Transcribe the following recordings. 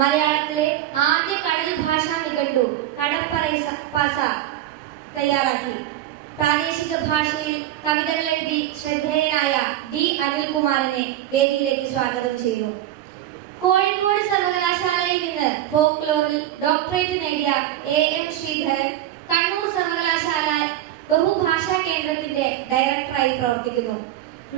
മലയാളത്തിലെ ആദ്യ കടൽ ഭാഷാ നിഘണ്ടു കടപ്പറ തയ്യാറാക്കി. പ്രാദേശിക ഭാഷയിൽ കവിതകൾ എഴുതി ശ്രദ്ധേയനായ ഡി അനിൽകുമാറിനെ വേദിയിലേക്ക് സ്വാഗതം ചെയ്യുന്നു. കോഴിക്കോട് സർവകലാശാലയിൽ നിന്ന് ഫോക്ലോറിൽ ഡോക്ടറേറ്റ് നേടിയ എം ശ്രീധരൻ കണ്ണൂർ സർവകലാശാല ബഹുഭാഷാ കേന്ദ്രത്തിന്റെ ഡയറക്ടറായി പ്രവർത്തിക്കുന്നു.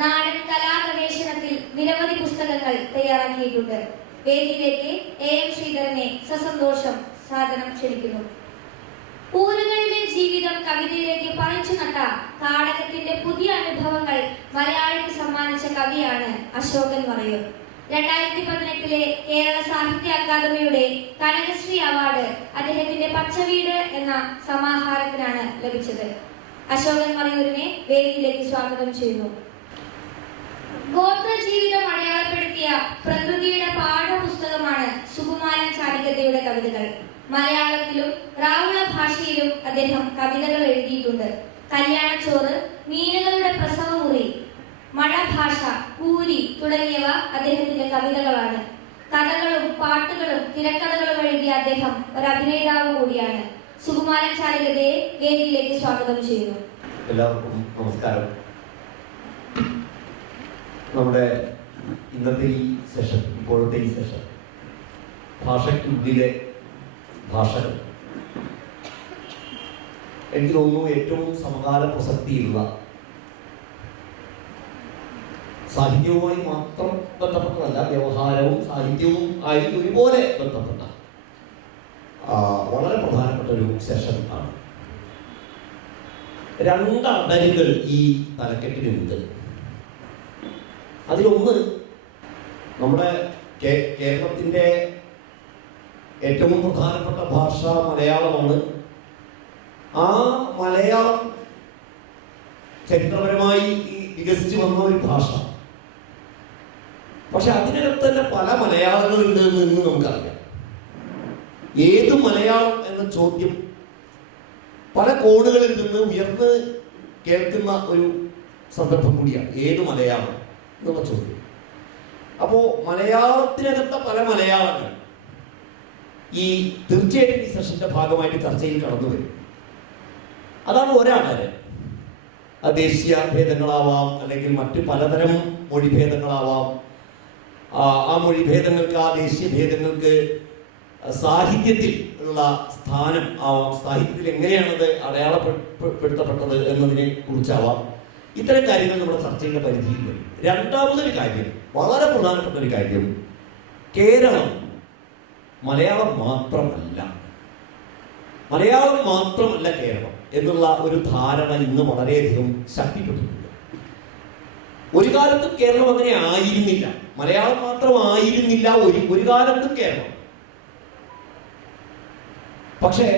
നാടൻ കലാഗവേഷണത്തിൽ നിരവധി പുസ്തകങ്ങൾ തയ്യാറാക്കിയിട്ടുണ്ട്. വേദിയിലേക്ക് എം ശ്രീധരനെ സസന്തോഷം സാദരം ക്ഷണിക്കുന്നു. ഊരുകളുടെ ജീവിതം കവിതയിലേക്ക് പറിച്ചു നട്ട കാടകത്തിന്റെ പുതിയ അനുഭവങ്ങൾ മലയാളിക്ക് സമ്മാനിച്ച കവിയാണ് അശോകൻ മറയൂർ. 2018 കേരള സാഹിത്യ അക്കാദമിയുടെ കനകശ്രീ അവാർഡ് അദ്ദേഹത്തിന്റെ പച്ചവീട് എന്ന സമാഹാരത്തിനാണ് ലഭിച്ചത്. അശോകൻ മറയൂരിനെ വേദിയിലേക്ക് സ്വാഗതം ചെയ്യുന്നു. ഗോത്ര ജീവിതം അടയാളപ്പെടുത്തിയ പ്രകൃതിയുടെ പാഠപുസ്തകമാണ് സുകുമാരൻ ചാടികതയുടെ കവിതകൾ. മലയാളത്തിലും റാവുള ഭാഷയിലും അദ്ദേഹം കവിതകൾ എഴുതിയിട്ടുണ്ട്. കല്യാണച്ചോറ്, മീനുകളുടെ പ്രസവമുറി, മഴ ഭാഷ, കൂരി തുടങ്ങിയവ അദ്ദേഹത്തിന്റെ കവിതകളാണ്. കഥകളും പാട്ടുകളും തിരക്കഥകളും എഴുതിയ അദ്ദേഹം ഒരു അഭിനേതാവ് കൂടിയാണ്. സുകുമാരൻ ചാടികതയെ വേദിയിലേക്ക് സ്വാഗതം ചെയ്യുന്നു. എല്ലാവർക്കും നമസ്കാരം. നമ്മുടെ ഇന്നത്തെ ഈ സെഷൻ, ഇപ്പോഴത്തെ ഈ സെഷൻ, ഭാഷയ്ക്കുള്ളിലെ ഭാഷകൾ, എനിക്ക് തോന്നുന്നു ഏറ്റവും സമകാല പ്രസക്തിയുള്ള, സാഹിത്യവുമായി മാത്രം ബന്ധപ്പെട്ടതല്ല, വ്യവഹാരവും സാഹിത്യവും ആയി ഒരുപോലെ ബന്ധപ്പെട്ട വളരെ പ്രധാനപ്പെട്ട ഒരു സെഷൻ ആണ്. രണ്ട് അടരുകൾ ഈ തലക്കെട്ടിലുണ്ട്. അതിലൊന്ന് നമ്മുടെ കേരളത്തിൻ്റെ ഏറ്റവും പ്രധാനപ്പെട്ട ഭാഷ മലയാളമാണ്. ആ മലയാളം ചരിത്രപരമായി വികസിച്ച് വന്ന ഒരു ഭാഷ. പക്ഷെ അതിനകത്ത് തന്നെ പല മലയാളങ്ങളുണ്ട് എന്ന് നമുക്കറിയാം. ഏത് മലയാളം എന്ന ചോദ്യം പല കോണുകളിൽ നിന്ന് ഉയർന്ന് കേൾക്കുന്ന ഒരു സന്ദർഭം കൂടിയാണ്. ഏത് മലയാളം എന്നുള്ള ചോദ്യം. അപ്പോൾ മലയാളത്തിനകത്ത പല മലയാളങ്ങൾ ഈ തീർച്ചയായിട്ടും ഈ സെഷന്റെ ഭാഗമായിട്ട് ചർച്ചയിൽ കടന്നു വരും. അതാണ് ഒരാള്. ദേശീയ ഭേദങ്ങളാവാം, അല്ലെങ്കിൽ മറ്റു പലതരം മൊഴിഭേദങ്ങളാവാം. ആ മൊഴിഭേദങ്ങൾക്ക്, ആ ദേശീയ ഭേദങ്ങൾക്ക് സാഹിത്യത്തിൽ ഉള്ള സ്ഥാനം ആവാം, സാഹിത്യത്തിൽ എങ്ങനെയാണത് അടയാളപ്പെടുത്തപ്പെട്ടത് എന്നതിനെ കുറിച്ചാവാം. ഇത്തരം കാര്യങ്ങൾ നമ്മുടെ ചർച്ചയുടെ പരിധിയിൽ വരും. രണ്ടാമതൊരു കാര്യം, വളരെ പ്രധാനപ്പെട്ട ഒരു കാര്യം, കേരളം മലയാളം മാത്രമല്ല, കേരളം എന്നുള്ള ഒരു ധാരണ ഇന്ന് വളരെയധികം ശക്തിപ്പെട്ടിട്ടുണ്ട്. ഒരു കാലത്തും കേരളം അങ്ങനെ ആയിരുന്നില്ല, മലയാളം മാത്രമായിരുന്നില്ല ഒരു കാലത്തും കേരളം. പക്ഷേ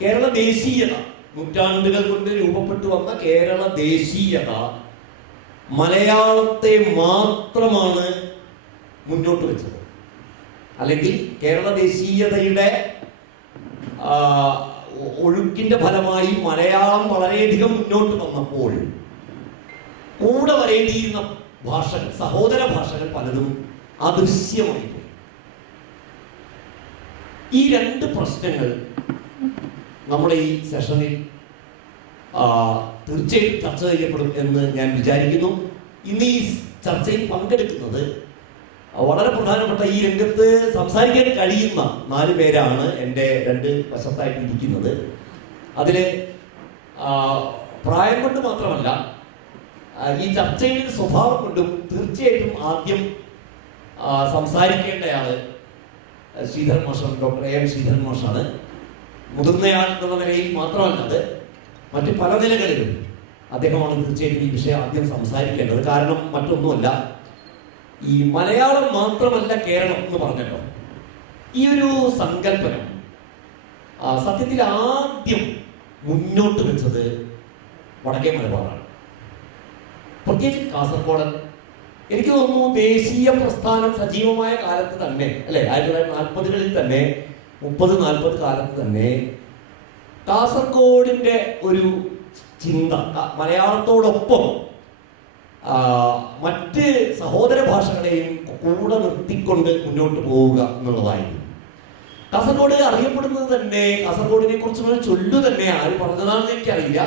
കേരള ദേശീയത, നൂറ്റാണ്ടുകൾ കൊണ്ട് രൂപപ്പെട്ടു വന്ന കേരള ദേശീയത മലയാളത്തെ മാത്രമാണ് മുന്നോട്ട് വെച്ചത്. അല്ലെങ്കിൽ കേരള ദേശീയതയുടെ ഒഴുക്കിന്റെ ഫലമായി മലയാളം വളരെയധികം മുന്നോട്ട് വന്നപ്പോൾ കൂടെ വരേണ്ടിയിരുന്ന ഭാഷകൾ, സഹോദര ഭാഷകൾ പലതും അദൃശ്യമായി പോയി. ഈ രണ്ട് പ്രശ്നങ്ങൾ നമ്മുടെ ഈ സെഷനിൽ തീർച്ചയായും ചർച്ച ചെയ്യപ്പെടും എന്ന് ഞാൻ വിചാരിക്കുന്നു. ഇന്ന് ഈ ചർച്ചയിൽ പങ്കെടുക്കുന്നത് വളരെ പ്രധാനപ്പെട്ട, ഈ രംഗത്ത് സംസാരിക്കാൻ കഴിയുന്ന 4 പേരാണ് എൻ്റെ 2 വശത്തായിട്ട് ഇരിക്കുന്നത്. അതിൽ പ്രായം കൊണ്ട് മാത്രമല്ല, ഈ ചർച്ചയുടെ സ്വഭാവം കൊണ്ടും തീർച്ചയായിട്ടും ആദ്യം സംസാരിക്കേണ്ടയാള് ശ്രീധരൻ മാഷാണ്, ഡോക്ടർ എം ശ്രീധരൻ മാഷാണ്. മുതിർന്നയാൾ എന്നുള്ള നിലയിൽ മാത്രമല്ല, അത് മറ്റു പല നിലകളിലും അദ്ദേഹമാണ് തീർച്ചയായിട്ടും ഈ വിഷയം ആദ്യം സംസാരിക്കേണ്ടത്. കാരണം മറ്റൊന്നുമല്ല, ഈ മലയാളം മാത്രമല്ല കേരളം എന്ന് പറഞ്ഞല്ലോ, ഈ ഒരു സങ്കല്പനം സത്യത്തിൽ ആദ്യം മുന്നോട്ട് വെച്ചത് വടക്കേ മലബാറാണ്, പ്രത്യേകിച്ച് കാസർഗോഡ്. എനിക്ക് തോന്നുന്നു ദേശീയ പ്രസ്ഥാനം സജീവമായ കാലത്ത് തന്നെ, അല്ലെ 1940-കളിൽ തന്നെ, 30-40 കാലത്ത് തന്നെ കാസർഗോഡിന്റെ ഒരു ചിന്ത, മലയാളത്തോടൊപ്പം മറ്റ് സഹോദര ഭാഷകളെയും കൂടെ നിർത്തിക്കൊണ്ട് മുന്നോട്ട് പോവുക എന്നുള്ളതായിരുന്നു. കാസർഗോഡ് അറിയപ്പെടുന്നത് തന്നെ, കാസർഗോഡിനെ കുറിച്ചുള്ള ചൊല്ലു തന്നെ ആര് പറഞ്ഞതാണെന്ന് എനിക്കറിയില്ല.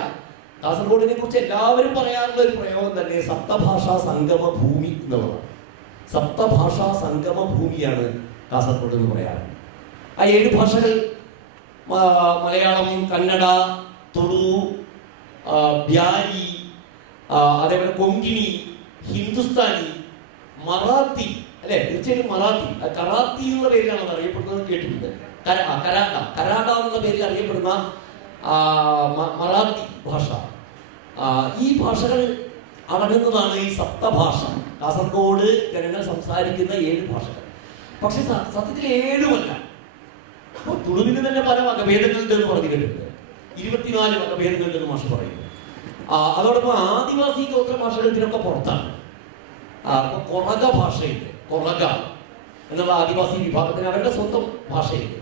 കാസർഗോഡിനെ കുറിച്ച് എല്ലാവരും പറയാറുള്ള ഒരു പ്രയോഗം തന്നെ സപ്തഭാഷാ സംഗമ ഭൂമി എന്നുള്ളതാണ്. സപ്തഭാഷാ സംഗമ ഭൂമിയാണ് കാസർഗോഡ് എന്ന് പറയാറ്. ആ 7 ഭാഷകൾ മലയാളം, കന്നഡ, തുളു, ബ്യാരി, അതേപോലെ കൊങ്കിണി, ഹിന്ദുസ്ഥാനി, മറാത്തി, അല്ലെ? തീർച്ചയായിട്ടും മറാത്തി, കറാത്തി എന്നുള്ള പേരിലാണ് അത് അറിയപ്പെടുന്നത്, കേട്ടിട്ടുണ്ട്. കരാട എന്നുള്ള പേരിൽ അറിയപ്പെടുന്ന മറാത്തി ഭാഷ. ഈ ഭാഷകൾ അടങ്ങുന്നതാണ് ഈ സപ്തഭാഷ. കാസർഗോഡ് ജനങ്ങൾ സംസാരിക്കുന്ന 7 ഭാഷകൾ. പക്ഷെ സത്യത്തിൽ 7ഉമല്ല. തുളുവിന് തന്നെ പല വകഭേദങ്ങളുണ്ട് എന്ന് പറഞ്ഞു കേട്ടിട്ടുണ്ട്. 24 വകഭേദങ്ങളുണ്ടെന്ന് മാഷ് പറയുന്നു. അതോടൊപ്പം ആദിവാസി ഗോത്ര ഭാഷകൾ ഇതിനൊക്കെ പുറത്താണ്. കൊറക ഭാഷയുണ്ട്. കൊറക എന്നുള്ള ആദിവാസി വിഭാഗത്തിന് അവരുടെ സ്വന്തം ഭാഷയുണ്ട്.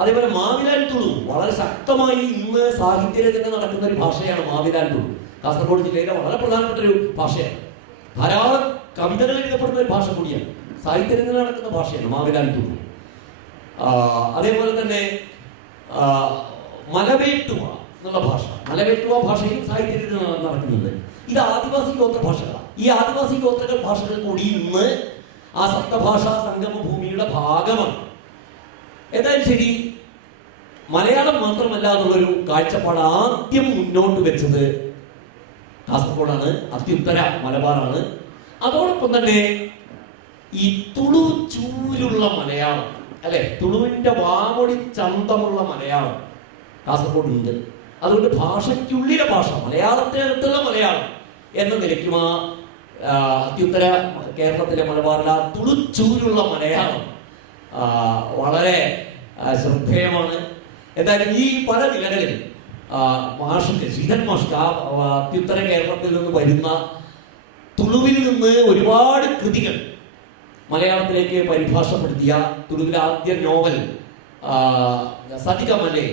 അതേപോലെ മാവിലാൽ തുളു വളരെ ശക്തമായി ഇന്ന് സാഹിത്യരചന നടക്കുന്ന ഒരു ഭാഷയാണ് മാവിലാൽ തുളു. കാസർഗോഡ് ജില്ലയിലെ വളരെ പ്രധാനപ്പെട്ട ഒരു ഭാഷയാണ്. ധാരാളം കവിതകൾ എഴുതപ്പെടുന്ന ഒരു ഭാഷ കൂടിയാണ്. സാഹിത്യരചന നടക്കുന്ന ഭാഷയാണ് മാവിലാൽ തുളു. അതേപോലെ തന്നെ മലവേട്ടുവ എന്നുള്ള ഭാഷ, മലവേട്ടുവ ഭാഷയും സാഹിത്യരചന നടക്കുന്നുണ്ട്. ഇത് ആദിവാസി ഗോത്ര ഭാഷകളാണ്. ഈ ആദിവാസി ഗോത്ര ഭാഷകൾ കൂടി ഇന്ന് ആ സപ്തഭാഷാ സംഗമ ഭൂമിയുടെ ഭാഗമാണ്. ഏതായാലും ശരി, മലയാളം മാത്രമല്ല എന്നുള്ളൊരു കാഴ്ചപ്പാട് ആദ്യം മുന്നോട്ട് വെച്ചത് കാസർഗോഡാണ്, അത്യുത്തര മലബാറാണ്. അതോടൊപ്പം തന്നെ ഈ തുളു ചൂരുള്ള മലയാളം, അല്ലെ, തുളുവിന്റെ വാമൊഴി ചന്തമുള്ള മലയാളം കാസർഗോഡുണ്ട്. അതുകൊണ്ട് ഭാഷയ്ക്കുള്ളിലെ ഭാഷ, മലയാളത്തിനകത്തുള്ള മലയാളം എന്ന നിലയ്ക്കും അത്യുത്തര കേരളത്തിലെ മലബാറിലെ തുളുച്ചൂരുള്ള മലയാളം വളരെ ശ്രദ്ധേയമാണ്. എന്തായാലും ഈ പല നിലകളിൽ മാഷിക്ക്, ശ്രീധരൻ മാഷിക്ക് അത്യുത്തര കേരളത്തിൽ നിന്ന് വരുന്ന തുളുവിൽ നിന്ന് ഒരുപാട് കൃതികൾ മലയാളത്തിലേക്ക് പരിഭാഷപ്പെടുത്തിയ തുളുവിലെ ആദ്യ നോവൽ സതികമലെ,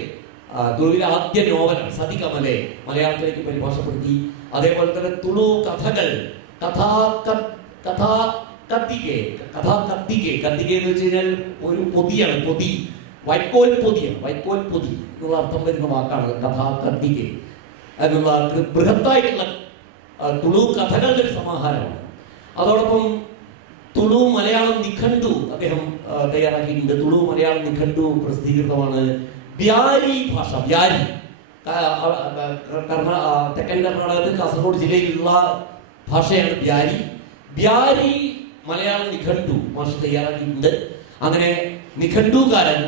തുളുവിലെ ആദ്യ നോവൽ സതികമലെ മലയാളത്തിലേക്ക് പരിഭാഷപ്പെടുത്തി. അതേപോലെ തന്നെ തുളു കഥകൾ, കത്തിക എന്ന് വെച്ച് കഴിഞ്ഞാൽ ഒരു പൊതിയാണ്, പൊതി, വൈക്കോൽ പൊതിയാണ്, വൈക്കോൽ പൊതി എന്നുള്ള അർത്ഥം വരുന്ന വാക്കാണ് കഥാകത്തിക എന്നുള്ള ബൃഹത്തായിട്ടുള്ള തുളു കഥകളുടെ ഒരു സമാഹാരമാണ്. അതോടൊപ്പം തുളു മലയാളം നിഘണ്ടു അദ്ദേഹം തയ്യാറാക്കിയിട്ടുണ്ട്. തുളു മലയാളം നിഘണ്ടു പ്രസിദ്ധീകൃതമാണ്. ബ്യാരി ഭാഷ, ബ്യാരി തെക്കൻ കർണാടകത്തിൽ കാസർഗോഡ് ജില്ലയിലുള്ള ഭാഷയാണ് ബ്യാരി. ബ്യാരി മലയാളം നിഘണ്ടു മാഷ് തയ്യാറാക്കിയിട്ടുണ്ട്. അങ്ങനെ നിഘണ്ടുകാരൻ,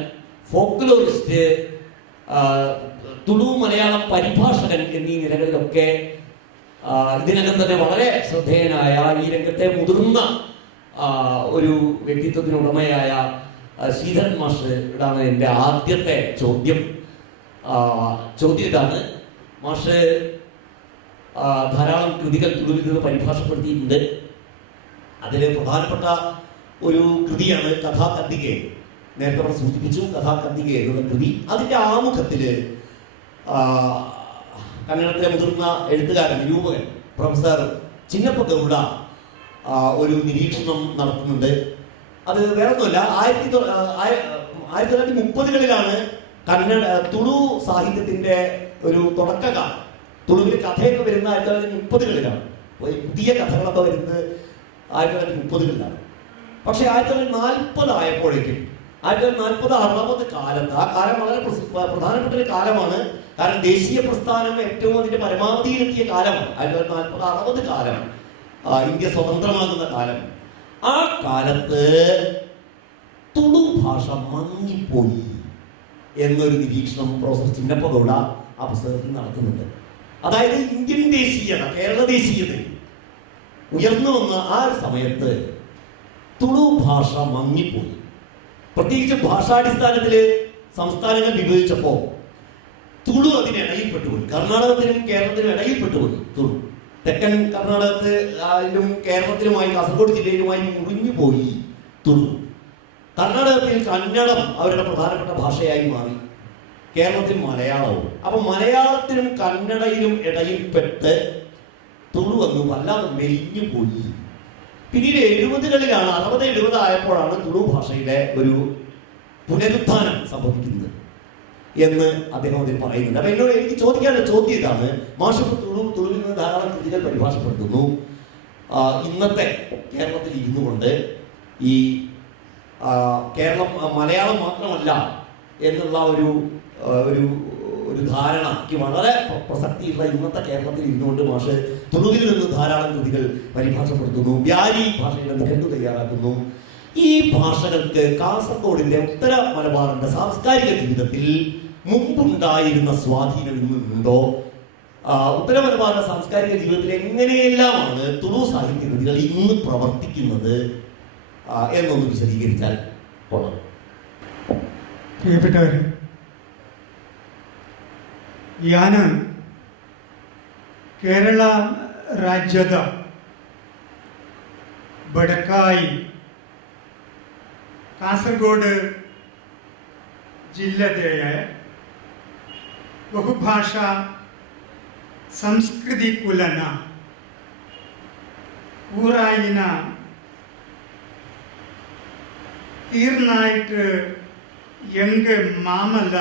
ഫോക്ലോറിസ്റ്റ്, തുളു മലയാളം പരിഭാഷകൻ എന്നീ നിലകളിലൊക്കെ ഇതിനകം തന്നെ വളരെ ശ്രദ്ധേയനായ, ഈ രംഗത്തെ മുതിർന്ന ഒരു വ്യക്തിത്വത്തിനുടമയായ ശ്രീധരൻ മാഷ് ഇതാണ് എൻ്റെ ആദ്യത്തെ ചോദ്യം. ഇതാണ്, മാഷ് ധാരാളം കൃതികൾ തുളുവിൽ നിന്ന് പരിഭാഷപ്പെടുത്തിയിട്ടുണ്ട്. അതിൽ പ്രധാനപ്പെട്ട ഒരു കൃതിയാണ് കഥാകത്തിക. നേരത്തെ അവിടെ സൂചിപ്പിച്ചു കഥാകത്തിക എന്നുള്ള കൃതി. അതിൻ്റെ ആമുഖത്തിൽ കന്നഡത്തിലെ മുതിർന്ന എഴുത്തുകാരൻ, നിരൂപകൻ പ്രൊഫസർ ചിന്നപ്പ ഗൗഡ ഒരു നിരീക്ഷണം നടത്തുന്നുണ്ട്. അത് വേറൊന്നുമല്ല, 1930കളിലാണ് കന്നഡ തുളു സാഹിത്യത്തിന്റെ ഒരു തുടക്കകാലം. തുളുവിൽ കഥയൊക്കെ വരുന്ന 1930കളിലാണ്. പുതിയ കഥകളൊക്കെ വരുന്നത് 1930കളിലാണ്. പക്ഷെ 1940 ആയപ്പോഴേക്കും, 1940-60 കാലത്ത്, ആ കാലം വളരെ പ്രധാനപ്പെട്ട ഒരു കാലമാണ്. കാരണം ദേശീയ പ്രസ്ഥാനം ഏറ്റവും അതിന്റെ പരമാവധിയിലെത്തിയ കാലമാണ് 1940-60 കാലം, ഇന്ത്യ സ്വതന്ത്രമാകുന്ന കാലം. ആ കാലത്ത് തുളു ഭാഷ മങ്ങിപ്പോയി എന്നൊരു നിരീക്ഷണം പ്രൊഫസർ ചിന്നപ്പ ഗൗഡ ആ പുസ്തകത്തിൽ നടത്തുന്നുണ്ട്. അതായത് ഇന്ത്യൻ ദേശീയത, കേരള ദേശീയത ഉയർന്നു വന്ന ആ ഒരു സമയത്ത് തുളു ഭാഷ മങ്ങിപ്പോയി. പ്രത്യേകിച്ച് ഭാഷാടിസ്ഥാനത്തിൽ സംസ്ഥാനങ്ങൾ വിഭജിച്ചപ്പോൾ തുളു അതിനിടയിൽപ്പെട്ടുപോയി. കർണാടകത്തിനും കേരളത്തിനും ഇടയിൽപ്പെട്ടുപോയി തുളു. തെക്കൻ കർണാടകത്തിലും കേരളത്തിലുമായി, കാസർഗോഡ് ജില്ലയിലുമായി മുറിഞ്ഞുപോയി തുളു. കർണാടകത്തിൽ കന്നഡം അവരുടെ പ്രധാനപ്പെട്ട ഭാഷയായി മാറി, കേരളത്തിൽ മലയാളവും. അപ്പൊ മലയാളത്തിനും കന്നഡയിലും ഇടയിൽപ്പെട്ട് തുളു വന്നു വല്ലാതെ മെലിഞ്ഞു പോയി. പിന്നീട് 70-കളിലാണ് 60-70 ആയപ്പോഴാണ് തുളു ഭാഷയുടെ ഒരു പുനരുത്ഥാനം സംഭവിക്കുന്നത് എന്ന് അദ്ദേഹം അതിൽ പറയുന്നുണ്ട്. അപ്പൊ എന്നോട് എനിക്ക് ചോദിക്കാനുള്ള ചോദ്യം ഇതാണ്. മാഷ് തുളുവിൽ നിന്ന് ധാരാളം കൃതികൾ പരിഭാഷപ്പെടുത്തുന്നു. ഇന്നത്തെ കേരളത്തിൽ ഇരുന്നു കൊണ്ട് ഈ കേരളം മലയാളം മാത്രമല്ല എന്നുള്ള ഒരു ധാരണയ്ക്ക് വളരെ പ്രസക്തിയുള്ള ഇന്നത്തെ കേരളത്തിൽ ഇരുന്നുകൊണ്ട് മാഷ് തുളുവിൽ നിന്ന് ധാരാളം കൃതികൾ പരിഭാഷപ്പെടുത്തുന്നു. ബ്യാരി ഭാഷയുടെ നിഘണ്ടു തയ്യാറാക്കുന്നു. ഈ ഭാഷകൾക്ക് കാസർഗോഡിന്റെ ഉത്തര മലബാറിന്റെ സാംസ്കാരിക ജീവിതത്തിൽ മുമ്പുണ്ടായിരുന്ന സ്വാധീനം ഇന്നുണ്ടോ? ഉത്തര മലബാറിന്റെ സാംസ്കാരിക ജീവിതത്തിൽ എങ്ങനെയെല്ലാമാണ് തുളു സാഹിത്യ കൃതികൾ ഇന്ന് പ്രവർത്തിക്കുന്നത് എന്നൊന്ന് വിശദീകരിച്ചാൽ കൊള്ളാം. പ്രിയപ്പെട്ടവർ, ഞാൻ കേരള ರಾಜ್ಯದ ಬಡಕಾಯಿ ಕಾಸರಗೋಡು ಜಿಲ್ಲೆಯ ಬಹುಭಾಷಾ ಸಂಸ್ಕೃತಿ ಕುಲನ ಊರಾಯಿನ തീർന്നായിട്ട് എങ്ക് മാമല്ല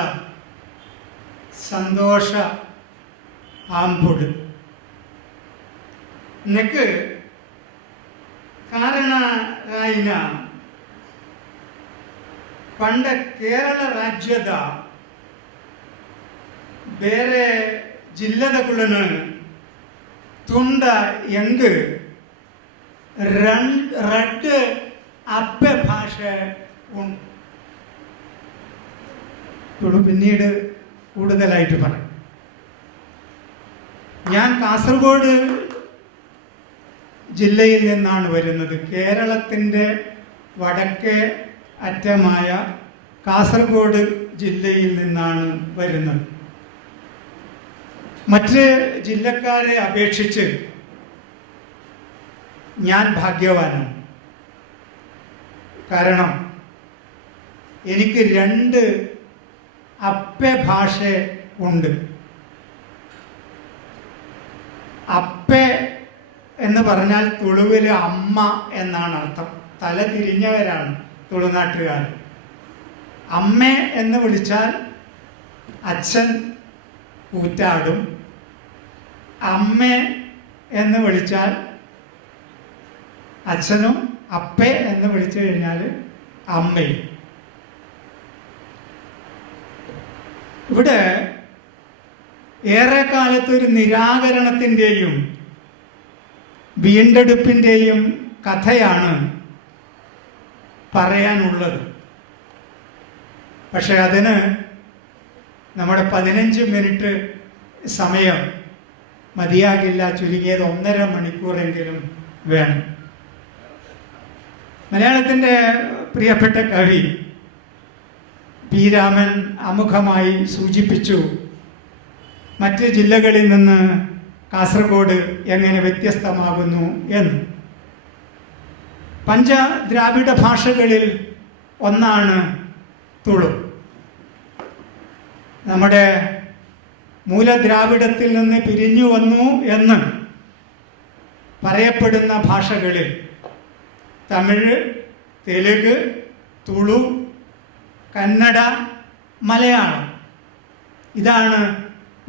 സന്തോഷ ആമ്പുട് ನೆಕ್ ಕಾರಣರಾಯಿನ ಪಂಡ ಕೇರಳ ರಾಜ್ಯದ ಬೇರೆ ಜಿಲ್ಲೆದಗಳನ್ನು ತುಂಡ ಎಂಗ್ ರಡ್ അപ്പ ഭാഷ ഉണ്ട്. പിന്നീട് കൂടുതലായിട്ട് പറയും. ഞാൻ കാസർഗോഡ് ജില്ലയിൽ നിന്നാണ് വരുന്നത്. കേരളത്തിൻ്റെ വടക്കേ അറ്റമായ കാസർഗോഡ് ജില്ലയിൽ നിന്നാണ് വരുന്നത്. മറ്റ് ജില്ലക്കാരെ അപേക്ഷിച്ച് ഞാൻ ഭാഗ്യവാനാണ്. കാരണം എനിക്ക് 2 അപ്പ ഭാഷ ഉണ്ട്. അപ്പ എന്ന് പറഞ്ഞാൽ തുളുവിൽ അമ്മ എന്നാണ് അർത്ഥം. തല തിരിഞ്ഞവരാണ് തുളുനാട്ടുകാർ. അമ്മ എന്ന് വിളിച്ചാൽ അച്ഛൻ കൂറ്റാടും. അമ്മ എന്ന് വിളിച്ചാൽ അച്ഛനും അപ്പ എന്ന് വിളിച്ചു കഴിഞ്ഞാൽ അമ്മയും. ഇവിടെ ഏറെക്കാലത്തൊരു നിരാകരണത്തിൻ്റെയും വീണ്ടെടുപ്പിൻ്റെയും കഥയാണ് പറയാനുള്ളത്. പക്ഷെ അതിന് നമ്മുടെ 15 മിനിറ്റ് സമയം മതിയാകില്ല. ചുരുങ്ങിയത് 1.5 മണിക്കൂറെങ്കിലും വേണം. മലയാളത്തിൻ്റെ പ്രിയപ്പെട്ട കവി പി രാമൻ ആമുഖമായി സൂചിപ്പിച്ചു മറ്റ് ജില്ലകളിൽ നിന്ന് കാസർഗോഡ് എങ്ങനെ വ്യത്യസ്തമാകുന്നു എന്ന്. പഞ്ചദ്രാവിഡ ഭാഷകളിൽ ഒന്നാണ് തുളു. നമ്മുടെ മൂലദ്രാവിഡത്തിൽ നിന്ന് പിരിഞ്ഞു വന്നു എന്ന് പറയപ്പെടുന്ന ഭാഷകളിൽ തമിഴ്, തെലുങ്ക്, തുളു, കന്നഡ, മലയാളം ഇതാണ്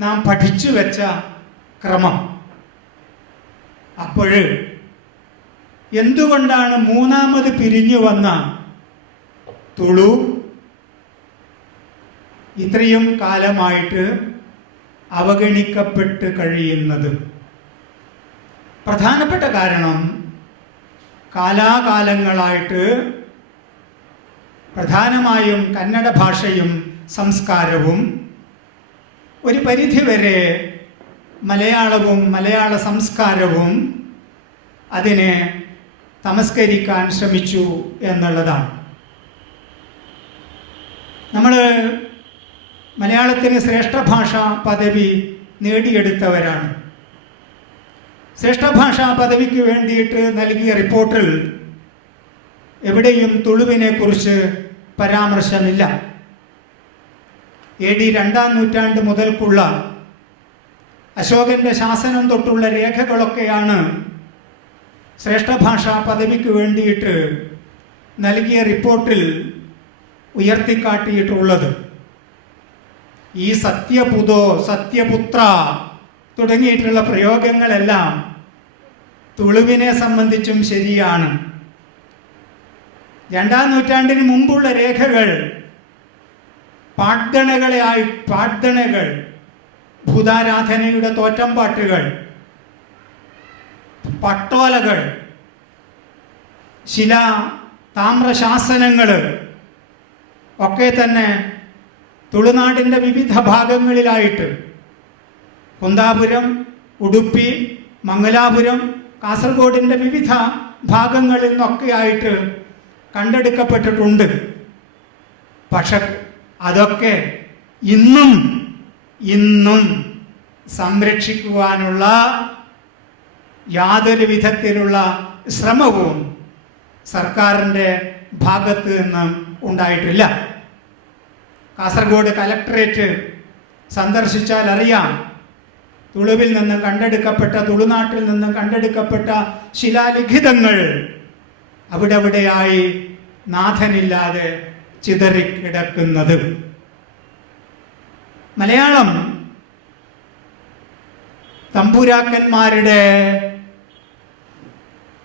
നാം പഠിച്ചു വെച്ച ക്രമം. അപ്പോൾ എന്തുകൊണ്ടാണ് മൂന്നാമത് പിരിഞ്ഞു വന്ന തുളു ഇത്രയും കാലമായിട്ട് അവഗണിക്കപ്പെട്ട് കഴിയുന്നത്? പ്രധാനപ്പെട്ട കാരണം കാലാകാലങ്ങളായിട്ട് പ്രധാനമായും കന്നഡ ഭാഷയും സംസ്കാരവും ഒരു പരിധിവരെ മലയാളവും മലയാള സംസ്കാരവും അതിനെ തമസ്കരിക്കാൻ ശ്രമിച്ചു എന്നുള്ളതാണ്. നമ്മൾ മലയാളത്തിന് ശ്രേഷ്ഠഭാഷാ പദവി നേടിയെടുത്തവരാണ്. ശ്രേഷ്ഠഭാഷാ പദവിക്ക് വേണ്ടിയിട്ട് നൽകിയ റിപ്പോർട്ടിൽ എവിടെയും തുളുവിനെ കുറിച്ച് പരാമർശമില്ല. AD 2-ാം നൂറ്റാണ്ട് മുതൽക്കുള്ള അശോകന്റെ ശാസനം തൊട്ടുള്ള രേഖകളൊക്കെയാണ് ശ്രേഷ്ഠഭാഷാ പദവിക്ക് വേണ്ടിയിട്ട് നൽകിയ റിപ്പോർട്ടിൽ ഉയർത്തിക്കാട്ടിയിട്ടുള്ളത്. ഈ സത്യപുതോ, സത്യപുത്ര തുടങ്ങിയിട്ടുള്ള പ്രയോഗങ്ങളെല്ലാം തുളുവിനെ സംബന്ധിച്ചും ശരിയാണ്. 2-ാം നൂറ്റാണ്ടിന് മുമ്പുള്ള രേഖകൾ പാഡ്ഗണകൾ, ഭൂതാരാധനയുടെ തോറ്റംപാട്ടുകൾ, പട്ടോലകൾ, താമ്രശാസനങ്ങൾ ഒക്കെ തന്നെ തുളുനാടിൻ്റെ വിവിധ ഭാഗങ്ങളിലായിട്ട് കുന്താപുരം, ഉടുപ്പി, മംഗലാപുരം, കാസർഗോഡിൻ്റെ വിവിധ ഭാഗങ്ങളിൽ നിന്നൊക്കെയായിട്ട് കണ്ടെടുക്കപ്പെട്ടിട്ടുണ്ട്. പക്ഷെ അതൊക്കെ ഇന്നും സംരക്ഷിക്കുവാനുള്ള യാതൊരു വിധത്തിലുള്ള ശ്രമവും സർക്കാരിൻ്റെ ഭാഗത്ത് നിന്ന് ഉണ്ടായിട്ടില്ല. കാസർഗോഡ് കലക്ടറേറ്റ് സന്ദർശിച്ചാൽ അറിയാം, തുളുവിൽ നിന്ന് കണ്ടെടുക്കപ്പെട്ട, തുളുനാട്ടിൽ നിന്ന് കണ്ടെടുക്കപ്പെട്ട ശിലാലിഖിതങ്ങൾ അവിടെയായി നാഥനില്ലാതെ ചിതറിക്കിടക്കുന്നത്. മലയാളം തമ്പുരാക്കന്മാരുടെ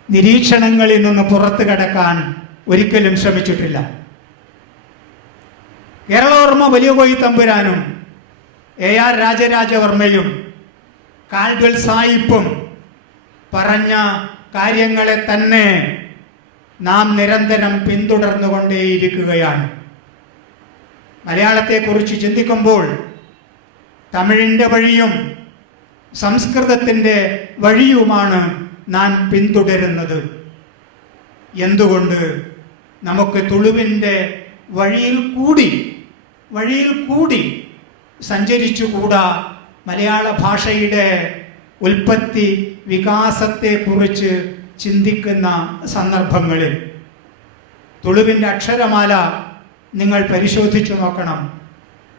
നിരീക്ഷണങ്ങളിൽ നിന്ന് പുറത്തു കടക്കാൻ ഒരിക്കലും ശ്രമിച്ചിട്ടില്ല. കേരളവർമ്മ വലിയ കോയി തമ്പുരാനും AR രാജരാജവർമ്മയും കാൽഡ്വൽ സായിപ്പും പറഞ്ഞ കാര്യങ്ങളെ തന്നെ നാം നിരന്തരം പിന്തുടർന്നുകൊണ്ടേയിരിക്കുകയാണ്. മലയാളത്തെക്കുറിച്ച് ചിന്തിക്കുമ്പോൾ തമിഴിൻ്റെ വഴിയും സംസ്കൃതത്തിൻ്റെ വഴിയുമാണ് നാം പിന്തുടരുന്നത്. എന്തുകൊണ്ട് നമുക്ക് തുളുവിൻ്റെ വഴിയിൽ കൂടി സഞ്ചരിച്ചുകൂടാ? മലയാള ഭാഷയുടെ ഉൽപ്പത്തി വികാസത്തെക്കുറിച്ച് ചിന്തിക്കുന്ന സന്ദർഭങ്ങളിൽ തുളുവിൻ്റെ അക്ഷരമാല നിങ്ങൾ പരിശോധിച്ചു നോക്കണം.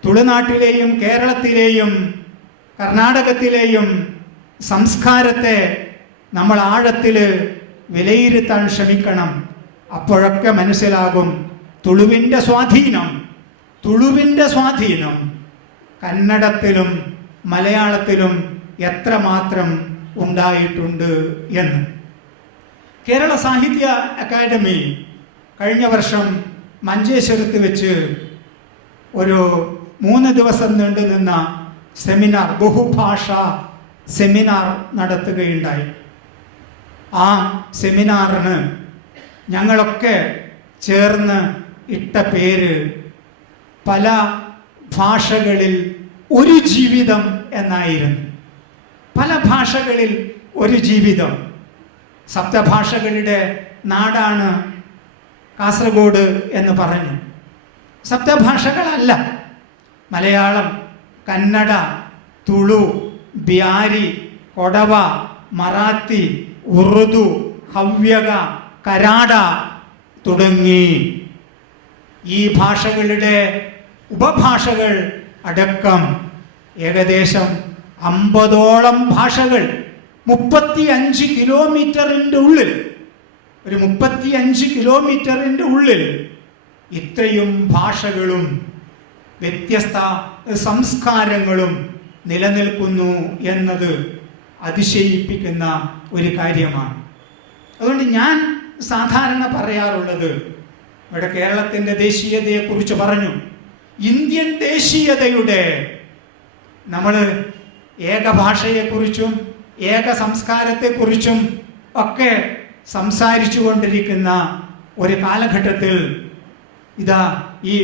തുളുനാട്ടിലെയും കേരളത്തിലെയും കർണാടകത്തിലെയും സംസ്കാരത്തെ നമ്മൾ ആഴത്തിൽ വിലയിരുത്താൻ ശ്രമിക്കണം. അപ്പോഴൊക്കെ മനസ്സിലാകും തുളുവിൻ്റെ സ്വാധീനം കന്നഡത്തിലും മലയാളത്തിലും എത്രമാത്രം ഉണ്ടായിട്ടുണ്ട് എന്ന്. കേരള സാഹിത്യ അക്കാദമി കഴിഞ്ഞ വർഷം മഞ്ചേശ്വരത്ത് വെച്ച് ഒരു 3 ദിവസം നീണ്ടു നിന്ന സെമിനാർ, ബഹുഭാഷാ സെമിനാർ നടത്തുകയുണ്ടായി. ആ സെമിനാറിന് ഞങ്ങളൊക്കെ ചേർന്ന് ഇട്ട പേര് പല ഭാഷകളിൽ ഒരു ജീവിതം എന്നായിരുന്നു. പല ഭാഷകളിൽ ഒരു ജീവിതം. സപ്തഭാഷകളുടെ നാടാണ് കാസർഗോഡ് എന്ന് പറഞ്ഞു. സപ്തഭാഷകളല്ല, മലയാളം, കന്നഡ, തുളു, ബ്യാരി, കൊടവ, മറാത്തി, ഉറുദു, ഹവ്യക, കരാട തുടങ്ങി ഈ ഭാഷകളുടെ ഉപഭാഷകൾ അടക്കം ഏകദേശം 50ഓളം ഭാഷകൾ 35 കിലോമീറ്ററിൻ്റെ ഉള്ളിൽ, ഒരു 35 കിലോമീറ്ററിൻ്റെ ഉള്ളിൽ ഇത്രയും ഭാഷകളും വ്യത്യസ്ത സംസ്കാരങ്ങളും നിലനിൽക്കുന്നു എന്നത് അതിശയിപ്പിക്കുന്ന ഒരു കാര്യമാണ്. അതുകൊണ്ട് ഞാൻ സാധാരണ പറയാറുള്ളത്, ഇവിടെ കേരളത്തിൻ്റെ ദേശീയതയെക്കുറിച്ച് പറഞ്ഞു, ഇന്ത്യൻ ദേശീയതയുടെ നമ്മൾ ഏകഭാഷയെക്കുറിച്ചും ഏക സംസ്കാരത്തെക്കുറിച്ചും ഒക്കെ സംസാരിച്ചു കൊണ്ടിരിക്കുന്ന ഒരു കാലഘട്ടത്തിൽ ഇതാ ഈ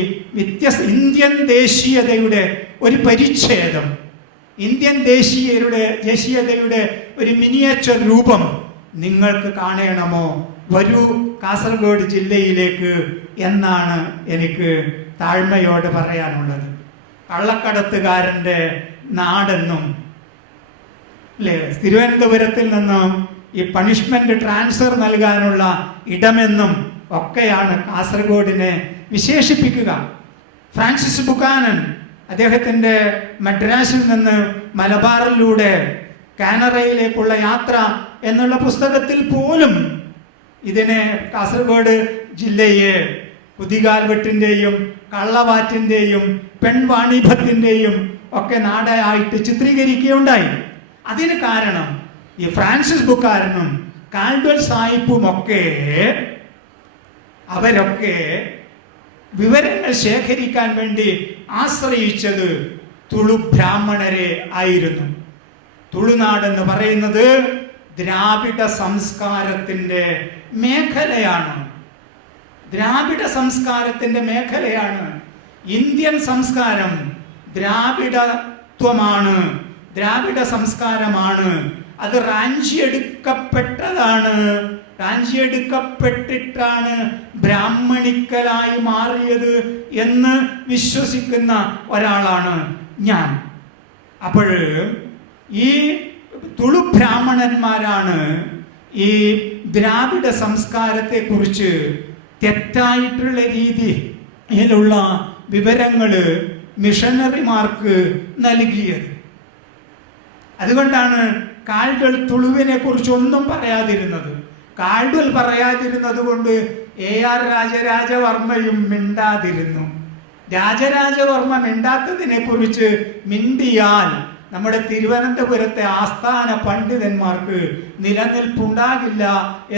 ഇന്ത്യൻ ദേശീയതയുടെ ഒരു പരിച്ഛേദം, ഇന്ത്യൻ ദേശീയതയുടെ ഒരു മിനിയേച്ചർ രൂപം നിങ്ങൾക്ക് കാണണമോ? വരൂ കാസർഗോഡ് ജില്ലയിലേക്ക് എന്നാണ് എനിക്ക് താഴ്മയോട് പറയാനുള്ളത്. കള്ളക്കടത്തുകാരൻ്റെ നാടെന്നും അല്ലേ, തിരുവനന്തപുരത്തിൽ നിന്നും ഈ പണിഷ്മെന്റ് ട്രാൻസ്ഫർ നൽകാനുള്ള ഇടമെന്നും ഒക്കെയാണ് കാസർഗോഡിനെ വിശേഷിപ്പിക്കുക. ഫ്രാൻസിസ് ബുക്കാനൻ അദ്ദേഹത്തിൻ്റെ മദ്രാസിൽ നിന്ന് മലബാറിലൂടെ കാനറയിലേക്കുള്ള യാത്ര എന്നുള്ള പുസ്തകത്തിൽ പോലും ഇതിനെ കാസർഗോഡ് ജില്ലയെ കുതികാൽവെട്ടിൻ്റെയും കള്ളവാറ്റിൻ്റെയും പെൺവാണിഭത്തിൻ്റെയും ഒക്കെ നാടായിട്ട് ചിത്രീകരിക്കുകയുണ്ടായി. അതിന് കാരണം ഈ ഫ്രാൻസിസ് ബുക്കാരനും കാൽഡ്വൽ സാഹിബുമൊക്കെ അവരൊക്കെ വിവരങ്ങൾ ശേഖരിക്കാൻ വേണ്ടി ആശ്രയിച്ചത് തുളു ബ്രാഹ്മണരെ ആയിരുന്നു. തുളുനാടെന്ന് പറയുന്നത് ദ്രാവിഡ സംസ്കാരത്തിൻ്റെ മേഖലയാണ്. ദ്രാവിഡ സംസ്കാരത്തിൻ്റെ മേഖലയാണ്. ഇന്ത്യൻ സംസ്കാരം ദ്രാവിഡത്വമാണ്, ദ്രാവിഡ സംസ്കാരമാണ്. അത് റാഞ്ചിയെടുക്കപ്പെട്ടതാണ്. റാഞ്ചിയെടുക്കപ്പെട്ടിട്ടാണ് ബ്രാഹ്മണിക്കലായി മാറിയത് എന്ന് വിശ്വസിക്കുന്ന ഒരാളാണ് ഞാൻ. അപ്പോൾ ഈ തുളു ബ്രാഹ്മണന്മാരാണ് ഈ ദ്രാവിഡ സംസ്കാരത്തെക്കുറിച്ച് തെറ്റായിട്ടുള്ള രീതിയിലുള്ള വിവരങ്ങൾ മിഷനറിമാർക്ക് നൽകിയത്. അതുകൊണ്ടാണ് കാൽഡ്വൽ തുളുവിനെ കുറിച്ച് ഒന്നും പറയാതിരുന്നത്. കാൽഡ്വൽ പറയാതിരുന്നത് കൊണ്ട് AR രാജരാജവർമ്മയും മിണ്ടാതിരുന്നു. രാജരാജവർമ്മ മിണ്ടാത്തതിനെ കുറിച്ച് മിണ്ടിയാൽ നമ്മുടെ തിരുവനന്തപുരത്തെ ആസ്ഥാന പണ്ഡിതന്മാർക്ക് നിലനിൽപ്പുണ്ടാകില്ല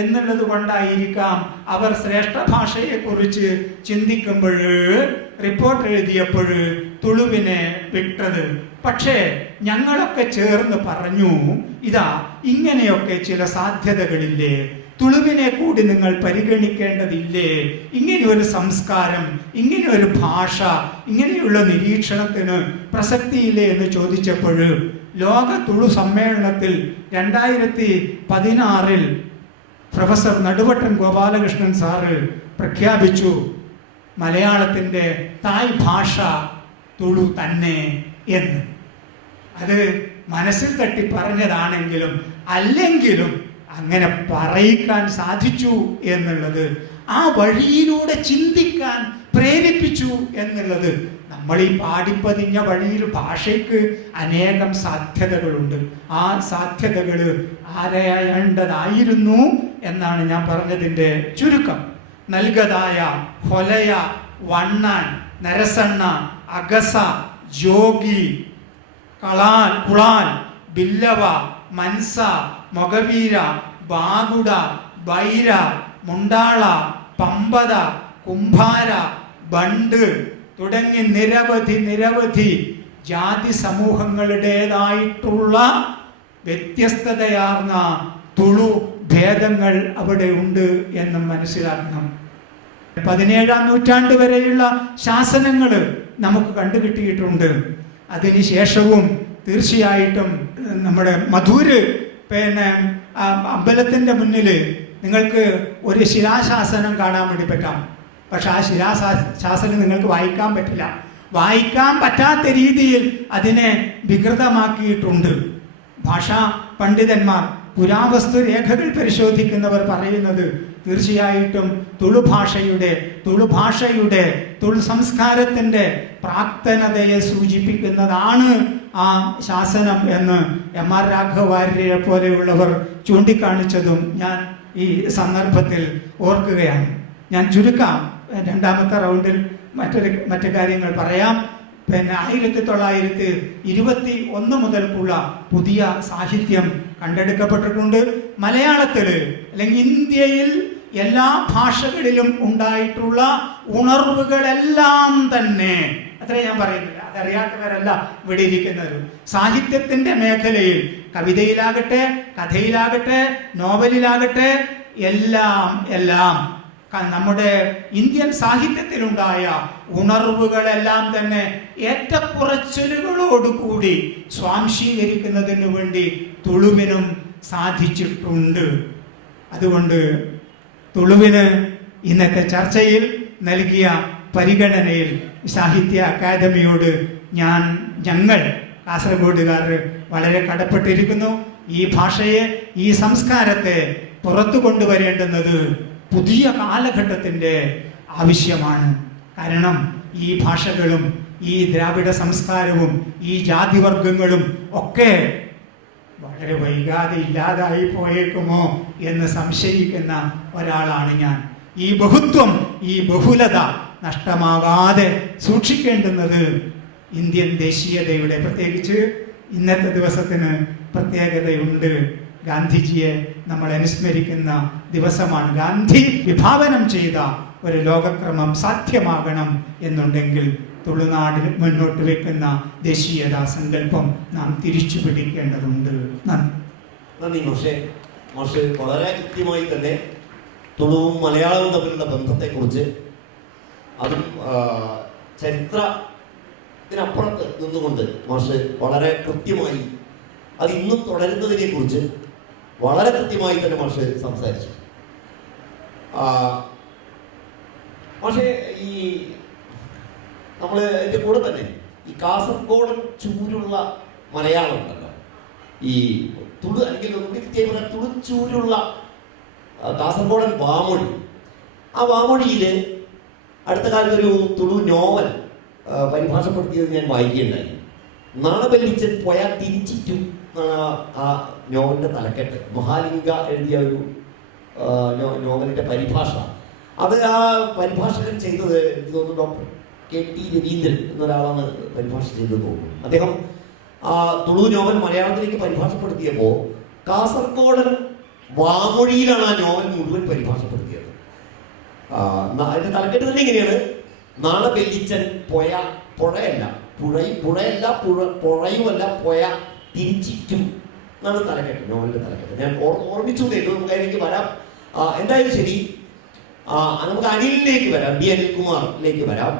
എന്നുള്ളത് കൊണ്ടായിരിക്കാം അവർ ശ്രേഷ്ഠ ഭാഷയെക്കുറിച്ച് ചിന്തിക്കുമ്പോൾ റിപ്പോർട്ട് എഴുതിയപ്പോൾ തുളുവിനെ വിട്ടത്. പക്ഷേ ഞങ്ങളൊക്കെ ചേർന്ന് പറഞ്ഞു, ഇതാ ഇങ്ങനെയൊക്കെ ചില സാധ്യതകളില്ലേ, തുളുവിനെ കൂടി നിങ്ങൾ പരിഗണിക്കേണ്ടതില്ലേ, ഇങ്ങനെയൊരു സംസ്കാരം, ഇങ്ങനെയൊരു ഭാഷ, ഇങ്ങനെയുള്ള നിരീക്ഷണത്തിന് പ്രസക്തിയില്ലേ എന്ന് ചോദിച്ചപ്പോൾ ലോക തുളു സമ്മേളനത്തിൽ 2016 പ്രൊഫസർ നടുവട്ടൻ ഗോപാലകൃഷ്ണൻ സാറ് പ്രഖ്യാപിച്ചു, മലയാളത്തിൻ്റെ തായ് ഭാഷ തുളു തന്നെ എന്ന്. അത് മനസ്സിൽ തട്ടി പറഞ്ഞതാണെങ്കിലും അല്ലെങ്കിലും അങ്ങനെ പറയിക്കാൻ സാധിച്ചു എന്നുള്ളത്, ആ വഴിയിലൂടെ ചിന്തിക്കാൻ പ്രേരിപ്പിച്ചു എന്നുള്ളത്. നമ്മൾ ഈ പാടിപ്പതിഞ്ഞ വഴിയിൽ ഭാഷയ്ക്ക് അനേകം സാധ്യതകളുണ്ട്. ആ സാധ്യതകൾ ആരായേണ്ടതായിരുന്നു എന്നാണ് ഞാൻ പറഞ്ഞതിൻ്റെ ചുരുക്കം. നൽകതായ, ഹൊലയ, വണ്ണാൻ, നരസണ്ണ, അഗസ, ജോഗി, കളാൻ, കുളാൻ, ബില്ലവ, മൻസ, മൊഗവീര, ബാഗുഡ, ബൈര, മുണ്ടാള, പമ്പത, കുംഭാര, ബണ്ട് തുടങ്ങി നിരവധി ജാതി സമൂഹങ്ങളുടേതായിട്ടുള്ള വ്യത്യസ്തതയാർന്ന തുളു ഭേദങ്ങൾ അവിടെ ഉണ്ട് എന്ന് മനസ്സിലാക്കണം. 17-ാം നൂറ്റാണ്ട് വരെയുള്ള ശാസനങ്ങൾ നമുക്ക് കണ്ടുകിട്ടിയിട്ടുണ്ട്. അതിനുശേഷവും തീർച്ചയായിട്ടും നമ്മുടെ മധൂര് അമ്പലത്തിൻ്റെ മുന്നിൽ നിങ്ങൾക്ക് ഒരു ശിലാശാസനം കാണാൻ വേണ്ടി പറ്റാം. പക്ഷെ ആ ശിലാശാസനം നിങ്ങൾക്ക് വായിക്കാൻ പറ്റില്ല. വായിക്കാൻ പറ്റാത്ത രീതിയിൽ അതിനെ വികൃതമാക്കിയിട്ടുണ്ട്. ഭാഷാ പണ്ഡിതന്മാർ, പുരാവസ്തു രേഖകൾ പരിശോധിക്കുന്നവർ പറയുന്നത് തീർച്ചയായിട്ടും തുളു ഭാഷയുടെ തുളു സംസ്കാരത്തിൻ്റെ പ്രാക്തനതയെ സൂചിപ്പിക്കുന്നതാണ് ആ ശാസനം എന്ന് MR രാഘവാര്യരെ പോലെയുള്ളവർ ചൂണ്ടിക്കാണിച്ചതും ഞാൻ ഈ സന്ദർഭത്തിൽ ഓർക്കുകയാണ്. ഞാൻ ചുരുക്കാം, രണ്ടാമത്തെ റൗണ്ടിൽ മറ്റു കാര്യങ്ങൾ പറയാം. 1921 മുതൽക്കുള്ള പുതിയ സാഹിത്യം കണ്ടെടുക്കപ്പെട്ടിട്ടുണ്ട്. മലയാളത്തിൽ അല്ലെങ്കിൽ ഇന്ത്യയിൽ എല്ലാ ഭാഷകളിലും ഉണ്ടായിട്ടുള്ള ഉണർവുകളെല്ലാം തന്നെ, അത്രേ ഞാൻ പറയുന്നില്ല, അതറിയാത്തവരല്ല ഇവിടെ ഇരിക്കുന്നത്. സാഹിത്യത്തിൻ്റെ മേഖലയിൽ കവിതയിലാകട്ടെ, കഥയിലാകട്ടെ, നോവലിലാകട്ടെ, എല്ലാം നമ്മുടെ ഇന്ത്യൻ സാഹിത്യത്തിലുണ്ടായ ഉണർവുകളെല്ലാം തന്നെ ഏറ്റക്കുറച്ചിലുകളോടുകൂടി സ്വാംശീകരിക്കുന്നതിന് വേണ്ടി തുളുവിനും സാധിച്ചിട്ടുണ്ട്. അതുകൊണ്ട് തുളുവിന് ഇന്നത്തെ ചർച്ചയിൽ നൽകിയ പരിഗണനയിൽ സാഹിത്യ അക്കാദമിയോട് ഞങ്ങൾ കാസർഗോഡുകാർ വളരെ കടപ്പെട്ടിരിക്കുന്നു. ഈ ഭാഷയെ, ഈ സംസ്കാരത്തെ പുറത്തു കൊണ്ടുവരേണ്ടുന്നത് പുതിയ കാലഘട്ടത്തിൻ്റെ ആവശ്യമാണ്. കാരണം ഈ ഭാഷകളും ഈ ദ്രാവിഡ സംസ്കാരവും ഈ ജാതിവർഗങ്ങളും ഒക്കെ വളരെ വൈകാതെ ഇല്ലാതായി പോയേക്കുമോ എന്ന് സംശയിക്കുന്ന ഒരാളാണ് ഞാൻ. ഈ ബഹുത്വം, ഈ ബഹുലത നഷ്ടമാകാതെ സൂക്ഷിക്കേണ്ടുന്നത് ഇന്ത്യൻ ദേശീയതയുടെ, പ്രത്യേകിച്ച് ഇന്നത്തെ ദിവസത്തിന് പ്രത്യേകതയുണ്ട്. ഗാന്ധിജിയെ നമ്മൾ അനുസ്മരിക്കുന്ന ദിവസമാണ്. ഗാന്ധി വിഭാവനം ചെയ്ത ഒരു ലോകക്രമം സാധ്യമാകണം എന്നുണ്ടെങ്കിൽ തുളുനാടിൽ മുന്നോട്ട് വെക്കുന്ന ദേശീയതാ സങ്കല്പം നാം തിരിച്ചു പിടിക്കേണ്ടതുണ്ട്. നന്ദി മോശെ വളരെ കൃത്യമായി തന്നെ തുളുവും മലയാളവും തമ്മിലുള്ള ബന്ധത്തെക്കുറിച്ച്, അതും ചരിത്രത്തിനപ്പുറത്ത് നിന്നുകൊണ്ട് മോശ് വളരെ കൃത്യമായി അത് ഇന്നും തുടരുന്നതിനെ കുറിച്ച് വളരെ കൃത്യമായി തന്നെ മോശ് സംസാരിച്ചു. പക്ഷേ ഈ നമ്മൾ എൻ്റെ കൂടെ തന്നെ ഈ കാസർഗോഡൻ ചൂരുള്ള മലയാളം ഉണ്ടല്ലോ, ഈ തുളു അല്ലെങ്കിൽ കൃത്യമായി തുളുച്ചൂരുള്ള കാസർഗോഡൻ വാമൊഴി. ആ വാമൊഴിയിൽ അടുത്ത കാലത്തൊരു തുളു നോവൽ പരിഭാഷപ്പെടുത്തിയത് ഞാൻ വായിക്കുകയുണ്ടായി. നാണബല്ലിച്ചൻ പോയാൽ തിരിച്ചിട്ടു ആ നോവലിൻ്റെ തലക്കെട്ട്. മഹാലിംഗ എഴുതിയ ഒരു നോവലിൻ്റെ പരിഭാഷ. അത് ആ പരിഭാഷകൻ ചെയ്തത് എനിക്ക് തോന്നുന്നു ഡോക്ടർ KT രവീന്ദ്രൻ എന്നൊരാളാണ് പരിഭാഷ ചെയ്തത് തോന്നുന്നു. അദ്ദേഹം ആ തുളു നോവൽ മലയാളത്തിലേക്ക് പരിഭാഷപ്പെടുത്തിയപ്പോൾ കാസർഗോഡൻ വാമൊഴിയിലാണ് ആ നോവൽ മുഴുവൻ പരിഭാഷപ്പെടുത്തിയത്. അതിന്റെ തലക്കെട്ട് തന്നെ ഇങ്ങനെയാണ്: നാണബെല്ലിച്ചൻ പുഴയുമല്ല പോയ തിരിച്ചിറ്റു എന്നാണ് തലക്കെട്ട്, നോവലിന്റെ തലക്കെട്ട്. ഞാൻ ഓർമ്മിച്ചു കേട്ടു, നമുക്ക് അതിലേക്ക് വരാം. എന്തായാലും ശരി, നമുക്ക് അനിലിലേക്ക് വരാം, B. അനിൽകുമാറിലേക്ക് വരാം.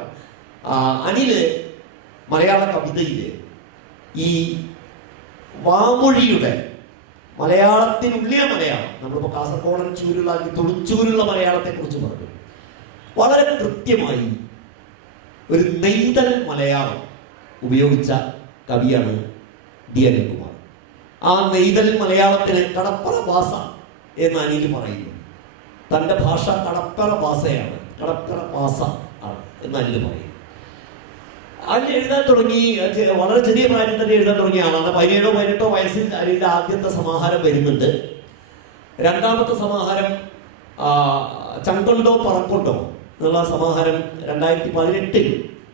അനില് മലയാള കവിതയില് ഈ വാമൊഴിയുടെ മലയാളത്തിനുള്ളിലെ മലയാളം, നമ്മളിപ്പോൾ കാസർഗോഡൻ ചൂരുള്ള തുളുച്ചൂരുള്ള മലയാളത്തെ കുറിച്ച് പറഞ്ഞു. വളരെ കൃത്യമായി ഒരു നെയ്തൽ മലയാളം ഉപയോഗിച്ച കവിയാണ് D. അനിൽകുമാർ. ആ നെയ്തൽ മലയാളത്തിന് കടപ്പറ ഭാഷ എന്ന് അനിൽ പറയുന്നു. തൻ്റെ ഭാഷ കടപ്പറ ഭാഷയാണ്, കടപ്പറ ഭാഷ ആണ് എന്ന് അനിൽ പറയും. അനിൽ എഴുതാൻ തുടങ്ങി വളരെ ചെറിയ പ്രായത്തിൽ തന്നെ എഴുതാൻ തുടങ്ങിയ ആളാണ്. 17-18 വയസ്സിൽ അനിലിൻ്റെ ആദ്യത്തെ സമാഹാരം വരുന്നുണ്ട്. രണ്ടാമത്തെ സമാഹാരം ചങ്കൊണ്ടോ പറക്കൊണ്ടോ എന്നുള്ള സമാഹാരം 2018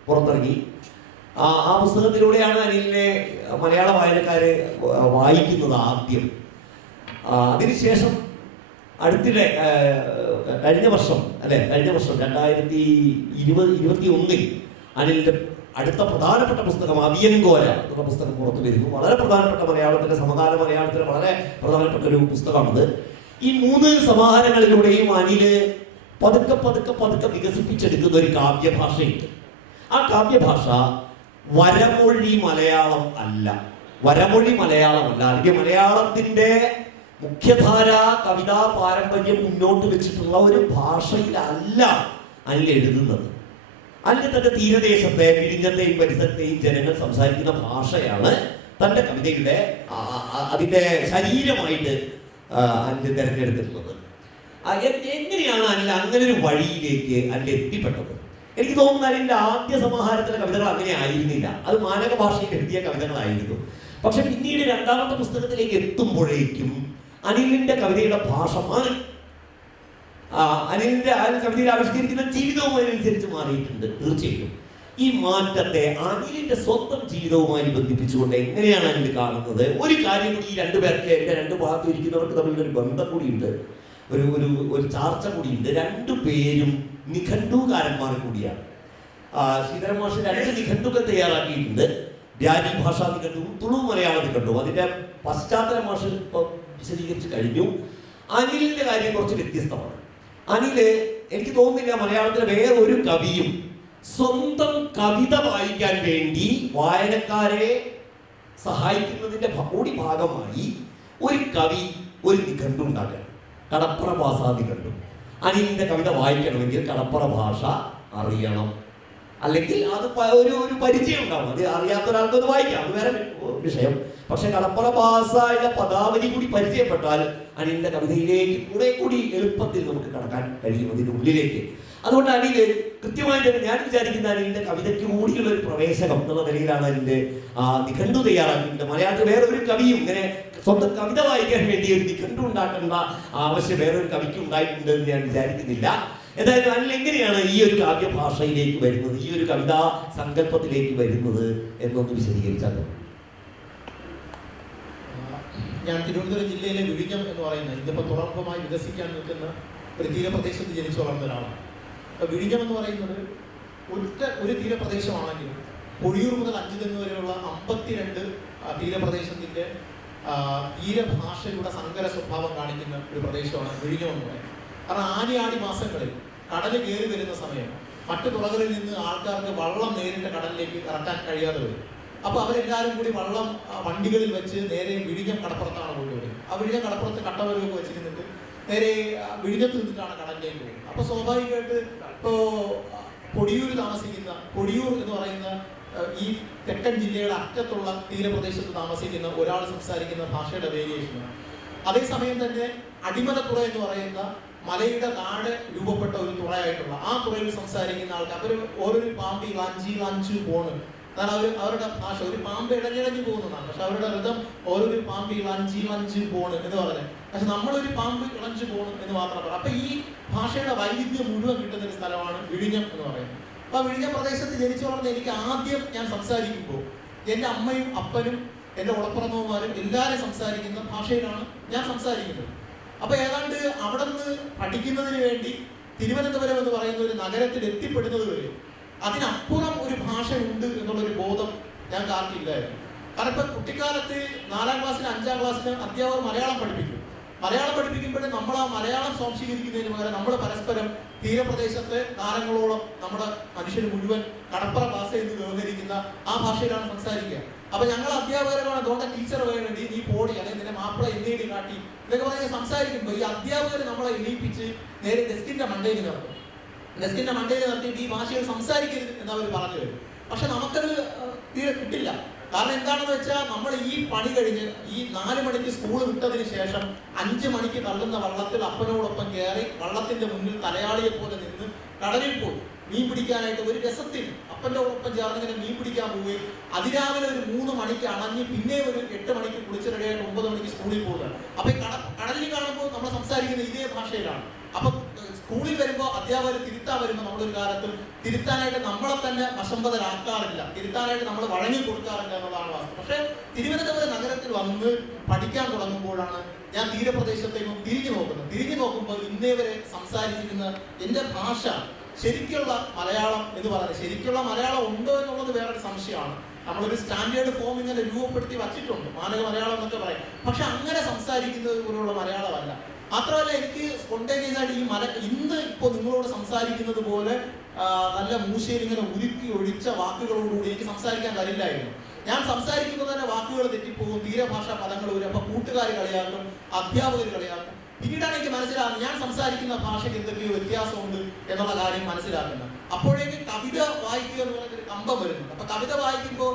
പുറത്തിറങ്ങി. ആ പുസ്തകത്തിലൂടെയാണ് അനിലിനെ മലയാള വായനക്കാര് വായിക്കുന്നത് ആദ്യം. അതിനുശേഷം അടുത്തിടെ കഴിഞ്ഞ വർഷം 2021 അനിലിന്റെ അടുത്ത പ്രധാനപ്പെട്ട പുസ്തകം അവിയൻകോര എന്നുള്ള പുസ്തകം പുറത്തു വരുന്നു. വളരെ പ്രധാനപ്പെട്ട മലയാളത്തിലെ സമകാല മലയാളത്തിലെ വളരെ പ്രധാനപ്പെട്ട ഒരു പുസ്തകമാണിത്. ഈ 3 സമാഹാരങ്ങളിലൂടെയും അനില് പതുക്കെ വികസിപ്പിച്ചെടുക്കുന്ന ഒരു കാവ്യഭാഷയുണ്ട്. ആ കാവ്യഭാഷ വരമൊഴി മലയാളം അല്ല, അല്ലെങ്കിൽ മലയാളത്തിന്റെ മുഖ്യധാര കവിതാ പാരമ്പര്യം മുന്നോട്ട് വെച്ചിട്ടുള്ള ഒരു ഭാഷയിലല്ല അനിൽ എഴുതുന്നത്. അനിൽ തന്റെ തീരദേശത്തെ, വിഴിഞ്ഞത്തെയും പരിസരത്തെയും ജനങ്ങൾ സംസാരിക്കുന്ന ഭാഷയാണ് തന്റെ കവിതയുടെ അതിന്റെ ശരീരമായിട്ട് അനിൽ തിരഞ്ഞെടുത്തിട്ടുള്ളത്. എങ്ങനെയാണ് അനിൽ അങ്ങനെ ഒരു വഴിയിലേക്ക് അനിൽ എത്തിപ്പെട്ടത്? എനിക്ക് തോന്നുന്നു അനിലിന്റെ ആദ്യ സമാഹാരത്തിലെ കവിതകൾ അങ്ങനെ ആയിരുന്നില്ല, അത് മാനക ഭാഷയിൽ എഴുതിയ കവിതകളായിരുന്നു. പക്ഷെ പിന്നീട് രണ്ടാമത്തെ പുസ്തകത്തിലേക്ക് എത്തുമ്പോഴേക്കും അനിലിന്റെ കവിതയുടെ ഭാഷ മാറി. അനിലിന്റെ കവിതയിൽ ആവിഷ്കരിക്കുന്ന ജീവിതവും അതിനനുസരിച്ച് മാറിയിട്ടുണ്ട്. തീർച്ചയായിട്ടും ഈ മാറ്റത്തെ അനിലിന്റെ സ്വന്തം ജീവിതവുമായി ബന്ധിപ്പിച്ചുകൊണ്ട് എങ്ങനെയാണ് അനിൽ കാണുന്നത്? ഒരു കാര്യം കൂടി, ഈ രണ്ടുപേർക്ക്, എന്റെ രണ്ട് ഭാഗത്ത് ഇരിക്കുന്നവർക്ക് തമ്മിൽ ഒരു ബന്ധം കൂടിയുണ്ട്, ഒരു ചർച്ച കൂടിയുണ്ട്. രണ്ടുപേരും നിഘണ്ടുകാരന്മാർ കൂടിയാണ്. ശ്രീധരൻ മാഷ് 2 നിഘണ്ടുക്കൾ തയ്യാറാക്കിയിട്ടുണ്ട്. ബ്യാരി ഭാഷാ നിഘണ്ടുവും തുളു മലയാള നിഘണ്ടുവും. അതിന്റെ പശ്ചാത്തല മാഷ് ഇപ്പോൾ വിശദീകരിച്ച് കഴിഞ്ഞു. അനിലിന്റെ കാര്യം കുറച്ച് വ്യത്യസ്തമാണ്. അനില്, എനിക്ക് തോന്നുന്നില്ല മലയാളത്തിലെ വേറൊരു കവിയും സ്വന്തം കവിത വായിക്കാൻ വേണ്ടി വായനക്കാരെ സഹായിക്കുന്നതിന്റെ കൂടി ഭാഗമായി ഒരു കവി ഒരു നിഘണ്ടു ഉണ്ടാക്കണം, കടപ്പറ ഭാഷ നിഘണ്ടു. അനിലിന്റെ കവിത വായിക്കണമെങ്കിൽ കടപ്പറ ഭാഷ അറിയണം, അല്ലെങ്കിൽ അത് ഒരു പരിചയം ഉണ്ടാവും. അത് അറിയാത്ത ഒരാൾക്ക് അത് വായിക്കാം, അത് വേറെ വിഷയം. പക്ഷെ കടപ്പുറ ഭാഷയുടെ പദാവലി കൂടി പരിചയപ്പെട്ടാൽ അനിലിന്റെ കവിതയിലേക്ക് കൂടി എളുപ്പത്തിൽ നമുക്ക് കടക്കാൻ കഴിയും, അതിൻ്റെ ഉള്ളിലേക്ക്. അതുകൊണ്ട് അനിൽ കൃത്യമായിട്ട് ഞാൻ വിചാരിക്കുന്ന അനിലിന്റെ കവിതയ്ക്ക് കൂടിയുള്ള ഒരു പ്രവേശകം എന്നുള്ള നിലയിലാണ് അതിൻ്റെ നിഘണ്ടു തയ്യാറാക്കിയിട്ടുണ്ട്. മലയാളത്തിൽ വേറെ ഒരു കവിയും ഇങ്ങനെ സ്വന്തം കവിത വായിക്കാൻ വേണ്ടി ഒരു നിഘണ്ടു ഉണ്ടാക്കേണ്ട ആവശ്യം വേറൊരു കവിക്ക് ഉണ്ടായിട്ടുണ്ട് എന്ന് ഞാൻ വിചാരിക്കുന്നില്ല. എന്തായാലും അനിൽ എങ്ങനെയാണ് ഈ ഒരു കാവ്യഭാഷയിലേക്ക് വരുന്നത്, ഈ ഒരു കവിതാ സങ്കല്പത്തിലേക്ക് വരുന്നത് എന്നൊന്ന് വിശദീകരിച്ചാൽ. ഞാൻ തിരുവനന്തപുരം ജില്ലയിലെ വിഴിഞ്ഞം എന്ന് പറയുന്ന ഇതിപ്പോൾ തുറമുഖമായി വികസിക്കാൻ നിൽക്കുന്ന ഒരു തീരപ്രദേശത്ത് ജനിച്ചു വളർന്ന ഒരാളാണ്. അപ്പോൾ വിഴിഞ്ഞം എന്ന് പറയുന്നത് ഒരു തീരപ്രദേശമാണെങ്കിലും പൊഴിയൂർ മുതൽ അഞ്ചുതെങ്ങ് വരെയുള്ള 52 തീരപ്രദേശത്തിൻ്റെ തീരഭാഷയുടെ സങ്കര സ്വഭാവം കാണിക്കുന്ന ഒരു പ്രദേശമാണ് വിഴിഞ്ഞം എന്ന് പറയുന്നത്. കാരണം ആടി മാസങ്ങളിൽ കടൽ കയറി വരുന്ന സമയം മറ്റു തുറകളിൽ നിന്ന് ആൾക്കാർക്ക് വള്ളം നേരിട്ട് കടലിലേക്ക് ഇറക്കാൻ കഴിയാതെ വരും. അപ്പോൾ അവരെല്ലാവരും കൂടി വള്ളം വണ്ടികളിൽ വെച്ച് നേരെ വിഴിഞ്ഞം കടപ്പുറത്താണ് കൊണ്ടുവരുന്നത്. ആ വിഴിഞ്ഞം കടപ്പുറത്ത് കട്ടവരവൊക്കെ വെച്ചിരുന്നിട്ട് നേരെ വിഴിഞ്ഞത്ത് നിന്നിട്ടാണ് കടലിലേക്ക് പോകുന്നത്. അപ്പോൾ സ്വാഭാവികമായിട്ട് ഇപ്പോൾ പൊടിയൂർ എന്ന് പറയുന്ന ഈ തെക്കൻ ജില്ലയുടെ അറ്റത്തുള്ള തീരപ്രദേശത്ത് താമസിക്കുന്ന ഒരാൾ സംസാരിക്കുന്ന ഭാഷയുടെ വേരിയേഷനാണ്. അതേസമയം തന്നെ അടിമലത്തുറ എന്ന് പറയുന്ന മലയുടെ താഴെ രൂപപ്പെട്ട ഒരു തുറയായിട്ടുള്ള ആ തുറയിൽ സംസാരിക്കുന്ന ആൾക്ക് അവർ ഓരോരു പാമ്പി ലഞ്ചു പോണ്, അതാണ് അവരുടെ ഭാഷ. ഒരു പാമ്പ് ഇടഞ്ഞിടഞ്ഞു പോകുന്നതാണ്, പക്ഷെ അവരുടെ ഋതം ഓരോരു പാമ്പ് ലഞ്ചു പോണ് എന്ന് പറഞ്ഞത്. പക്ഷെ നമ്മളൊരു പാമ്പ് ഇളഞ്ചു പോണ് എന്ന് മാത്രം പറയാം. അപ്പൊ ഈ ഭാഷയുടെ വൈവിധ്യം മുഴുവൻ കിട്ടുന്ന ഒരു സ്ഥലമാണ് വിഴിഞ്ഞം എന്ന് പറയുന്നത്. അപ്പൊ വിഴിഞ്ഞം പ്രദേശത്ത് ജനിച്ചു വളർന്ന എനിക്ക് ആദ്യം ഞാൻ സംസാരിക്കുമ്പോൾ എൻ്റെ അമ്മയും അപ്പനും എൻ്റെ ഉളപ്പുറന്നവന്മാരും എല്ലാവരും സംസാരിക്കുന്ന ഭാഷയിലാണ് ഞാൻ സംസാരിക്കുന്നത്. അപ്പൊ ഏതാണ്ട് അവിടെ നിന്ന് പഠിക്കുന്നതിന് വേണ്ടി തിരുവനന്തപുരം എന്ന് പറയുന്ന ഒരു നഗരത്തിൽ എത്തിപ്പെടുന്നത് വരെ അതിനപ്പുറം ഒരു ഭാഷ ഉണ്ട് എന്നുള്ളൊരു ബോധം ഞങ്ങൾക്ക് ആർക്കില്ലായിരുന്നു. കാരണം ഇപ്പൊ കുട്ടിക്കാലത്ത് 4ാം ക്ലാസ്സിലും 5ാം ക്ലാസ്സിലും അധ്യാപകർ മലയാളം പഠിപ്പിക്കുമ്പോഴും നമ്മൾ ആ മലയാളം സ്വാംശീകരിക്കുന്നതിന് പകരം നമ്മൾ പരസ്പരം തീരപ്രദേശത്തെ കാലങ്ങളോളം നമ്മുടെ മനുഷ്യർ മുഴുവൻ കടപ്പുറ ഭാഷ എന്ന് വ്യവഹരിക്കുന്ന ആ ഭാഷയിലാണ് സംസാരിക്കുക. അപ്പൊ ഞങ്ങൾ അധ്യാപകരാണ് അതുകൊണ്ട് ടീച്ചർ വേണ്ടി നീ പോടി അല്ലെങ്കിൽ നിന്റെ മാപ്പിള എണ്ണീടി കാട്ടി ഇതൊക്കെ പറഞ്ഞ് സംസാരിക്കുമ്പോൾ ഈ അധ്യാപകർ നമ്മളെ എണീപ്പിച്ച് നേരെ ഡെസ്കിന്റെ മണ്ടയിൽ നിർത്തിയിട്ട് ഈ ഭാഷയിൽ സംസാരിക്കരുത് എന്നവർ പറഞ്ഞു തരും. പക്ഷെ നമുക്കത് തീരെ കിട്ടില്ല. കാരണം എന്താണെന്ന് വെച്ചാൽ നമ്മൾ ഈ പണി കഴിഞ്ഞ് ഈ 4 മണിക്ക് സ്കൂൾ വിട്ടതിന് ശേഷം 5 മണിക്ക് തള്ളുന്ന വള്ളത്തിൽ അപ്പനോടൊപ്പം കയറി വള്ളത്തിന്റെ മുന്നിൽ തലയാളിയെ പോലെ നിന്ന് കടലിൽ പോയി മീൻ പിടിക്കാനായിട്ട് ഒരു രസത്തിന് അപ്പൻ്റെ ഒപ്പം ചേർന്ന് ഇങ്ങനെ മീൻ പിടിക്കാൻ പോവുകയും അതിരാവിലെ ഒരു 3 മണിക്ക് അണഞ്ഞ് പിന്നെ ഒരു 8 മണിക്ക് കുളിച്ച് റെഡിയായിട്ട് 9 മണിക്ക് സ്കൂളിൽ പോവുകയാണ്. അപ്പൊ ഈ കടലിൽ കാണുമ്പോൾ നമ്മൾ സംസാരിക്കുന്നത് ഇതേ ഭാഷയിലാണ്. അപ്പൊ സ്കൂളിൽ വരുമ്പോൾ അധ്യാപകർ തിരുത്താൻ വരുമ്പോൾ നമ്മളൊരു കാലത്തും തിരുത്താനായിട്ട് നമ്മളെ തന്നെ വശംവദരാക്കാറില്ല, തിരുത്താനായിട്ട് നമ്മൾ വഴങ്ങി കൊടുക്കാറില്ല എന്നതാണ് വാസ്തവം. പക്ഷെ തിരുവനന്തപുരം നഗരത്തിൽ വന്ന് പഠിക്കാൻ തുടങ്ങുമ്പോഴാണ് ഞാൻ തീരപ്രദേശത്തേക്കും തിരിഞ്ഞു നോക്കുമ്പോൾ ഇന്നേ വരെ സംസാരിച്ചിരുന്ന എൻ്റെ ഭാഷ ശരിക്കുള്ള മലയാളം എന്ന് പറയുന്നത്, ശരിക്കുള്ള മലയാളം ഉണ്ടോ എന്നുള്ളത് വേറൊരു സംശയമാണ്. നമ്മളൊരു സ്റ്റാൻഡേർഡ് ഫോം ഇങ്ങനെ രൂപപ്പെടുത്തി വച്ചിട്ടുണ്ട്, മാനക മലയാളം എന്നൊക്കെ പറയും. പക്ഷെ അങ്ങനെ സംസാരിക്കുന്നത് പോലുള്ള മലയാളമല്ല. മാത്രമല്ല എനിക്ക് സ്പോണ്ടേനിയസ് ആയിട്ട് ഇന്ന് ഇപ്പോൾ നിങ്ങളോട് സംസാരിക്കുന്നത് പോലെ നല്ല മൂശയിൽ ഇങ്ങനെ ഉരുക്കി ഒഴിച്ച വാക്കുകളോടുകൂടി എനിക്ക് സംസാരിക്കാൻ കഴിയില്ലായിരുന്നു. ഞാൻ സംസാരിക്കുന്നത് തന്നെ വാക്കുകൾ തെറ്റിപ്പോകും, തീരഭാഷാ പദങ്ങൾ വരും. അപ്പൊ കൂട്ടുകാർ കളിയാക്കും, അധ്യാപകർ കളിയാക്കും. പിന്നീടാണ് എനിക്ക് മനസ്സിലാകുന്നത് ഞാൻ സംസാരിക്കുന്ന ഭാഷയ്ക്ക് എന്തൊക്കെയോ വ്യത്യാസമുണ്ട് എന്നുള്ള കാര്യം മനസ്സിലാക്കുന്നത്. അപ്പോഴേക്ക് കവിത വായിക്കുക എന്ന് പറയുന്നൊരു കമ്പം വരുന്നുണ്ട്. അപ്പൊ കവിത വായിക്കുമ്പോൾ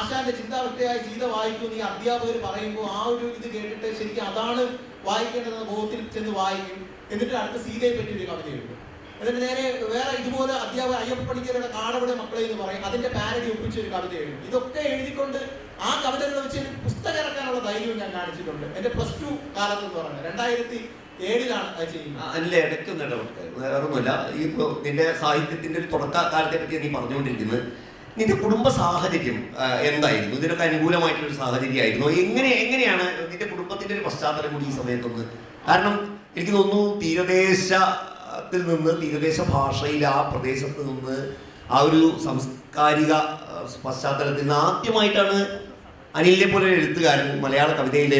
ആശാന്റെ ചിന്താവൃത്തിയായി സീത വായിക്കുമെന്ന് ഈ അധ്യാപകർ പറയുമ്പോൾ ആ ഒരു ഇത് കേട്ടിട്ട് ശരിക്കും അതാണ് വായിക്കേണ്ടതെന്ന് ബോധത്തിൽ ചെന്ന് വായിക്കും. എന്നിട്ട് അടുത്ത സീതയെ പറ്റി ഒരു കവിത എഴുതും. എന്നിട്ട് നേരെ വേറെ ഇതുപോലെ അധ്യാപകർ അയ്യപ്പ പണിക്കരുടെ കാടവിടെ മക്കളെ എന്ന് പറയും, അതിന്റെ പാരഡി ഒപ്പിച്ച് ഒരു കവിത എഴുതും. ഇതൊക്കെ എഴുതിക്കൊണ്ട് ആ കവിതകൾ വെച്ച് പുസ്തകം ഇറക്കാനുള്ള ധൈര്യവും ഞാൻ കാണിച്ചിട്ടുണ്ട്. എന്റെ +2 കാലത്ത് എന്ന് പറഞ്ഞത് 2007 അത് ചെയ്യുന്നത്. അതിലെ ഇടയ്ക്കൊന്നില്ല, ഈ നിന്റെ സാഹിത്യത്തിന്റെ ഒരു തുടക്കകാലത്തെ പറ്റി നീ പറഞ്ഞുകൊണ്ടിരിക്കുന്നത്. നിന്റെ കുടുംബ സാഹചര്യം എന്തായിരുന്നു? ഇതിനൊക്കെ അനുകൂലമായിട്ടുള്ളൊരു സാഹചര്യമായിരുന്നു? എങ്ങനെയാണ് നിന്റെ കുടുംബത്തിന്റെ ഒരു പശ്ചാത്തലം കൂടി ഈ സമയത്തൊന്ന്? കാരണം എനിക്ക് തോന്നുന്നു തീരദേശത്തിൽ നിന്ന്, തീരദേശ ഭാഷയിൽ ആ പ്രദേശത്ത് നിന്ന്, ആ ഒരു സാംസ്കാരിക പശ്ചാത്തലത്തിൽ നിന്ന് ആദ്യമായിട്ടാണ് അനിലിനെ പോലെ ഒരു എഴുത്തുകാരൻ മലയാള കവിതയിൽ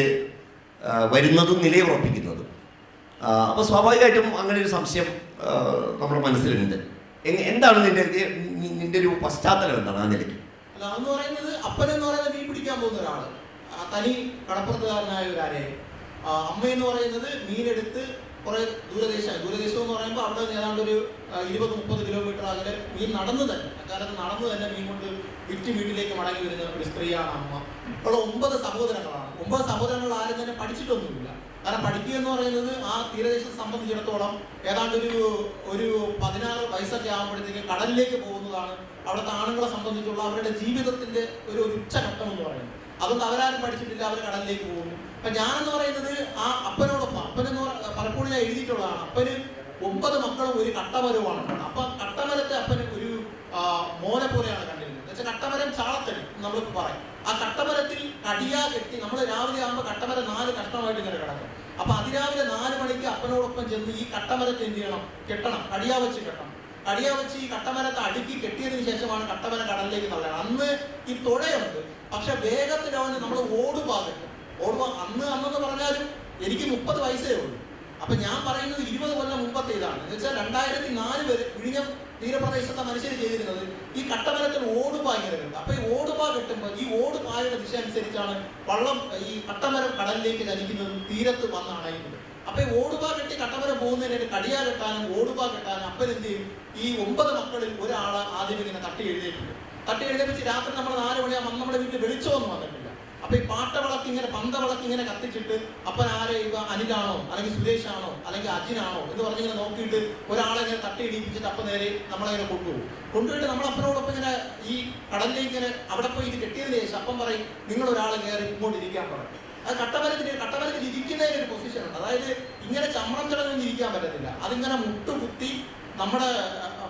വരുന്നതും നിലയുറപ്പിക്കുന്നതും. അപ്പോൾ സ്വാഭാവികമായിട്ടും അങ്ങനെ ഒരു സംശയം നമ്മുടെ മനസ്സിലുണ്ട്. എന്താണ് നിന്റെ ഒരു പശ്ചാത്തലം എന്താണ് ആ നിലയ്ക്ക്? അല്ല, എന്ന് പറയുന്നത് അപ്പനെന്ന് പറയുന്നത് മീൻ പിടിക്കാൻ പോകുന്ന ഒരാള്, തനി കടപ്പുറത്തുകാരനായ ഒരു ആരെയും. അമ്മയെന്ന് പറയുന്നത് മീനെടുത്ത് കുറെ ദൂരദേശം എന്ന് പറയുമ്പോൾ അവിടെ ഏതാണ്ട് ഒരു 20-30 കിലോമീറ്റർ അകലെ മീൻ നടന്നു തന്നെ മീൻ കൊണ്ട് വിറ്റ് വീട്ടിലേക്ക് മടങ്ങി വരുന്ന ഒരു സ്ത്രീയാണ് അമ്മ. ഉള്ള 9 സഹോദരങ്ങളാണ്. 9 സഹോദരങ്ങൾ ആരും തന്നെ പഠിച്ചിട്ടൊന്നുമില്ല. കാരണം പഠിക്കുക എന്ന് പറയുന്നത് ആ തീരദേശത്തെ സംബന്ധിച്ചിടത്തോളം ഏതാണ്ട് ഒരു 16 വയസ്സൊക്കെ ആകുമ്പോഴത്തേക്ക് കടലിലേക്ക് പോകുന്നതാണ് അവിടുത്തെ ആണുങ്ങളെ സംബന്ധിച്ചുള്ള അവരുടെ ജീവിതത്തിന്റെ ഒരു ഉച്ചഘട്ടം എന്ന് പറയുന്നത്. അതുകൊണ്ട് അവരാരും പഠിച്ചിട്ടില്ല, അവർ കടലിലേക്ക് പോകുന്നു. അപ്പൊ ഞാനെന്ന് പറയുന്നത് ആ അപ്പനോടൊപ്പം, അപ്പനെന്ന് പലപ്പോഴും ഞാൻ എഴുതിയിട്ടുള്ളതാണ്, അപ്പന് 9 മക്കളും ഒരു കട്ടമരവുമാണ്. അപ്പൊ കട്ടമരത്തെ അപ്പന് ഒരു മോനെ പോലെയാണ് കണ്ടിരുന്നത്. എന്നുവെച്ചാൽ കട്ടമരം ചാളത്തടി നമ്മൾ പറയും. ആ കട്ടമരത്തിൽ കടിയാ കെട്ടി നമ്മൾ രാവിലെ ആകുമ്പോൾ കട്ടമരം 4 കഷ്ടമായിട്ട് ഇങ്ങനെ കിടക്കും. അപ്പൊ അതിരാവിലെ 4 മണിക്ക് അപ്പനോടൊപ്പം ചെന്ന് ഈ കട്ടമരത്തെ എന്ത് ചെയ്യണം? കെട്ടണം, കടിയാ വെച്ച് കെട്ടണം. കടിയാ വെച്ച് ഈ കട്ടമരത്തെ അടുക്കി കെട്ടിയതിനു ശേഷമാണ് കട്ടമരം കടലിലേക്ക് തള്ളണം. അന്ന് ഈ തുഴയുണ്ട്, പക്ഷെ വേഗത്തിലവന് നമ്മൾ ഓടുപാകട്ടും. അന്നെന്ന് പറഞ്ഞാലും എനിക്ക് 30 വയസ്സേ ഉള്ളൂ. അപ്പൊ ഞാൻ പറയുന്നത് 20 കൊല്ലം മുമ്പത്തെ ഇതാണ്. എന്ന് വെച്ചാൽ 2004 വരെ വിഴിഞ്ഞം തീരപ്രദേശത്തെ മനുഷ്യർ ചെയ്തിരുന്നത് ഈ കട്ടമരത്തിൽ ഓടുപാ ഇങ്ങനെ കിട്ടും. അപ്പൊ ഈ ഓടുപാ കിട്ടുമ്പോൾ ഈ ഓടുപായുടെ ദിശ അനുസരിച്ചാണ് വള്ളം ഈ കട്ടമരം കടലിലേക്ക് ചലിക്കുന്നതും തീരത്ത് വന്ന് അണയുന്നത്. അപ്പൊ ഈ ഓടുപാ കെട്ടി കട്ടമരം പോകുന്നതിനായിട്ട് കടിയാ കെട്ടാനും ഓടുപാ കെട്ടാനും അപ്പനെന്ത് ചെയ്യും? ഈ 9 മക്കളിൽ ഒരാള് ആദ്യം ഇങ്ങനെ തട്ടി എഴുന്നേറ്റിട്ടുണ്ട്. തട്ടി എഴുന്നേപ്പിച്ച് രാത്രി നമ്മൾ 4 മണിയാകുമ്പോൾ നമ്മുടെ വീട്ടിൽ വെളിച്ചമൊന്നും വന്നിട്ടില്ല. അപ്പൊ ഈ പാട്ടവിളക്ക് ഇങ്ങനെ പന്തവിളക്ക് ഇങ്ങനെ കത്തിച്ചിട്ട് അപ്പൻ ആരെ ഇപ്പൊ അനിലാണോ അല്ലെങ്കിൽ സുരേഷാണോ അല്ലെങ്കിൽ അജിനാണോ എന്ന് പറഞ്ഞിങ്ങനെ നോക്കിയിട്ട് ഒരാളെ ഇങ്ങനെ തട്ടി ഇടിപ്പിച്ചിട്ട് അപ്പ നേരെ നമ്മളങ്ങനെ കൊണ്ടുപോയിട്ട് നമ്മൾ അപ്പനോടൊപ്പം ഇങ്ങനെ ഈ കടലിലേക്ക് ഇങ്ങനെ അവിടെ പോയി ഇത് കെട്ടിയതിന് ശേഷം അപ്പം പറയും നിങ്ങൾ ഒരാളെ കയറി ഇങ്ങോട്ട് ഇരിക്കാൻ പറയും. അത് കട്ടമരത്തിൽ ഇരിക്കുന്നതിന് ഒരു പൊസിഷൻ ഉണ്ട്. അതായത് ഇങ്ങനെ ചമ്രം ചടങ്ങൊന്നും ഇരിക്കാൻ പറ്റത്തില്ല. അതിങ്ങനെ മുട്ടുകുത്തി നമ്മുടെ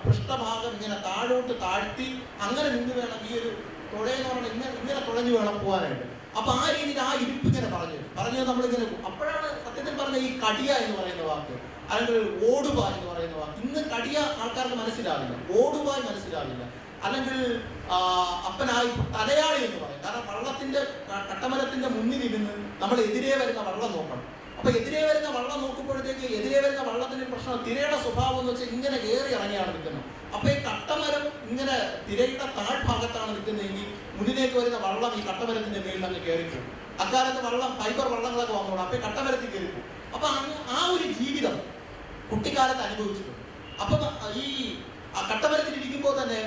പൃഷ്ഠഭാഗം ഇങ്ങനെ താഴോട്ട് താഴ്ത്തി അങ്ങനെ നിന്ന് വേണം ഈ ഒരു തുഴയെന്ന് പറഞ്ഞാൽ ഇങ്ങനെ തുഴഞ്ഞു വേണം പോകാനായിട്ട്. അപ്പൊ ആ രീതിയിൽ ആ ഇരിപ്പ് ഇങ്ങനെ പറഞ്ഞു നമ്മളിങ്ങനെ അപ്പോഴാണ് സത്യത്തിൽ പറഞ്ഞ ഈ കടിയ എന്ന് പറയുന്ന വാക്ക് അല്ലെങ്കിൽ ഓടുക എന്ന് പറയുന്ന വാക്ക് ഇന്ന് കടിയ ആൾക്കാർക്ക് മനസ്സിലാവില്ല, ഓടുവായി മനസ്സിലാവില്ല. അല്ലെങ്കിൽ അപ്പനായി തലയാളി എന്ന് പറയും. കാരണം വള്ളത്തിന്റെ കട്ടമരത്തിന്റെ മുന്നിൽ ഇരുന്ന് നമ്മൾ എതിരെ വരുന്ന വള്ളം നോക്കണം. അപ്പൊ എതിരെ വരുന്ന വള്ളം നോക്കുമ്പോഴത്തേക്ക് എതിരെ വരുന്ന വള്ളത്തിന്റെ പ്രശ്നം തിരയുടെ സ്വഭാവം എന്ന് വെച്ചാൽ ഇങ്ങനെ കയറി ഇറങ്ങിയാണ് നിൽക്കുന്നത്. അപ്പൊ ഈ കട്ടമരം ഇങ്ങനെ തിരയുടെ താഴ്ഭാഗത്താണ് നിൽക്കുന്നതെങ്കിൽ മുന്നിലേക്ക് വരുന്ന വള്ളം ഈ കട്ടമരത്തിന്റെ മേളിലൊക്കെ കയറിപ്പോകും. അക്കാലത്ത് ഫൈബർ വള്ളങ്ങളൊക്കെ വന്നോളൂ. അപ്പൊ ഈ കട്ടമരത്തിൽ കയറിപ്പോകും. അപ്പൊ ആ ഒരു ജീവിതം കുട്ടിക്കാലത്ത് അനുഭവിച്ചിട്ടുണ്ട്. അപ്പൊ ഈ കട്ടമരത്തിൽ ഇരിക്കുമ്പോൾ തന്നെ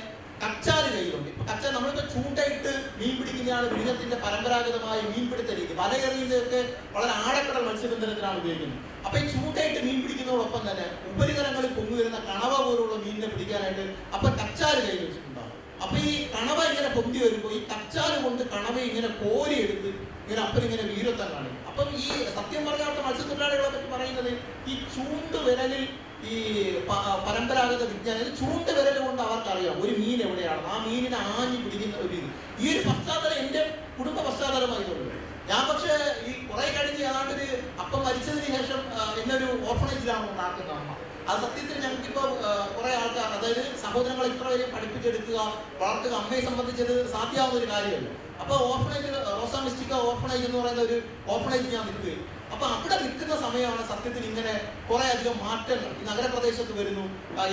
കച്ചാല് കയ്യിലുണ്ട്. ഇപ്പൊ കച്ച നമ്മളിപ്പോ ചൂണ്ടയിട്ട് മീൻ പിടിക്കുന്നതാണ് വിഴിഞ്ഞത്തിന്റെ പരമ്പരാഗതമായ മീൻപിടുത്ത രീതി. വലയെറിയുന്നതൊക്കെ വളരെ ആഴക്കടൽ മത്സ്യബന്ധനത്തിനാണ് ഉപയോഗിക്കുന്നത്. അപ്പൊ ഈ ചൂണ്ടയിട്ട് മീൻ പിടിക്കുന്നതോടൊപ്പം തന്നെ ഉപരിതലങ്ങളിൽ പൊങ്ങുവരുന്ന കണവ പോലുള്ള മീനിനെ പിടിക്കാനായിട്ട് അപ്പൊ കച്ചാല് കയ്യിൽ വെച്ചിട്ടുണ്ടാവും. അപ്പൊ ഈ കണവ ഇങ്ങനെ പൊന്തി വരുമ്പോൾ ഈ കച്ചാല് കൊണ്ട് കണവ ഇങ്ങനെ കോരിയെടുത്ത് ഇങ്ങനെ അപ്പനിങ്ങനെ വീരത്വം കാണിക്കും. അപ്പം ഈ സത്യം പറഞ്ഞാൽ മത്സ്യത്തൊഴിലാളികളെ പറ്റി പറയുന്നത് ഈ ചൂണ്ടുവിരലിൽ ഈ പരമ്പരാഗത വിജ്ഞാനം ചൂണ്ടുവിരൽ കൊണ്ട് അവർക്കറിയാം ഒരു മീൻ എവിടെയാണ്, ആ മീനിനെ ആഞ്ഞു പിടിക്കുന്ന ഒരു രീതി. ഈ ഒരു പശ്ചാത്തലം എൻ്റെ കുടുംബ പശ്ചാത്തലമായിട്ടുണ്ട്. ഞാൻ പക്ഷേ ഈ കുറെ കഴിഞ്ഞ് ഏതാണ്ടൊരു അപ്പം മരിച്ചതിന് ശേഷം എന്നെ ഒരു ഓർഫണേജിലാണ് ഉണ്ടാക്കുന്ന അമ്മ. ആ സത്യത്തിൽ ഞങ്ങൾക്കിപ്പോൾ കുറെ ആൾക്കാർ, അതായത് സഹോദരങ്ങളെ ഇത്ര വരെ പഠിപ്പിച്ചെടുക്കുക വളർത്തുക അമ്മയെ സംബന്ധിച്ചത് സാധ്യമാവുന്ന ഒരു കാര്യമല്ല. അപ്പൊ ഓർഫണേജ് റോസാ മിസ്റ്റിക്ക ഓർഫണേജ് എന്ന് പറയുന്ന ഒരു ഓർഫണേജ് ഞാൻ നിൽക്കുകയും അപ്പൊ അവിടെ നിൽക്കുന്ന സമയമാണ് സത്യത്തിൽ ഇങ്ങനെ കുറെ അധികം മാറ്റങ്ങൾ ഈ നഗരപ്രദേശത്ത് വരുന്നു.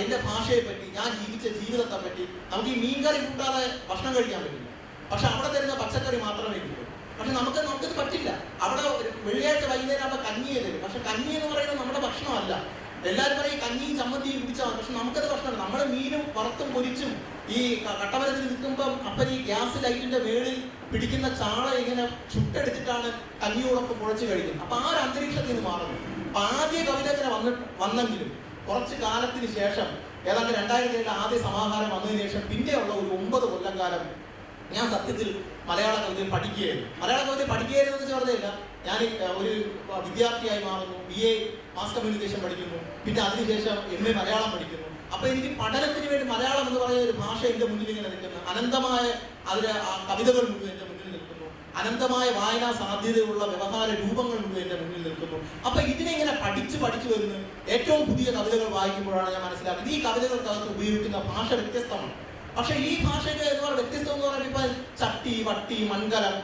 എന്റെ ഭാഷയെ പറ്റി, ഞാൻ ജീവിച്ച ജീവിതത്തെ പറ്റി, നമുക്ക് ഈ മീൻകറി കൂട്ടാതെ ഭക്ഷണം കഴിക്കാൻ പറ്റില്ല. പക്ഷെ അവിടെ തരുന്ന പച്ചക്കറി മാത്രമേ കിട്ടൂ. പക്ഷെ നമുക്കത് പറ്റില്ല. അവിടെ വെള്ളിയാഴ്ച വൈകുന്നേരം ആകുമ്പോൾ കഞ്ഞിയെ തരും. പക്ഷെ കഞ്ഞി എന്ന് പറയുന്നത് നമ്മുടെ ഭക്ഷണമല്ല. എല്ലാവരും പറയും കഞ്ഞിയും ചമ്മന്തിയും കുടിച്ചാൽ, പക്ഷെ നമുക്കത് ഭക്ഷണമാണ്. നമ്മുടെ മീനും വറുത്തും പൊരിച്ചും ഈ കട്ടമരത്തിൽ നിൽക്കുമ്പം അപ്പൻ ഈ ഗ്യാസ് ലൈറ്റിന്റെ മേളിൽ പിടിക്കുന്ന ചാള ഇങ്ങനെ ചുട്ടെടുത്തിട്ടാണ് കഞ്ഞിയോടൊപ്പം കുഴച്ച് കഴിക്കുന്നത്. അപ്പൊ ആ ഒരു അന്തരീക്ഷത്തിൽ നിന്ന് മാറുന്നു. അപ്പൊ ആദ്യ കവിത ഇങ്ങനെ വന്നെങ്കിലും കുറച്ച് കാലത്തിന് ശേഷം ഏതാണ്ട് 2007 ആദ്യ സമാഹാരം വന്നതിന് ശേഷം പിന്നെയുള്ള ഒരു 9 കൊല്ലം കാലം ഞാൻ സത്യത്തിൽ മലയാള കവിത പഠിക്കുകയായിരുന്നു. മലയാള കവിത പഠിക്കുകയായിരുന്നു ചെറുതല്ല. ഞാൻ ഒരു വിദ്യാർത്ഥിയായി മാറുന്നു, BA മാസ് കമ്മ്യൂണിക്കേഷൻ പഠിക്കുന്നു, പിന്നെ അതിനുശേഷം MA മലയാളം പഠിക്കുന്നു. അപ്പൊ എനിക്ക് പഠനത്തിന് വേണ്ടി മലയാളം എന്ന് പറയുന്ന ഒരു ഭാഷ എന്റെ മുന്നിൽ ഇങ്ങനെ നിൽക്കുന്നു. അനന്തമായ അതിലെ കവിതകൾ മുഴുവൻ എന്റെ മുന്നിൽ നിൽക്കുന്നു. അനന്തമായ വായനാ സാധ്യതയുള്ള വ്യവഹാര രൂപങ്ങൾ മുഴുവൻ എന്റെ മുന്നിൽ നിൽക്കുന്നു. അപ്പൊ ഇതിനെ ഇങ്ങനെ പഠിച്ചു വരുന്നു. ഏറ്റവും പുതിയ കവിതകൾ വായിക്കുമ്പോഴാണ് ഞാൻ മനസ്സിലാക്കുന്നത് ഈ കവിതകൾക്കകത്ത് ഉപയോഗിക്കുന്ന ഭാഷ വ്യത്യസ്തമാണ്. പക്ഷെ ഈ ഭാഷയ്ക്ക് എന്ന് പറയുന്നത് വ്യത്യസ്തം എന്ന് പറയുമ്പോൾ ഇപ്പൊ ചട്ടി, വട്ടി, മൺകലം,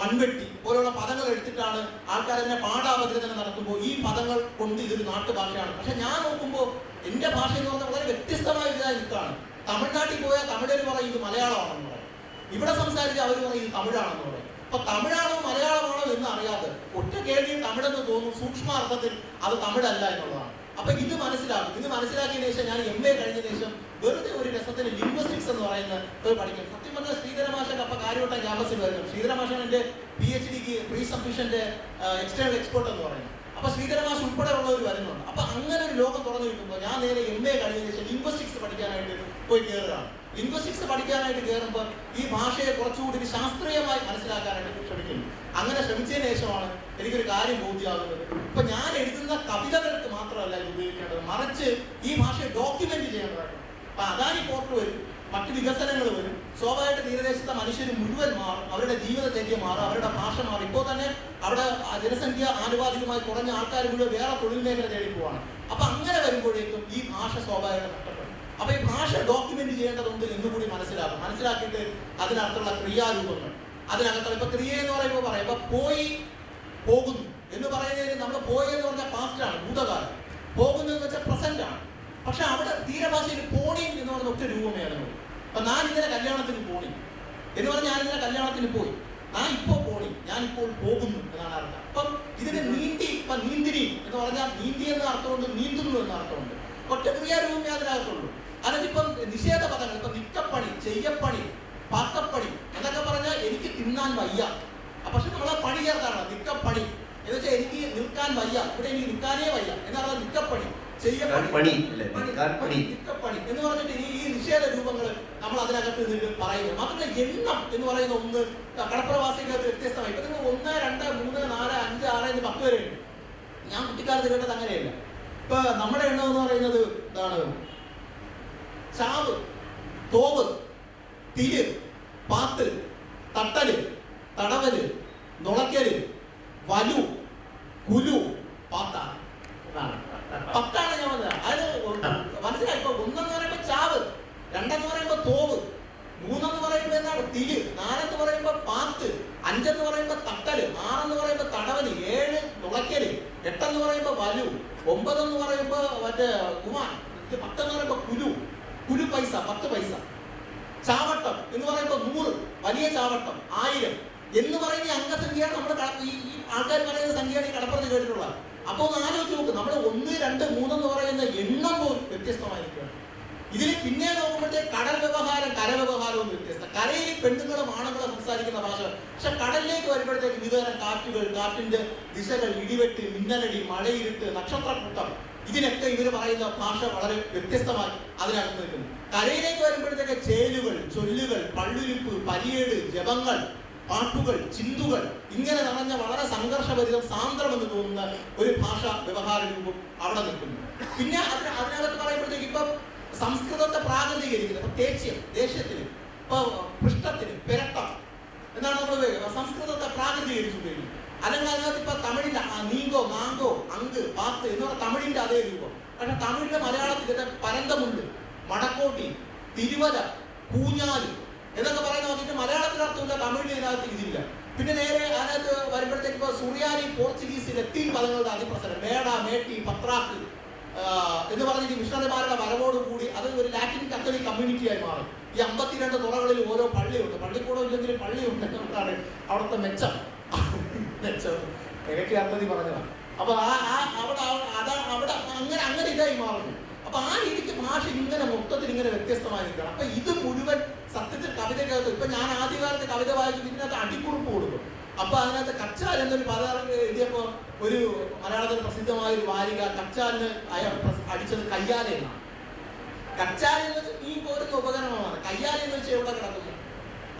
മൺവെട്ടി പോലുള്ള പദങ്ങൾ എടുത്തിട്ടാണ് ആൾക്കാർ അതിനെ പാഠാവതരണം നടത്തുമ്പോൾ ഈ പദങ്ങൾ കൊണ്ട് ഇതൊരു നാട്ടുഭാഷയാണ്. പക്ഷെ ഞാൻ നോക്കുമ്പോൾ എന്റെ ഭാഷ എന്ന് പറഞ്ഞാൽ വളരെ വ്യത്യസ്തമായ ഇതായി നിൽക്കുകയാണ്. തമിഴ്നാട്ടിൽ പോയാൽ തമിഴർ പറയും ഇത് മലയാളമാണെന്ന് പറയും, ഇവിടെ സംസാരിച്ച് അവർ പറയും ഇത് തമിഴാണെന്ന് പറയും. അപ്പൊ തമിഴാണോ മലയാളമാണോ എന്ന് അറിയാതെ ഒറ്റ കേൾവിയും തമിഴെന്ന് തോന്നും, സൂക്ഷ്മാർത്ഥത്തിൽ അത് തമിഴല്ല എന്നുള്ളതാണ്. അപ്പൊ ഇത് മനസ്സിലാക്കിയതിനു ശേഷം ഞാൻ MA കഴിഞ്ഞതിന് ശേഷം വെറുതെ ഒരു രസത്തിന് ലിംഗ്വിസ്റ്റിക്സ് എന്ന് പറയുന്ന പഠിക്കും. സത്യം പറഞ്ഞാൽ ശ്രീധര മാഷൊക്കെ അപ്പൊ കാര്യവട്ടം ക്യാമ്പസിൽ വരുന്നു. ശ്രീധര മാഷാണ് എന്റെ PhDക്ക് പ്രീ സബ്മിഷന്റെ എക്സ്റ്റേണൽ എക്സ്പേർട്ട് എന്ന് പറയുന്നത്. അപ്പൊ ശ്രീധര മാഷ് ഉൾപ്പെടെയുള്ളവർ വരുന്നുണ്ട്. അപ്പൊ അങ്ങനെ ഒരു ലോകം തുറന്നു കിട്ടുമ്പോൾ ഞാൻ നേരെ MA കഴിഞ്ഞതിന് ശേഷം ലിംഗ്വിസ്റ്റിക്സ് പഠിക്കാനായിട്ട് പോയി കയറുകയാണ്. ലിംഗ്വിസ്റ്റിക്സ് പഠിക്കാനായിട്ട് കയറുമ്പോൾ ഈ ഭാഷയെ കുറച്ചുകൂടി ശാസ്ത്രീയമായി മനസ്സിലാക്കാനായിട്ട് ശ്രമിക്കുന്നു. അങ്ങനെ ശ്രമിച്ചതിന് ശേഷമാണ് എനിക്കൊരു കാര്യം ബോധ്യമാകുന്നത്. ഇപ്പൊ ഞാൻ എഴുതുന്ന കവിതകൾക്ക് മാത്രമല്ല ഇത് ഉപയോഗിക്കേണ്ടത്, മറിച്ച് ഈ ഭാഷയെ ഡോക്യുമെന്റ് ചെയ്യേണ്ടതാണ്. അപ്പൊ അദാനി പോർട്ട് വരും, മറ്റ് വികസനങ്ങൾ വരും, സ്വാഭാവികമായിട്ട് തീരദേശത്തെ മനുഷ്യർ മുഴുവൻ മാറും, അവരുടെ ജീവിതചര്യ മാറും, അവരുടെ ഭാഷ മാറും. ഇപ്പോൾ തന്നെ അവിടെ ജനസംഖ്യ ആനുപാതികമായി കുറഞ്ഞ ആൾക്കാർ മുഴുവൻ വേറെ തൊഴിൽ മേഖല തേടി പോവാണ്. അപ്പൊ അങ്ങനെ വരുമ്പോഴേക്കും ഈ ഭാഷ സ്വാഭാവികമായിട്ട് നഷ്ടപ്പെടും. അപ്പൊ ഈ ഭാഷ ഡോക്യുമെന്റ് ചെയ്യേണ്ടതുണ്ട് എന്നുകൂടി മനസ്സിലാക്കിയിട്ട് അതിനകത്തുള്ള ക്രിയാരൂപങ്ങൾ, അതിനകത്തുള്ള ഇപ്പൊ ക്രിയ എന്ന് പറയുമ്പോൾ പറയാം, ഇപ്പൊ പോയി പോകുന്നു എന്ന് പറയുന്നതിന് നമ്മൾ പോയി എന്ന് പറഞ്ഞാൽ പാസ്റ്റാണ്, ഭൂതകാലം. പോകുന്നു എന്ന് വെച്ചാൽ പ്രസന്റ് ആണ്. പക്ഷെ അവിടെ തീരഭാഷയിൽ പോണി എന്ന് പറഞ്ഞ ഒറ്റ രൂപമേ അതിനുള്ളൂ. അപ്പൊ ഞാൻ ഇന്നലെ കല്യാണത്തിന് പോണി എന്ന് പറഞ്ഞാൽ ഞാൻ ഇന്നലെ കല്യാണത്തിന് പോയി, ഞാൻ ഇപ്പോ പോണി, ഞാൻ ഇപ്പോൾ പോകുന്നു എന്നാണ് അർത്ഥം. അപ്പം ഇതിന് നീന്തി, ഇപ്പൊ നീന്തിനി എന്ന് പറഞ്ഞാൽ നീന്തി എന്ന അർത്ഥമുണ്ട്, നീന്തുന്നു എന്ന അർത്ഥമുണ്ട്. ഒറ്റ ക്രിയാരൂപമേ അതിനകത്തുള്ളൂ. അതിനിപ്പം നിഷേധ പദങ്ങൾ, ഇപ്പൊ നിക്കപ്പണി, ചെയ്യപ്പണി, പാക്കപ്പണി എന്നൊക്കെ പറഞ്ഞാൽ എനിക്ക് തിന്നാൻ വയ്യ. പക്ഷെ നമ്മളെ പണി ചേർത്താണ് നിക്കപ്പണി എന്ന് വെച്ചാൽ എനിക്ക് നിൽക്കാൻ വയ്യ, ഇവിടെ എനിക്ക് നിൽക്കാനേ വയ്യ എന്നാണ് നിക്കപ്പണി, ചെയ്യപ്പണി, നിക്കപ്പണി എന്ന് പറഞ്ഞിട്ട് ഈ നിഷേധ രൂപങ്ങൾ നമ്മൾ അതിനകത്ത് നിന്ന് പറയുന്നത്. മാത്രമല്ല എണ്ണം എന്ന് പറയുന്ന ഒന്ന് കടപ്പുറവാസികൾക്ക് വ്യത്യസ്തമായി. ഇപ്പൊ നിങ്ങൾ 1, 2, 3, 4, 5, 6 എന്ന് 10 വരെ ഉണ്ട്. ഞാൻ കുട്ടിക്കാലത്ത് കേട്ടത് അങ്ങനെയല്ല. ഇപ്പൊ നമ്മുടെ എണ്ണം എന്ന് പറയുന്നത് എന്താണ്? ചാവ്, തോവ്, തിര്, പാത്ത്, തട്ടല്, തടവല്, നുളയ്ക്കല്, വലു, കുലു, പാത്ത. 10 ഞാൻ പറഞ്ഞത്. അത് മനസ്സിലായി. ഇപ്പൊ 1 എന്ന് പറയുമ്പോ ചാവ്, 2 എന്ന് പറയുമ്പോ തോവ്, 3 എന്ന് പറയുമ്പോ എന്താണ്? തിര്, 4 എന്ന് പറയുമ്പോ പാത്ത്, 5 എന്ന് പറയുമ്പോ തട്ടല്, 6 എന്ന് പറയുമ്പോ തടവല്, 7 നുളയ്ക്കല്, 8 എന്ന് പറയുമ്പോ വലു, 9 എന്ന് പറയുമ്പോ മറ്റേ കുമാൻ, 10 എന്ന് പറയുമ്പോ കുലു, കുലു പൈസ, 10 പൈസ. ചാവട്ടം എന്ന് പറയുമ്പോ 100, വലിയ ചാവട്ടം, 1000 എന്ന് പറയുന്ന അംഗസംഖ്യയാണ് നമ്മുടെ ഈ ആൾക്കാർ പറയുന്ന സംഖ്യയാണ് ഈ കടപ്പുറത്ത് കേട്ടിട്ടുള്ളത്. അപ്പൊ ഒന്ന് ആലോചിച്ച് നോക്ക്, നമ്മുടെ 1, 2, 3 എന്ന് പറയുന്ന എണ്ണം പോലും വ്യത്യസ്തമായിരിക്കുകയാണ്. ഇതിൽ പിന്നെ നോക്കുമ്പോഴത്തേക്ക് കടൽ വ്യവഹാരം, കരവ്യവഹാരവും വ്യത്യസ്തം. കരയിൽ പെണ്ണുങ്ങളും ആണുങ്ങളും സംസാരിക്കുന്ന ഭാഷ, പക്ഷെ കടലിലേക്ക് വരുമ്പോഴത്തേക്ക് വിവിധതരം കാറ്റുകൾ, കാറ്റിന്റെ ദിശകൾ, ഇടിവെട്ട്, മിന്നലടി, മഴയിരുട്ട്, നക്ഷത്രക്കൂട്ടം, ഇതിനൊക്കെ ഇവർ പറയുന്ന ഭാഷ വളരെ വ്യത്യസ്തമായി അതിനകത്ത് നിൽക്കുന്നു. കരയിലേക്ക് വരുമ്പോഴത്തേക്ക് ചേലുകൾ, ചൊല്ലുകൾ, പള്ളുരിപ്പ്, പരിയേട്, ജപങ്ങൾ, പാട്ടുകൾ, ചിന്തുകൾ, ഇങ്ങനെ നിറഞ്ഞ വളരെ സംഘർഷഭരിതം, സാന്ദ്രമെന്ന് തോന്നുന്ന ഒരു ഭാഷ വ്യവഹാര രൂപം അവിടെ നിൽക്കുന്നു. പിന്നെ അതിനകത്ത് പറയുമ്പോഴത്തേക്ക് ഇപ്പൊ സംസ്കൃതത്തെ പ്രാകൃതീകരിക്കുന്നത്, ഇപ്പൊ തേച്യം, ദേഷ്യത്തിന്, ഇപ്പൊ പൃഷ്ഠത്തിന്, പെരട്ടം എന്നാണ് നമ്മൾ ഉപയോഗിക്കുന്നത്. സംസ്കൃതത്തെ പ്രാകൃതീകരിച്ച് ഉപയോഗിക്കുന്നത്. അല്ലെങ്കിൽ അതിനകത്ത് ഇപ്പൊ തമിഴിന്റെ നീങ്കോ, മാങ്കോ, അങ്ക്, പാത്ത് എന്ന് പറഞ്ഞാൽ തമിഴിന്റെ അതേ രൂപം. പക്ഷെ തമിഴിന്റെ മലയാളത്തിൽ പരന്തമുണ്ട്, മടക്കോട്ടി, തിരുവല, കൂഞ്ഞാല് എന്നൊക്കെ പറയുന്ന നോക്കിയിട്ട് മലയാളത്തിൽ അർത്ഥമില്ല, തമിഴിന് ഇതിനകത്ത് ഇതില്ല. പിന്നെ നേരെ അതിനകത്ത് വരുമ്പോഴത്തേക്ക് ഇപ്പൊ സുറിയാനി, പോർച്ചുഗീസ്, ലത്തീൻ പദങ്ങളുടെ അതിപ്രസരം, മേട, മേട്ടി, പത്രാക്ക് എന്ന് പറഞ്ഞിട്ട് മിഷണറിമാരുടെ വരവോട് കൂടി അത് ഒരു ലാറ്റിൻ കത്തോലിക് കമ്മ്യൂണിറ്റിയായി മാറും. ഈ 52 തുറകളിൽ ഓരോ പള്ളിയുണ്ട്, പള്ളിക്കൂടം ഇല്ലെങ്കിലും പള്ളിയുണ്ട് എന്നാണ് അവിടുത്തെ മെച്ചം. ഇടയ്ക്ക് അർത്ഥതി പറഞ്ഞതാണ്. അപ്പൊ അവിടെ അങ്ങനെ ഇതായി മാറുന്നു. അപ്പൊ ആ രീതിക്ക് ഭാഷ ഇങ്ങനെ മൊത്തത്തിൽ ഇങ്ങനെ വ്യത്യസ്തമായി നിൽക്കണം. അപ്പൊ ഇത് മുഴുവൻ സത്യത്തിൽ കവിതയ്ക്കകത്ത്, ഇപ്പൊ ഞാൻ ആദ്യകാലത്ത് കവിത വായിച്ചു ഇതിനകത്ത് അടിക്കുറിപ്പ് കൊടുക്കും. അപ്പൊ അതിനകത്ത് കച്ചാൽ എന്നൊരു പദം എഴുതിയപ്പോ ഒരു മലയാളത്തിൽ പ്രസിദ്ധമായ ഒരു വാരിക കച്ചാലിന് അടിച്ചത് കയ്യാല എന്നാണ്. കച്ചാൽ എന്ന് വെച്ചാൽ ഈ പോരുന്ന ഉപകരണമാണ്. കയ്യാല എന്ന് വെച്ചാൽ എവിടെ കിടക്കുന്നു?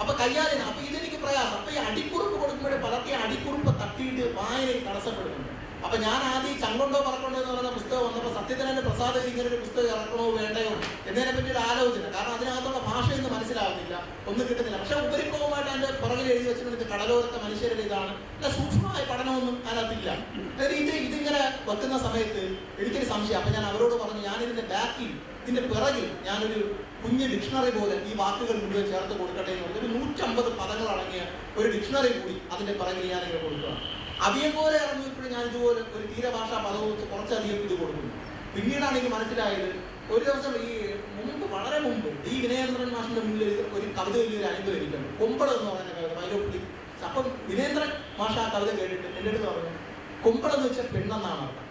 അപ്പൊ കയ്യാലിന്. അപ്പൊ ഇതെനിക്ക് പ്രയാസം. അപ്പൊ ഈ അടിക്കുറിപ്പ് കൊടുക്കുമ്പോഴേ പലർക്കും അടിക്കുറിപ്പ് തട്ടിയിട്ട് വായനയിൽ തടസ്സപ്പെടുന്നുണ്ട്. അപ്പൊ ഞാൻ ആദ്യം ചങ്കൊണ്ടോ പറക്കൊണ്ടോ എന്ന് പറയുന്ന പുസ്തകം വന്നപ്പോൾ സത്യത്തിനെ പ്രസാദ് ഇങ്ങനെ ഒരു പുസ്തകം ഇറക്കണോ വേണ്ടയോ എന്നതിനെ പറ്റി ഒരു ആലോചന. കാരണം അതിനകത്തുള്ള ഭാഷയൊന്നും മനസ്സിലാവുന്നില്ല, ഒന്നും കിട്ടുന്നില്ല. പക്ഷെ ഉപരിപ്ലവമായിട്ട് അതിന്റെ പുറകിൽ എഴുതി വെച്ചിട്ടുണ്ട് കടലോരത്തെ മനുഷ്യരുടെ ഇതാണ്. അല്ല, സൂക്ഷ്മമായ പഠനമൊന്നും അതിനകത്തില്ല. ഇതിങ്ങനെ വെക്കുന്ന സമയത്ത് എനിക്കൊരു സംശയം. അപ്പൊ ഞാൻ അവരോട് പറഞ്ഞു, ഞാനിതിന്റെ ബാക്കിൽ, ഇതിന്റെ പിറകിൽ ഞാനൊരു കുഞ്ഞ് ഡിക്ഷണറി പോലെ ഈ വാക്കുകൾ മുഴുവൻ ചേർത്ത് കൊടുക്കട്ടെ എന്ന് പറഞ്ഞൊരു 150 പദങ്ങൾ അടങ്ങിയ ഒരു ഡിക്ഷണറി കൂടി അതിന്റെ പിറകിൽ ഞാനിങ്ങനെ കൊടുക്കുകയാണ്. അധികം പോലെ ഇറങ്ങിയപ്പോഴും ഞാൻ ഇതുപോലെ ഒരു തീരഭാഷാ പദം വെച്ച് കുറച്ചധികം ഇത് കൊടുക്കുന്നു. പിന്നീടാണ് എനിക്ക് മനസ്സിലായത്, ഒരു ദിവസം ഈ മുമ്പ്, വളരെ മുമ്പ് ഈ വിനയേന്ദ്രൻ മാഷിന്റെ മുന്നിൽ ഒരു കവിത വലിയൊരു അനുഭവം എനിക്കുണ്ട്. കൊമ്പളം എന്ന് പറയുന്ന കവിത, വൈലോപ്പിള്ളി. അപ്പം വിനയേന്ദ്രൻ മാഷ ആ കവിത കേട്ടിട്ട് എൻ്റെ അടുത്ത് പറഞ്ഞു, കൊമ്പളം എന്ന് വെച്ചാൽ പെണ്ണെന്നാണ് അർത്ഥം.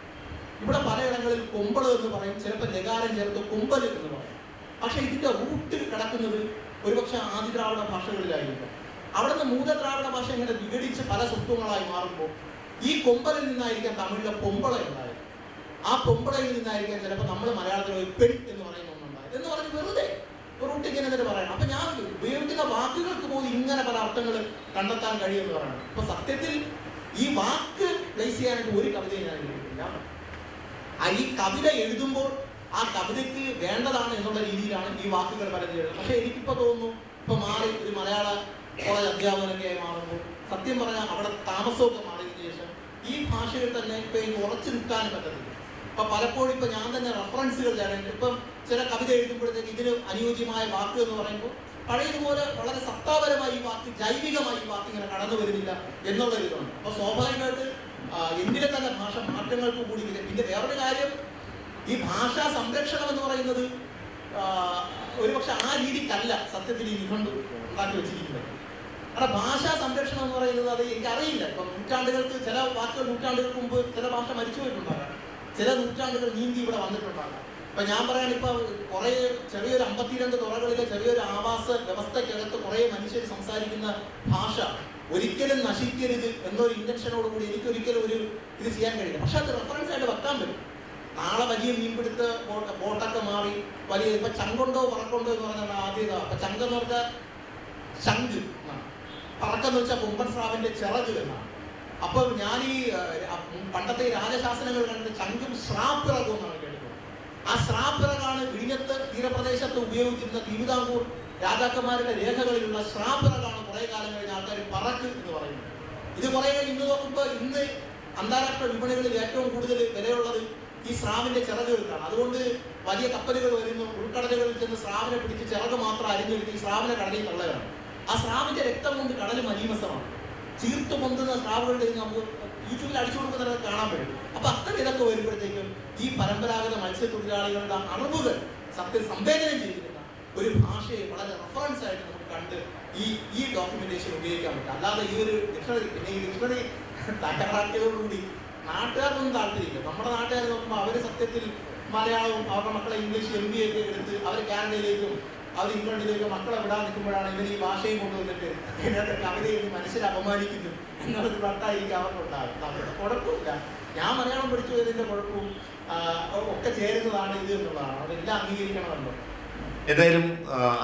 ഇവിടെ പലയിടങ്ങളിൽ കൊമ്പള് എന്ന് പറയും, ചിലപ്പോൾ ലകാരം ചേർത്ത് കൊമ്പൽ എന്ന് പറയും. പക്ഷെ ഇതിന്റെ റൂട്ടിൽ കിടക്കുന്നത് ഒരുപക്ഷെ ആദിദ്രാവിഡ ഭാഷകളിലായിരിക്കും. അവിടുന്ന് മൂലദ്രാവിഡ ഭാഷ ഇങ്ങനെ വിഘടിച്ച് പല സ്വത്വങ്ങളായി മാറുമ്പോൾ ഈ കൊമ്പലിൽ നിന്നായിരിക്കാം തമിഴിലെ പൊമ്പള ഉണ്ടായത്. ആ പൊമ്പളയിൽ നിന്നായിരിക്കാം ചിലപ്പോൾ നമ്മൾ മലയാളത്തിൽ പെൺ എന്ന് പറയുന്ന ഒന്നുണ്ടായത് എന്ന് പറഞ്ഞ് വെറുതെ റൂട്ട് ഇങ്ങനെ എന്നിട്ട് പറയണം. അപ്പൊ ഞാൻ ഉപയോഗിക്കുന്ന വാക്കുകൾക്ക് പോലും ഇങ്ങനെ പല അർത്ഥങ്ങൾ കണ്ടെത്താൻ കഴിയുമെന്ന് പറയണം. അപ്പൊ സത്യത്തിൽ ഈ വാക്ക് പ്ലേസ് ചെയ്യാനായിട്ട് ഒരു കവിതയും ഞാൻ എഴുതിയിട്ടില്ല. ഈ കവിത എഴുതുമ്പോൾ ആ കവിതയ്ക്ക് വേണ്ടതാണ് എന്നുള്ള രീതിയിലാണ് ഈ വാക്കുകൾ പലതും എഴുതുന്നത്. പക്ഷെ എനിക്കിപ്പോ തോന്നുന്നു, ഇപ്പൊ മാറി ഒരു മലയാള കോളേജ് അധ്യാപകനൊക്കെ ആയി മാറുമ്പോൾ സത്യം പറഞ്ഞാൽ അവിടെ താമസമൊക്കെ മാറിയതിനു ശേഷം ഈ ഭാഷയിൽ തന്നെ ഇപ്പൊ എനിക്ക് ഉറച്ചു നിൽക്കാൻ പറ്റത്തില്ല. അപ്പൊ പലപ്പോഴും ഇപ്പൊ ഞാൻ തന്നെ റെഫറൻസുകൾ തരാനുണ്ട്. ഇപ്പം ചില കവിത എഴുതുമ്പോഴത്തേക്ക് ഇതിന് അനുയോജ്യമായ വാക്ക് എന്ന് പറയുമ്പോൾ പഴയതുപോലെ വളരെ സത്താപരമായി ഈ വാക്ക്, ജൈവികമായി ഈ വാക്ക് ഇങ്ങനെ കടന്നു വരുന്നില്ല എന്നുള്ളൊരിതുണ്ട്. അപ്പൊ സ്വാഭാവികമായിട്ട് എന്തിനെ തന്നെ ഭാഷ മാറ്റങ്ങൾക്ക് കൂടി. പിന്നെ വേറൊരു കാര്യം, ഈ ഭാഷാ സംരക്ഷണം എന്ന് പറയുന്നത് ഒരുപക്ഷെ ആ രീതിക്കല്ല സത്യത്തിൽ ഈ നിഘണ്ടു ഉണ്ടാക്കി വെച്ചിരിക്കുന്നത്. കാരണം ഭാഷാ സംരക്ഷണം എന്ന് പറയുന്നത് അത് എനിക്കറിയില്ല. ഇപ്പം നൂറ്റാണ്ടുകൾക്ക് ചില വാക്കുകൾ നൂറ്റാണ്ടുകൾക്ക് മുമ്പ് ചില ഭാഷ മരിച്ചു പോയിട്ടുണ്ടാകാം, ചില നൂറ്റാണ്ടുകൾ നീന്തി ഇവിടെ വന്നിട്ടുണ്ടാകാം. ഇപ്പൊ ഞാൻ പറയാൻ ഇപ്പൊ കുറെ ചെറിയൊരു 52 തുറകളിലെ ചെറിയൊരു ആവാസ വ്യവസ്ഥക്കകത്ത് കുറെ മനുഷ്യർ സംസാരിക്കുന്ന ഭാഷ ഒരിക്കലും നശിക്കരുത് എന്നൊരു ഇന്റൻഷനോട് കൂടി എനിക്കൊരിക്കലും ഒരു ഇത് ചെയ്യാൻ കഴിയില്ല. പക്ഷെ അത് റെഫറൻസ് ആയിട്ട് വെക്കാൻ പറ്റും. നാളെ വലിയ മീൻപിടുത്ത ബോട്ടൊക്കെ മാറി വലിയ ഇപ്പൊ ചങ്കൊണ്ടോ പറക്കൊണ്ടോ എന്ന് പറഞ്ഞാൽ ആദ്യത. അപ്പൊ ചങ്കെന്ന് പറഞ്ഞാൽ ശംഖ്, പറക്കെന്ന് വെച്ചാൽ കൊമ്പൻ സ്രാവിന്റെ ചിറക് എന്നാണ്. അപ്പൊ ഞാൻ ഈ പണ്ടത്തെ രാജശാസനങ്ങൾ കണ്ടിട്ട് ചങ്കും ശ്രാപ്പിറകും എന്നാണ് കേട്ടിട്ടുള്ളത്. ആ ശ്രാപ്പിറകാണ് വിഴിഞ്ഞത്ത് തീരപ്രദേശത്ത് ഉപയോഗിച്ചിരുന്ന തിരുവിതാംകൂർ രാജാക്കന്മാരുടെ രേഖകളിലുള്ള ശ്രാപ്പിറകാണ് കുറെ കാലം കഴിഞ്ഞ ആൾക്കാർ പറക്ക് എന്ന് പറയുന്നത്. ഇത് കുറെ ഇന്ന് നോക്കുമ്പോൾ ഇന്ന് അന്താരാഷ്ട്ര വിപണികളിൽ ഏറ്റവും കൂടുതൽ വിലയുള്ളത് ഈ സ്രാവിന്റെ ചിറകുകൾക്കാണ്. അതുകൊണ്ട് വലിയ കപ്പലുകൾ വരുന്നു, ഉൾക്കടലുകളിൽ ചെന്ന് സ്രാവിനെ പിടിച്ച് ചിറക് മാത്രം അരിഞ്ഞെടുത്ത് ഈ സ്രാവിനെ കടലിൽ തള്ളയാണ്. ആ സ്രാവിന്റെ രക്തം കൊണ്ട് കടൽ മലീമസമാണ്. ചീർത്ത് പൊന്തുന്ന സ്രാവുകളുടെ നമുക്ക് യൂട്യൂബിൽ അടിച്ചു കൊടുക്കുന്നത് കാണാൻ പറ്റും. അപ്പൊ അത്തരം ഇതൊക്കെ വരുമ്പോഴത്തേക്കും ഈ പരമ്പരാഗത മത്സ്യത്തൊഴിലാളികളുടെ അറിവുകൾ സംവേദനം ചെയ്തിരുന്ന ഒരു ഭാഷയെ വളരെ റെഫറൻസ് ആയിട്ട് നമുക്ക് കണ്ട് ഈ ഡോക്യുമെന്റേഷൻ ഉപയോഗിക്കാൻ പറ്റും. അല്ലാതെ ഈ ഒരു ഡിക്ഷണറി, പിന്നെ ഈ ഡിക്ഷണറി തയ്യാറാക്കിയതോടുകൂടി നാട്ടുകാർക്കൊന്നും താല്പര്യമില്ല. നമ്മുടെ നാട്ടുകാർ നോക്കുമ്പോൾ അവർ സത്യത്തിൽ മലയാളവും അവരുടെ മക്കളെ ഇംഗ്ലീഷ് MBA ഒക്കെ എടുത്ത് അവർ കാനഡയിലേക്കും അവർ ഇംഗ്ലണ്ടിലേക്കും മക്കളെ വിടാൻ നിൽക്കുമ്പോഴാണ് ഇവർ ഈ ഭാഷയും കൊണ്ടുവന്നിട്ട് ഇതിനകത്ത് കവിതയിൽ മനുഷ്യരെ അപമാനിക്കുന്നു എന്നുള്ളൊരു വട്ടായിരിക്കും അവർക്കുണ്ടാകും. അവരുടെ കുഴപ്പമില്ല. ഞാൻ മലയാളം പഠിച്ചു പോയതിന്റെ കുഴപ്പവും ഒക്കെ ചേരുന്നതാണ് ഇത് എന്നുള്ളതാണ്. അതെല്ലാം അംഗീകരിക്കണമല്ലോ. ഏതായാലും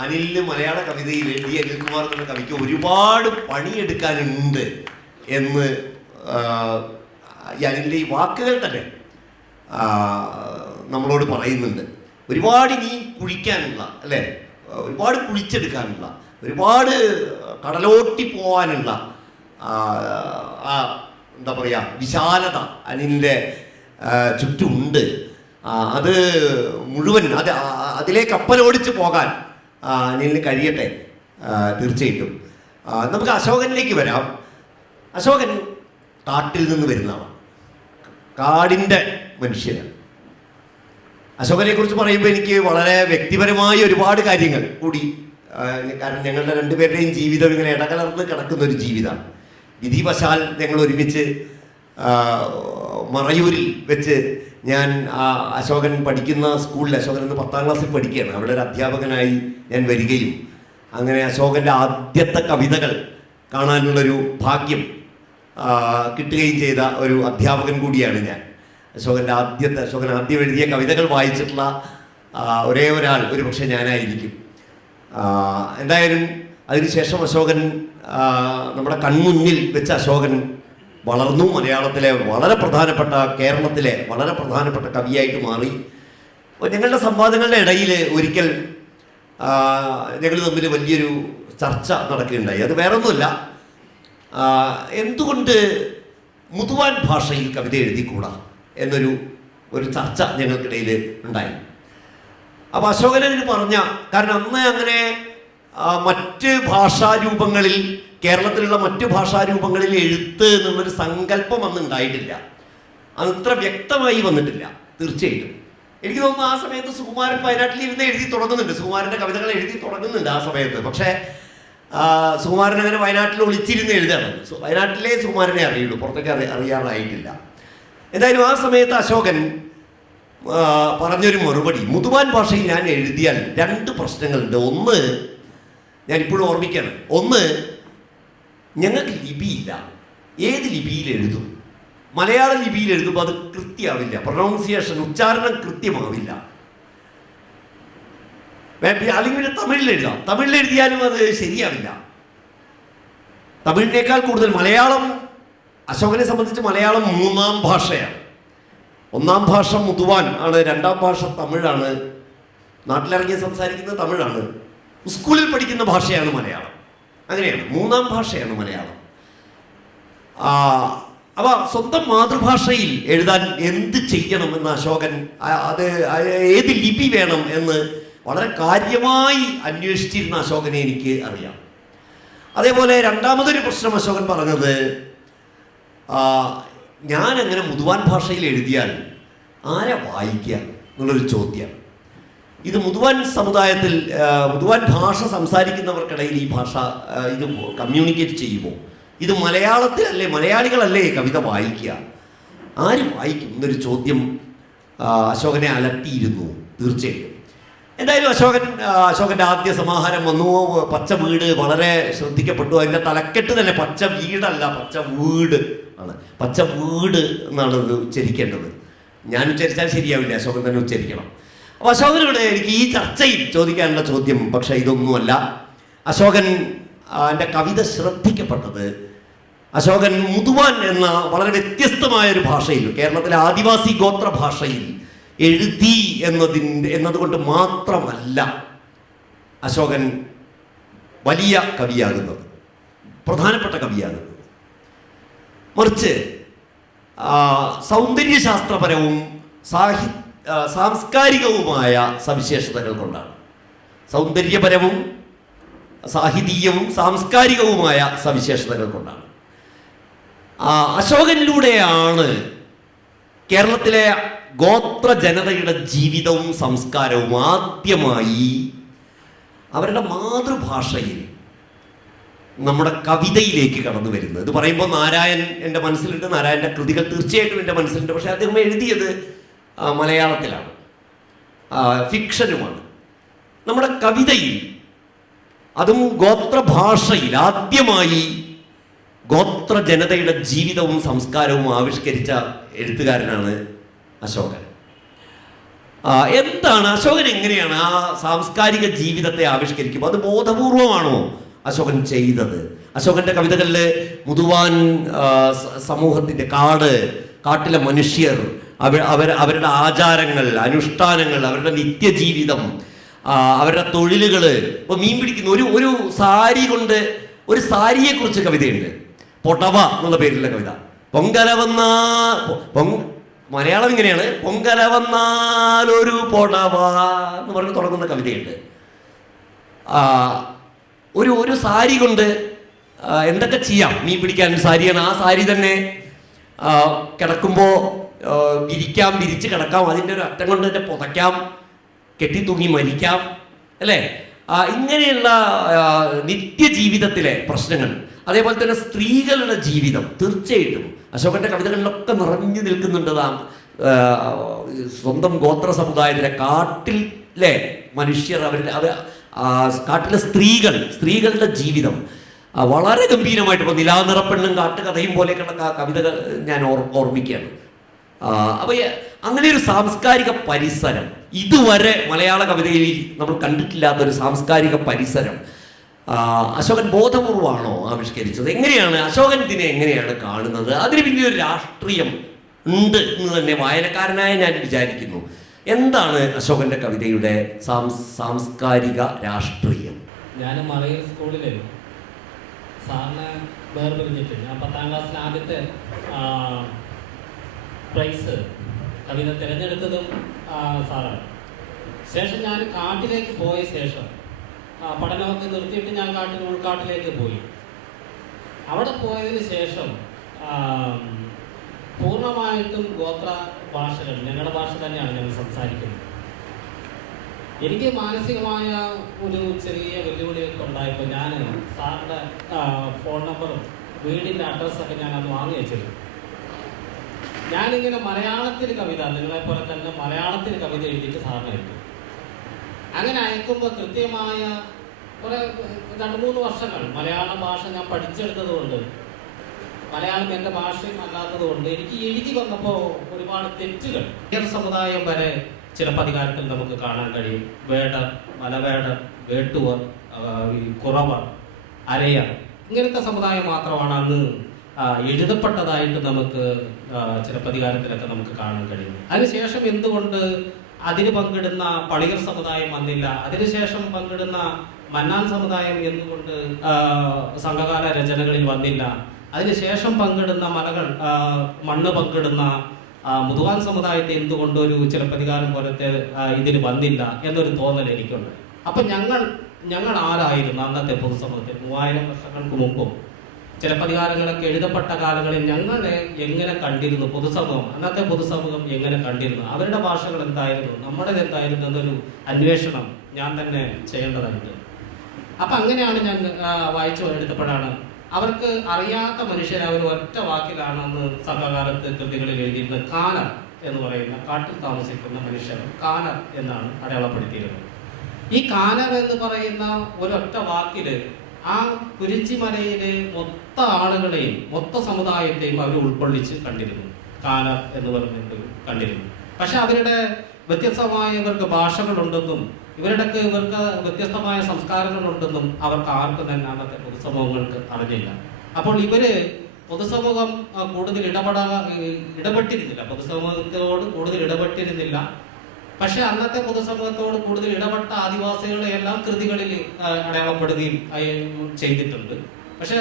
അനിലിന് മലയാള കവിതയിൽ D. അനിൽകുമാർ എന്ന കവിക്ക് ഒരുപാട് പണിയെടുക്കാനുണ്ട് എന്ന് ഈ അനിലിൻ്റെ ഈ വാക്കുകൾ തന്നെ നമ്മളോട് പറയുന്നുണ്ട്. ഒരുപാട് ഇനി കുഴിക്കാനുള്ള, അല്ലേ, ഒരുപാട് കുഴിച്ചെടുക്കാനുള്ള, ഒരുപാട് കടലോട്ടി പോകാനുള്ള എന്താ പറയുക വിശാലത അനിലിൻ്റെ ചുറ്റുമുണ്ട്. അത് മുഴുവൻ അതിലേക്ക് കപ്പലോടിച്ച് പോകാൻ അനിലിന് കഴിയട്ടെ തീർച്ചയായിട്ടും. നമുക്ക് അശോകനിലേക്ക് വരാം. അശോകൻ കാട്ടിൽ നിന്ന് വരുന്നതാണ്, കാടിൻ്റെ മനുഷ്യനാണ്. അശോകനെ കുറിച്ച് പറയുമ്പോൾ എനിക്ക് വളരെ വ്യക്തിപരമായ ഒരുപാട് കാര്യങ്ങൾ കൂടി, കാരണം ഞങ്ങളുടെ രണ്ടുപേരുടെയും ജീവിതം ഇങ്ങനെ ഇടകലർന്ന് കിടക്കുന്ന ഒരു ജീവിതമാണ്. വിധിവശാൽ ഞങ്ങൾ ഒരുമിച്ച് മറയൂരിൽ വെച്ച് ഞാൻ അശോകൻ പഠിക്കുന്ന സ്കൂളിൽ, അശോകൻ എന്ന് 10ാം ക്ലാസ്സിൽ പഠിക്കുകയാണ്, അവിടെ ഒരു അധ്യാപകനായി ഞാൻ വരികയും അങ്ങനെ അശോകൻ്റെ ആദ്യത്തെ കവിതകൾ കാണാനുള്ളൊരു ഭാഗ്യം കിട്ടുകയും ചെയ്ത ഒരു അധ്യാപകൻ കൂടിയാണ് ഞാൻ. അശോകൻ ആദ്യം എഴുതിയ കവിതകൾ വായിച്ചിട്ടുള്ള ഒരേ ഒരാൾ ഒരു പക്ഷേ ഞാനായിരിക്കും. എന്തായാലും അതിനുശേഷം അശോകൻ നമ്മുടെ കൺമുന്നിൽ വെച്ച് അശോകൻ വളർന്നു. മലയാളത്തിലെ വളരെ പ്രധാനപ്പെട്ട, കേരളത്തിലെ വളരെ പ്രധാനപ്പെട്ട കവിയായിട്ട് മാറി. അപ്പോൾ ഞങ്ങളുടെ സംവാദങ്ങളുടെ ഇടയിൽ ഒരിക്കൽ ഞങ്ങൾ തമ്മിൽ വലിയൊരു ചർച്ച നടക്കുകയുണ്ടായി. അത് വേറൊന്നുമില്ല, എന്തുകൊണ്ട് മുതുവാൻ ഭാഷയിൽ കവിത എഴുതിക്കൂടാ എന്നൊരു ചർച്ച ഞങ്ങൾക്കിടയിൽ ഉണ്ടായി. അപ്പോൾ അശോകനതിന് പറഞ്ഞ, കാരണം അന്ന് അങ്ങനെ മറ്റ് ഭാഷാരൂപങ്ങളിൽ, കേരളത്തിലുള്ള മറ്റ് ഭാഷാരൂപങ്ങളിൽ എഴുത്ത് എന്നുള്ളൊരു സങ്കല്പം അന്ന് ഉണ്ടായിട്ടില്ല, അത്ര വ്യക്തമായി വന്നിട്ടില്ല. തീർച്ചയായിട്ടും എനിക്ക് തോന്നുന്നു ആ സമയത്ത് സുകുമാരൻ വയനാട്ടിൽ ഇരുന്ന് എഴുതി തുടങ്ങുന്നുണ്ട്, സുകുമാരൻ്റെ കവിതകൾ എഴുതി തുടങ്ങുന്നുണ്ട് ആ സമയത്ത്. പക്ഷേ സുകുമാരൻ അങ്ങനെ വയനാട്ടിൽ ഒളിച്ചിരുന്ന് എഴുതാണ്. വയനാട്ടിലെ സുകുമാരനെ അറിയുള്ളൂ, പുറത്തേക്ക് അറിയാറായിട്ടില്ല. എന്തായാലും ആ സമയത്ത് അശോകൻ പറഞ്ഞൊരു മറുപടി, മുതുവാൻ ഭാഷയിൽ ഞാൻ എഴുതിയാൽ 2 പ്രശ്നങ്ങളുണ്ട്. ഒന്ന് ഞാനിപ്പോഴും ഓർമ്മിക്കുകയാണ്. ഒന്ന്, ഞങ്ങൾക്ക് ലിപിയില്ല. ഏത് ലിപിയിൽ എഴുതും? മലയാള ലിപിയിൽ എഴുതുമ്പോൾ അത് കൃത്യമാവില്ല, പ്രൊണൗൺസിയേഷൻ, ഉച്ചാരണം കൃത്യമാവില്ല. അല്ലെങ്കിൽ പിന്നെ തമിഴിൽ എഴുതാം, തമിഴിൽ എഴുതിയാലും അത് ശരിയാവില്ല. തമിഴിനേക്കാൾ കൂടുതൽ മലയാളം, അശോകനെ സംബന്ധിച്ച് മലയാളം 3ാം ഭാഷയാണ്. 1ാം ഭാഷ മുതുവാൻ ആണ്, 2ാം ഭാഷ തമിഴാണ്, നാട്ടിലിറങ്ങി സംസാരിക്കുന്നത് തമിഴാണ്, സ്കൂളിൽ പഠിക്കുന്ന ഭാഷയാണ് മലയാളം. അങ്ങനെയാണ്, 3ാം ഭാഷയാണ് മലയാളം. അവ സ്വന്തം മാതൃഭാഷയിൽ എഴുതാൻ എന്ത് ചെയ്യണമെന്ന് അശോകൻ, അത് ഏത് ലിപി വേണം എന്ന് വളരെ കാര്യമായി അന്വേഷിച്ചിരുന്ന അശോകനെ എനിക്ക് അറിയാം. അതേപോലെ രണ്ടാമതൊരു പ്രശ്നം അശോകൻ പറഞ്ഞത്, ഞാൻ അങ്ങനെ മുതുവാൻ ഭാഷയിൽ എഴുതിയാൽ ആരെ വായിക്കുക എന്നുള്ളൊരു ചോദ്യമാണ്. ഇത് മുതുവാൻ സമുദായത്തിൽ, മുതുവാൻ ഭാഷ സംസാരിക്കുന്നവർക്കിടയിൽ ഈ ഭാഷ ഇത് കമ്മ്യൂണിക്കേറ്റ് ചെയ്യുമോ? ഇത് മലയാളത്തിലല്ലേ, മലയാളികളല്ലേ കവിത വായിക്കുക, ആര് വായിക്കും എന്നൊരു ചോദ്യം അശോകനെ അലട്ടിയിരുന്നു തീർച്ചയായിട്ടും. എന്തായാലും അശോകൻ്റെ ആദ്യ സമാഹാരം വന്നു. പച്ച വീട് വളരെ ശ്രദ്ധിക്കപ്പെട്ടു. അതിൻ്റെ തലക്കെട്ട് തന്നെ പച്ച വീടല്ല, പച്ച വീട് ആണ്. പച്ച വീട് എന്നാണ് ഇത് ഉച്ചരിക്കേണ്ടത്. ഞാൻ ഉച്ചരിച്ചാൽ ശരിയാവില്ല, അശോകൻ തന്നെ ഉച്ചരിക്കണം. അപ്പോൾ അശോകനോട് എനിക്ക് ഈ ചർച്ചയിൽ ചോദിക്കാനുള്ള ചോദ്യം പക്ഷേ ഇതൊന്നുമല്ല. അശോകൻ എൻ്റെ കവിത ശ്രദ്ധിക്കപ്പെട്ടത് അശോകൻ മുതുവാൻ എന്ന വളരെ വ്യത്യസ്തമായൊരു ഭാഷയിൽ, കേരളത്തിലെ ആദിവാസി ഗോത്ര ഭാഷയിൽ എഴുതി എന്നതുകൊണ്ട് മാത്രമല്ല അശോകൻ വലിയ കവിയാകുന്നത്, പ്രധാനപ്പെട്ട കവിയാകുന്നത്. മറിച്ച് സൗന്ദര്യശാസ്ത്രപരവും സാംസ്കാരികവുമായ സവിശേഷതകൾ കൊണ്ടാണ്. സൗന്ദര്യപരവും സാഹിതീയവും സാംസ്കാരികവുമായ സവിശേഷതകൾ കൊണ്ടാണ്. അശോകനിലൂടെയാണ് കേരളത്തിലെ ഗോത്ര ജനതയുടെ ജീവിതവും സംസ്കാരവും ആദ്യമായി അവരുടെ മാതൃഭാഷയിൽ നമ്മുടെ കവിതയിലേക്ക് കടന്നു വരുന്നത്. ഇത് പറയുമ്പോൾ നാരായൺ എൻ്റെ മനസ്സിലുണ്ട്, നാരായണൻ്റെ കൃതികൾ തീർച്ചയായിട്ടും എൻ്റെ മനസ്സിലുണ്ട്. പക്ഷേ അദ്ദേഹം എഴുതിയത് മലയാളത്തിലാണ്, ഫിക്ഷനുമാണ്. നമ്മുടെ കവിതയിൽ, അതും ഗോത്രഭാഷയിൽ ആദ്യമായി ഗോത്ര ജനതയുടെ ജീവിതവും സംസ്കാരവും ആവിഷ്കരിച്ച എഴുത്തുകാരനാണ് അശോകൻ. എന്താണ് അശോകൻ, എങ്ങനെയാണ് ആ സാംസ്കാരിക ജീവിതത്തെ ആവിഷ്കരിക്കുമ്പോൾ അത് ബോധപൂർവമാണോ അശോകൻ ചെയ്തത്? അശോകന്റെ കവിതകളിൽ മുതുവാൻ സമൂഹത്തിൻ്റെ കാട്ടിലെ മനുഷ്യർ, അവരുടെ ആചാരങ്ങൾ, അനുഷ്ഠാനങ്ങൾ, അവരുടെ നിത്യജീവിതം, അവരുടെ തൊഴിലുകൾ. ഇപ്പോൾ മീൻ പിടിക്കുന്ന ഒരു സാരി കൊണ്ട്, ഒരു സാരിയെക്കുറിച്ച് കവിതയുണ്ട്, പൊടവ എന്നുള്ള പേരിലുള്ള കവിത. പൊങ്കല വന്നാ മലയാളം ഇങ്ങനെയാണ്, പൊങ്കല വന്നാലൊരു പൊടവ എന്ന് പറഞ്ഞ് തുടങ്ങുന്ന കവിതയുണ്ട്. ഒരു സാരി കൊണ്ട് എന്തൊക്കെ ചെയ്യാം. മീൻ പിടിക്കാൻ സാരിയാണ്, ആ സാരി തന്നെ കിടക്കുമ്പോൾ വിരിച്ച് കിടക്കാം, അതിൻ്റെ ഒരു അറ്റം കൊണ്ട് തന്നെ പുതയ്ക്കാം, കെട്ടിത്തൂങ്ങി മരിക്കാം, അല്ലേ? ഇങ്ങനെയുള്ള നിത്യജീവിതത്തിലെ പ്രശ്നങ്ങൾ, അതേപോലെ തന്നെ സ്ത്രീകളുടെ ജീവിതം തീർച്ചയായിട്ടും അശോകന്റെ കവിതകളിലൊക്കെ നിറഞ്ഞു നിൽക്കുന്നുണ്ട്. സ്വന്തം ഗോത്ര സമുദായത്തിലെ കാട്ടിലെ മനുഷ്യർ, കാട്ടിലെ സ്ത്രീകളുടെ ജീവിതം വളരെ ഗംഭീരമായിട്ട്, ഇപ്പോൾ നിലാനിറപ്പെണ്ണും കാട്ടുകഥയും പോലെയൊക്കെയുള്ള കവിതകൾ ഞാൻ ഓർമ്മിക്കുകയാണ്. അപ്പോൾ അങ്ങനെ ഒരു സാംസ്കാരിക പരിസരം ഇതുവരെ മലയാള കവിതയിൽ നമ്മൾ കണ്ടിട്ടില്ലാത്തൊരു സാംസ്കാരിക പരിസരം അശോകൻ ബോധപൂർവമാണോ ആവിഷ്കരിച്ചത്? എങ്ങനെയാണ് അശോകൻ ഇതിനെ എങ്ങനെയാണ് കാണുന്നത്? അതിന് പിന്നെ ഒരു രാഷ്ട്രീയം ഉണ്ട് എന്ന് തന്നെ വായനക്കാരനായ ഞാൻ വിചാരിക്കുന്നു. എന്താണ് അശോകന്റെ കവിതയുടെ സാംസ്കാരിക രാഷ്ട്രീയം? ഞാൻ മറയൂർ സ്കൂളിൽ സാറിനെ വേർപിരിഞ്ഞിട്ട് ഞാൻ 10ാം ക്ലാസ്സിൽ ആദ്യത്തെ പ്രൈസ് കവിത തിരഞ്ഞെടുത്തതും സാറാണ്. ശേഷം ഞാൻ കാട്ടിലേക്ക് പോയ ശേഷം പഠനമൊക്കെ നിർത്തിയിട്ട് ഞാൻ ഉൾക്കാട്ടിലേക്ക് പോയി. അവിടെ പോയതിന് ശേഷം പൂർണ്ണമായിട്ടും ഗോത്ര ഭാഷകൾ, ഞങ്ങളുടെ ഭാഷ തന്നെയാണ് ഞങ്ങൾ സംസാരിക്കുന്നത്. എനിക്ക് മാനസികമായ ഒരു ചെറിയ വെല്ലുവിളിയൊക്കെ ഉണ്ടായപ്പോൾ ഞാൻ സാറിൻ്റെ ഫോൺ നമ്പറും വീടിൻ്റെ അഡ്രസ്സൊക്കെ ഞാൻ അത് വാങ്ങി വെച്ചിരുന്നു. ഞാനിങ്ങനെ മലയാളത്തിൽ കവിത, നിങ്ങളെ പോലെ തന്നെ മലയാളത്തിൽ കവിത എഴുതിയിട്ട് സാറിന് അയക്കും. അങ്ങനെ അയക്കുമ്പോൾ കൃത്യമായ കുറെ 2-3 വർഷങ്ങൾ മലയാള ഭാഷ ഞാൻ പഠിച്ചെടുത്തത് കൊണ്ട്, മലയാളം എൻ്റെ ഭാഷയും അല്ലാത്തത് കൊണ്ട് എനിക്ക് എഴുതി വന്നപ്പോൾ ഒരുപാട് തെറ്റുകൾ സമുദായം വരെ ചില പതികാരത്തിൽ നമുക്ക് കാണാൻ കഴിയും. വേടർ, മലവേടർ, വേട്ടുവർ, കുറവർ, അരയർ, ഇങ്ങനത്തെ സമുദായം മാത്രമാണ് അന്ന് എഴുതപ്പെട്ടതായിട്ട് നമുക്ക് ചില പതികാരത്തിലൊക്കെ നമുക്ക് കാണാൻ കഴിയും. അതിനുശേഷം എന്തുകൊണ്ട് അതിന് പങ്കിടുന്ന പളിയർ സമുദായം വന്നില്ല? അതിനുശേഷം പങ്കിടുന്ന മന്നാൻ സമുദായം എന്തുകൊണ്ട് സംഘകാല രചനകളിൽ വന്നില്ല? അതിനുശേഷം പങ്കിടുന്ന മണ്ണ് പങ്കിടുന്ന മുതുവാൻ സമുദായത്തെ എന്തുകൊണ്ട് ഒരു ചിലപ്പതികാരം പോലത്തെ ഇതിന് വന്നില്ല എന്നൊരു തോന്നൽ എനിക്കുണ്ട്. അപ്പൊ ഞങ്ങൾ ആരായിരുന്നു അന്നത്തെ പൊതുസമൂഹത്തിൽ 3000 വർഷങ്ങൾക്ക് മുമ്പും ചിലപ്പതികാരങ്ങളൊക്കെ എഴുതപ്പെട്ട കാലങ്ങളിൽ ഞങ്ങളെ എങ്ങനെ കണ്ടിരുന്നു പൊതുസമൂഹം, അന്നത്തെ പൊതുസമൂഹം എങ്ങനെ കണ്ടിരുന്നു, അവരുടെ ഭാഷകൾ എന്തായിരുന്നു, നമ്മുടേത് എന്തായിരുന്നു എന്നൊരു അന്വേഷണം ഞാൻ തന്നെ ചെയ്യേണ്ടതായിട്ട്. അപ്പൊ അങ്ങനെയാണ് ഞാൻ വായിച്ചു എടുത്തപ്പോഴാണ് അവർക്ക് അറിയാത്ത മനുഷ്യരെ അവർ ഒറ്റ വാക്കിലാണ് അന്ന് സംഘകാലത്ത് കൃതികളിൽ എഴുതിയിരുന്നത്. കാനർ എന്ന് പറയുന്ന കാട്ടിൽ താമസിക്കുന്ന മനുഷ്യർ കാനർ എന്നാണ് അടയാളപ്പെടുത്തിയിരുന്നത്. ഈ കാനർ എന്ന് പറയുന്ന ഒരൊറ്റ വാക്കില് ആ കുരിച്ചിമലയിലെ മൊത്ത ആളുകളെയും മൊത്ത സമുദായത്തെയും അവർ ഉൾക്കൊള്ളിച്ച് കണ്ടിരുന്നു. കാനർ എന്ന് പറഞ്ഞിട്ട് കണ്ടിരുന്നു. പക്ഷെ അവരുടെ വ്യത്യസ്തമായ ഇവർക്ക് ഭാഷകളുണ്ടെന്നും ഇവർക്ക് വ്യത്യസ്തമായ സംസ്കാരങ്ങളുണ്ടെന്നും അവർക്ക് ആർക്കും തന്നെ അന്നത്തെ പൊതുസമൂഹങ്ങൾക്ക് അറിഞ്ഞില്ല. അപ്പോൾ ഇവര് പൊതുസമൂഹം കൂടുതൽ ഇടപെട്ടിരുന്നില്ല, പൊതുസമൂഹത്തോട് കൂടുതൽ ഇടപെട്ടിരുന്നില്ല. പക്ഷെ അന്നത്തെ പൊതുസമൂഹത്തോട് കൂടുതൽ ഇടപെട്ട ആദിവാസികളെ എല്ലാം കൃതികളിൽ അടയാളപ്പെടുകയും ചെയ്തിട്ടുണ്ട്. പക്ഷെ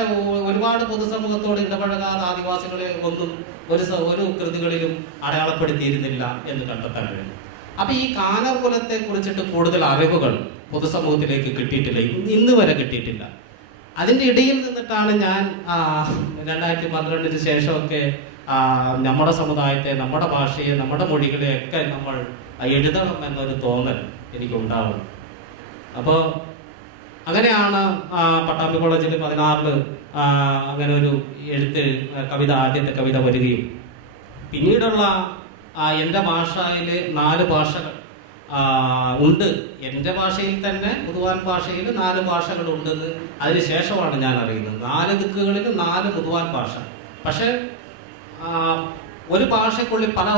ഒരുപാട് പൊതുസമൂഹത്തോട് ഇടപഴകാത്ത ആദിവാസികളെ ഒന്നും ഒരു കൃതികളിലും അടയാളപ്പെടുത്തിയിരുന്നില്ല എന്ന് കണ്ടെത്താൻ കഴിയും. അപ്പൊ ഈ കാനർ കുലത്തെ കുറിച്ചിട്ട് കൂടുതൽ അറിവുകൾ പൊതുസമൂഹത്തിലേക്ക് കിട്ടിയിട്ടില്ല, ഇന്ന് വരെ കിട്ടിയിട്ടില്ല. അതിൻ്റെ ഇടയിൽ നിന്നിട്ടാണ് ഞാൻ 2012 ശേഷമൊക്കെ നമ്മുടെ സമുദായത്തെ, നമ്മുടെ ഭാഷയെ, നമ്മുടെ മൊഴികളെയൊക്കെ നമ്മൾ എഴുതണം എന്നൊരു തോന്നൽ എനിക്കുണ്ടാവും. അപ്പോൾ അങ്ങനെയാണ് പട്ടാമ്പി കോളേജിൽ 16 അങ്ങനെ ഒരു ആദ്യത്തെ കവിത വരികയും പിന്നീടുള്ള എൻ്റെ ഭാഷയിൽ 4 ഭാഷകൾ ഉണ്ട്. എൻ്റെ ഭാഷയിൽ തന്നെ മുതുവാൻ ഭാഷയിൽ 4 ഭാഷകൾ ഉണ്ടെന്ന് അതിനുശേഷമാണ് ഞാൻ അറിയുന്നത്. 4 ദിക്കുകളിൽ 4 മുതുവാൻ ഭാഷ. പക്ഷെ ഒരു ഭാഷയ്ക്കുള്ളിൽ പല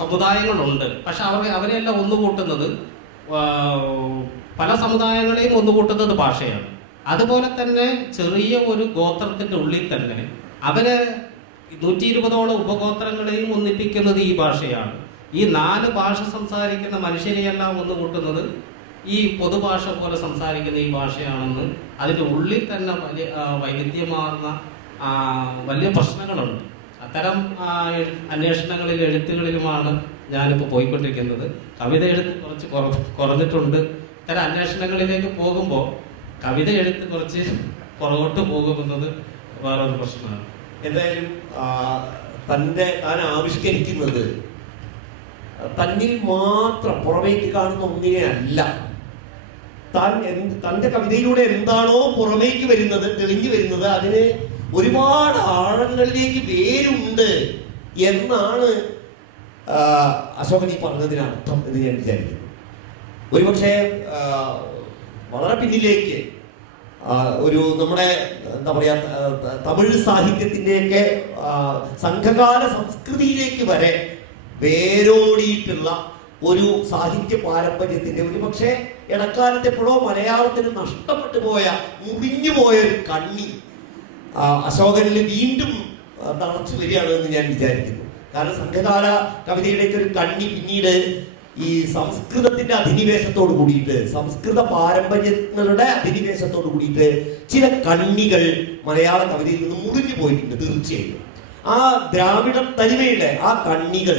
സമുദായങ്ങളുണ്ട്. പക്ഷെ അവരെല്ലാം ഒന്നുകൂട്ടുന്നത്, പല സമുദായങ്ങളെയും ഒന്നുകൂട്ടുന്നത് ഭാഷയാണ്. അതുപോലെ തന്നെ ചെറിയ ഒരു ഗോത്രത്തിൻ്റെ ഉള്ളിൽ തന്നെ അവരെ 120ഓളം ഉപഗോത്രങ്ങളെയും ഒന്നിപ്പിക്കുന്നത് ഈ ഭാഷയാണ്. ഈ 4 ഭാഷ സംസാരിക്കുന്ന മനുഷ്യരെയെല്ലാം ഒന്നുകൂട്ടുന്നത് ഈ പൊതുഭാഷ പോലെ സംസാരിക്കുന്ന ഈ ഭാഷയാണെന്ന് അതിൻ്റെ ഉള്ളിൽ തന്നെ വലിയ വൈവിധ്യമാർന്ന വലിയ പ്രശ്നങ്ങളുണ്ട്. അത്തരം അന്വേഷണങ്ങളിൽ എഴുത്തുകളിലുമാണ് ഞാനിപ്പോൾ പോയിക്കൊണ്ടിരിക്കുന്നത്. കവിത എഴുത്ത് കുറച്ച് കുറഞ്ഞിട്ടുണ്ട്. ഇത്തരം അന്വേഷണങ്ങളിലേക്ക് പോകുമ്പോൾ കവിത എഴുത്ത് കുറച്ച് പുറകോട്ട് പോകുന്നത് വേറൊരു പ്രശ്നമാണ്. എന്തായാലും താൻ ആവിഷ്കരിക്കുന്നത് തന്നിൽ മാത്രം പുറമേക്ക് കാണുന്ന ഒന്നിനെ അല്ല. തൻ്റെ കവിതയിലൂടെ എന്താണോ പുറമേക്ക് വരുന്നത്, തെളിഞ്ഞു വരുന്നത്, അതിന് ഒരുപാട് ആഴങ്ങളിലേക്ക് വേരുണ്ട് എന്നാണ് അശോകൻ ഈ പറഞ്ഞതിനർത്ഥം എന്ന് ഞാൻ വിചാരിക്കുന്നു. ഒരുപക്ഷെ വളരെ പിന്നിലേക്ക് ഒരു നമ്മുടെ എന്താ പറയാ തമിഴ് സാഹിത്യത്തിൻ്റെയൊക്കെ സംഘകാല സംസ്കൃതിയിലേക്ക് വരെ വേരോടിയിട്ടുള്ള ഒരു സാഹിത്യ പാരമ്പര്യത്തിന്റെ ഒരുപക്ഷെ ഇടക്കാലത്ത് എപ്പോഴോ മലയാളത്തിന് നഷ്ടപ്പെട്ടു പോയ, മുറിഞ്ഞു പോയ ഒരു കണ്ണി അശോകനിൽ വീണ്ടും തളച്ചു വരികയാണ് എന്ന് ഞാൻ വിചാരിക്കുന്നു. കാരണം സംഘകാല കവിതയുടെയൊക്കെ ഒരു കണ്ണി പിന്നീട് ഈ സംസ്കൃതത്തിന്റെ അധിനിവേശത്തോട് കൂടിയിട്ട്, സംസ്കൃത പാരമ്പര്യങ്ങളുടെ അധിനിവേശത്തോട് കൂടിയിട്ട് ചില കണ്ണികൾ മലയാള കവിതയിൽ നിന്ന് മുറിഞ്ഞു പോയിട്ടുണ്ട്. തീർച്ചയായിട്ടും ആ ദ്രാവിഡ തനിമയുടെ ആ കണ്ണികൾ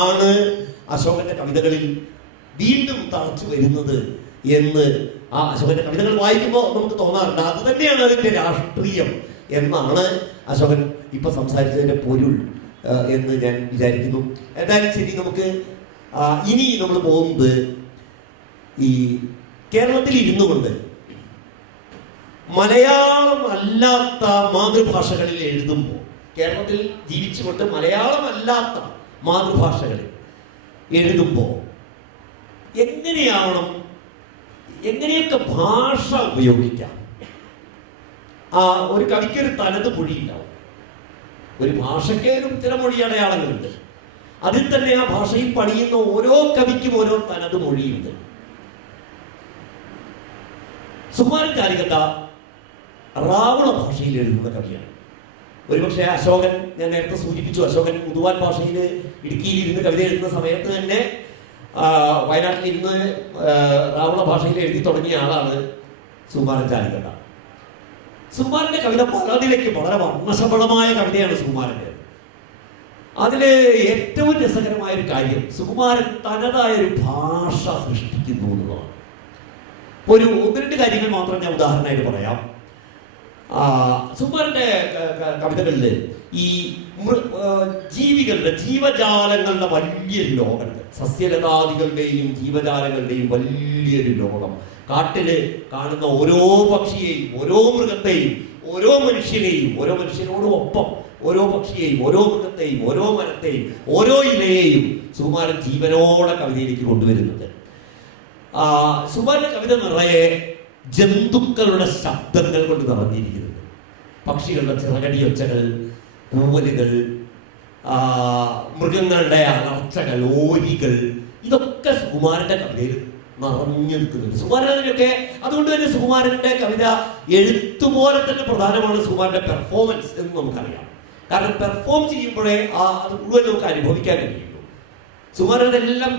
ആണ് അശോകന്റെ കവിതകളിൽ വീണ്ടും തളച്ചു വരുന്നത് എന്ന് ആ അശോകന്റെ കവിതകൾ വായിക്കുമ്പോൾ നമുക്ക് തോന്നാറുണ്ട്. അത് തന്നെയാണ് അതിന്റെ രാഷ്ട്രീയം എന്നാണ് അശോകൻ ഇപ്പൊ സംസാരിച്ചതിന്റെ പൊരുൾ എന്ന് ഞാൻ വിചാരിക്കുന്നു. എന്തായാലും ശരി, നമുക്ക് ഇനി നമ്മൾ പോകുന്നത് ഈ കേരളത്തിൽ ഇരുന്നു കൊണ്ട് മലയാളം അല്ലാത്ത മാതൃഭാഷകളിൽ എഴുതുമ്പോൾ കേരളത്തിൽ ജീവിച്ചുകൊണ്ട് മലയാളമല്ലാത്ത മാതൃഭാഷകളിൽ എഴുതുമ്പോൾ എങ്ങനെയൊക്കെ ഭാഷ ഉപയോഗിക്കാം? ഒരു കവിക്കൊരു തനത് മൊഴിയുണ്ടാവും. ഒരു ഭാഷയ്ക്ക് ചില മൊഴി അടയാളങ്ങളുണ്ട്. അതിൽ തന്നെ ആ ഭാഷയിൽ പണിയുന്ന ഓരോ കവിക്കും ഓരോ തനത് മൊഴിയുണ്ട്. സുകുമാരൻ ചാലികത്ത റാവുള ഭാഷയിൽ എഴുതുന്ന കവിയാണ്. ഒരുപക്ഷെ അശോകൻ, ഞാൻ നേരത്തെ സൂചിപ്പിച്ചു, അശോകൻ മുതുവാൻ ഭാഷയിൽ ഇടുക്കിയിൽ ഇരുന്ന് കവിത എഴുതുന്ന സമയത്ത് തന്നെ വയനാട്ടിലിരുന്ന് റാവുള ഭാഷയിൽ എഴുതി തുടങ്ങിയ ആളാണ് സുകുമാരൻ ചാലികത്ത. സുകുമാരന്റെ കവിത പലതിലേക്ക് വളരെ വർണ്ണശബളമായ കവിതയാണ് സുകുമാരൻ്റെ. അതില് ഏറ്റവും രസകരമായ ഒരു കാര്യം, സുകുമാരൻ തനതായ ഒരു ഭാഷ സൃഷ്ടിക്കുന്നു എന്നുള്ളതാണ്. ഒന്ന് രണ്ട് കാര്യങ്ങൾ മാത്രം ഞാൻ ഉദാഹരണമായിട്ട് പറയാം. സുകുമാരന്റെ കവിതകളിൽ ഈ ജീവജാലങ്ങളുടെ വലിയൊരു ലോകമുണ്ട്. സസ്യലതാദികളുടെയും ജീവജാലങ്ങളുടെയും വലിയൊരു ലോകം. കാട്ടില് കാണുന്ന ഓരോ പക്ഷിയെയും, ഓരോ മൃഗത്തെയും, ഓരോ മനുഷ്യനെയും, ഓരോ മനുഷ്യനോടും ഒപ്പം ഓരോ പക്ഷിയെയും, ഓരോ മൃഗത്തെയും, ഓരോ മരത്തെയും, ഓരോ ഇലയെയും സുകുമാരൻ ജീവനോടെ കവിതയിലേക്ക് കൊണ്ടുവരുന്നുണ്ട്. സുകുമാരന്റെ കവിത നിറയെ ജന്തുക്കളുടെ ശബ്ദങ്ങൾ കൊണ്ട് നിറഞ്ഞിരിക്കുന്നുണ്ട്. പക്ഷികളുടെ ചിറകടിയൊച്ചകൾ, കൂവലുകൾ, മൃഗങ്ങളുടെ അലർച്ചകൾ, ഓരികൾ, ഇതൊക്കെ സുകുമാരന്റെ കവിതയിൽ നിറഞ്ഞു നിൽക്കുന്നുണ്ട്. സുകുമാരനൊക്കെ അതുകൊണ്ട് തന്നെ സുകുമാരന്റെ കവിത എഴുത്തുപോലെ തന്നെ പ്രധാനമാണ് സുകുമാരന്റെ പെർഫോമൻസ് എന്ന് നമുക്കറിയാം. കാരണം പെർഫോം ചെയ്യുമ്പോഴേ അത് മുഴുവൻ നമുക്ക് അനുഭവിക്കാൻ കഴിയുള്ളൂ. സുകുമാരൻ എല്ലാം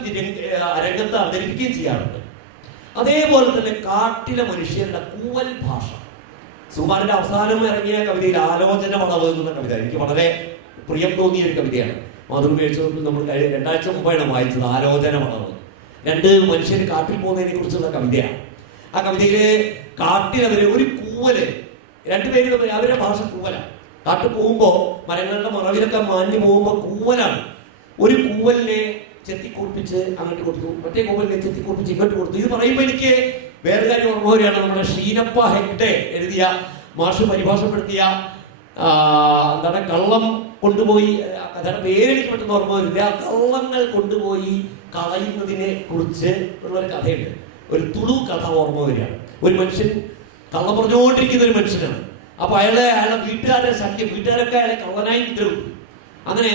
രംഗത്ത് അവതരിപ്പിക്കുകയും ചെയ്യാറുണ്ട്. അതേപോലെ തന്നെ കാട്ടിലെ മനുഷ്യരുടെ കൂവൽ ഭാഷ. സുകുമാരന്റെ അവസാനം ഇറങ്ങിയ കവിതയിൽ ആലോചന വളവ് എന്നുള്ള കവിത എനിക്ക് വളരെ പ്രിയം തോന്നിയ ഒരു കവിതയാണ്. മാതൃഭൂമിയിൽ നമ്മൾ 2 ആഴ്ച മുമ്പാണ് വായിച്ചത്. ആലോചന വളവ്, 2 മനുഷ്യർ കാട്ടിൽ പോകുന്നതിനെ കുറിച്ചുള്ള കവിതയാണ്. ആ കവിതയില് കാട്ടിൽ ഒരു കൂവല്, 2 പേര് അവരുടെ ഭാഷ കൂവലാണ്. കാട്ടിൽ പോകുമ്പോ മരങ്ങളുടെ മറവിലൊക്കെ മാഞ്ഞു പോകുമ്പോ കൂവലാണ്. ഒരു കൂവലിനെ ചെത്തിക്കുറിപ്പിച്ച് അങ്ങോട്ട് കൊടുത്തു, മറ്റേ കൂവലിനെ ചെത്തിക്കുറിപ്പിച്ച് ഇങ്ങോട്ട് കൊടുത്തു. ഇത് പറയുമ്പോൾ എനിക്ക് വേറെ കാര്യം ഓർമ്മ വരികയാണ്. നമ്മുടെ ഷീനപ്പ ഹെഗ്ഡെ എഴുതിയ, മാഷ് പരിഭാഷപ്പെടുത്തിയ എന്താണ്, കള്ളം കൊണ്ടുപോയി, കഥയുടെ പേരെനിക്ക് പെട്ടെന്ന് ഓർമ്മ വരില്ല. കള്ളങ്ങൾ കൊണ്ടുപോയി കളയുന്നതിനെ കുറിച്ച് ഉള്ളൊരു കഥയുണ്ട്. ഒരു തുളു കഥ ഓർമ്മ വരികയാണ്. ഒരു മനുഷ്യൻ കള്ളം പറഞ്ഞുകൊണ്ടിരിക്കുന്ന ഒരു മനുഷ്യനാണ്. അപ്പൊ അയാളുടെ വീട്ടുകാരുടെ ശല്യം, വീട്ടുകാരൊക്കെ അയാളെ കള്ളനായി ഉത്തരവിട്ടു. അങ്ങനെ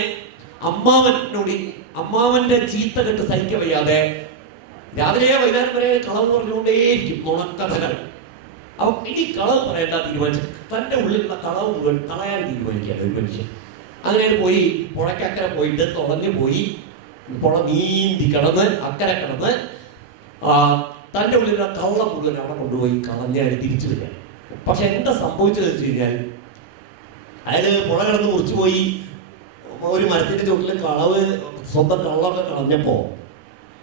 അമ്മാവന്റെ ചീത്ത കെട്ട് സഹിക്ക വയ്യാതെ രാവിലെ വൈകുന്നേരം വരെ കളവ് പറഞ്ഞുകൊണ്ടേയിരിക്കും, നുണക്കഥകൾ. അപ്പൊ ഇനി കളവ് പറയേണ്ട തീരുമാനിച്ചു. തന്റെ ഉള്ളിലുള്ള കളവ് മുഴുവൻ കളയാൻ തീരുമാനിക്കുകയാണ് ഒരു മനുഷ്യൻ. അങ്ങനെ പോയി പുഴയ്ക്കക്കരെ പോയിട്ട് തുളഞ്ഞു പോയി, പുഴ നീന്തി കിടന്ന് അക്കരെ കിടന്ന് തന്റെ ഉള്ളിലുള്ള കള്ളം മുഴുവൻ അവിടെ കൊണ്ടുപോയി കളഞ്ഞ് തിരിച്ചു വരിക. പക്ഷെ എന്താ സംഭവിച്ചത് വെച്ച് കഴിഞ്ഞാൽ, അയാള് പുഴ കിടന്ന് മുറിച്ചു പോയി ഒരു മരത്തിന്റെ ചുവട്ടിൽ സ്വന്തം കള്ളമൊക്കെ കളഞ്ഞപ്പോ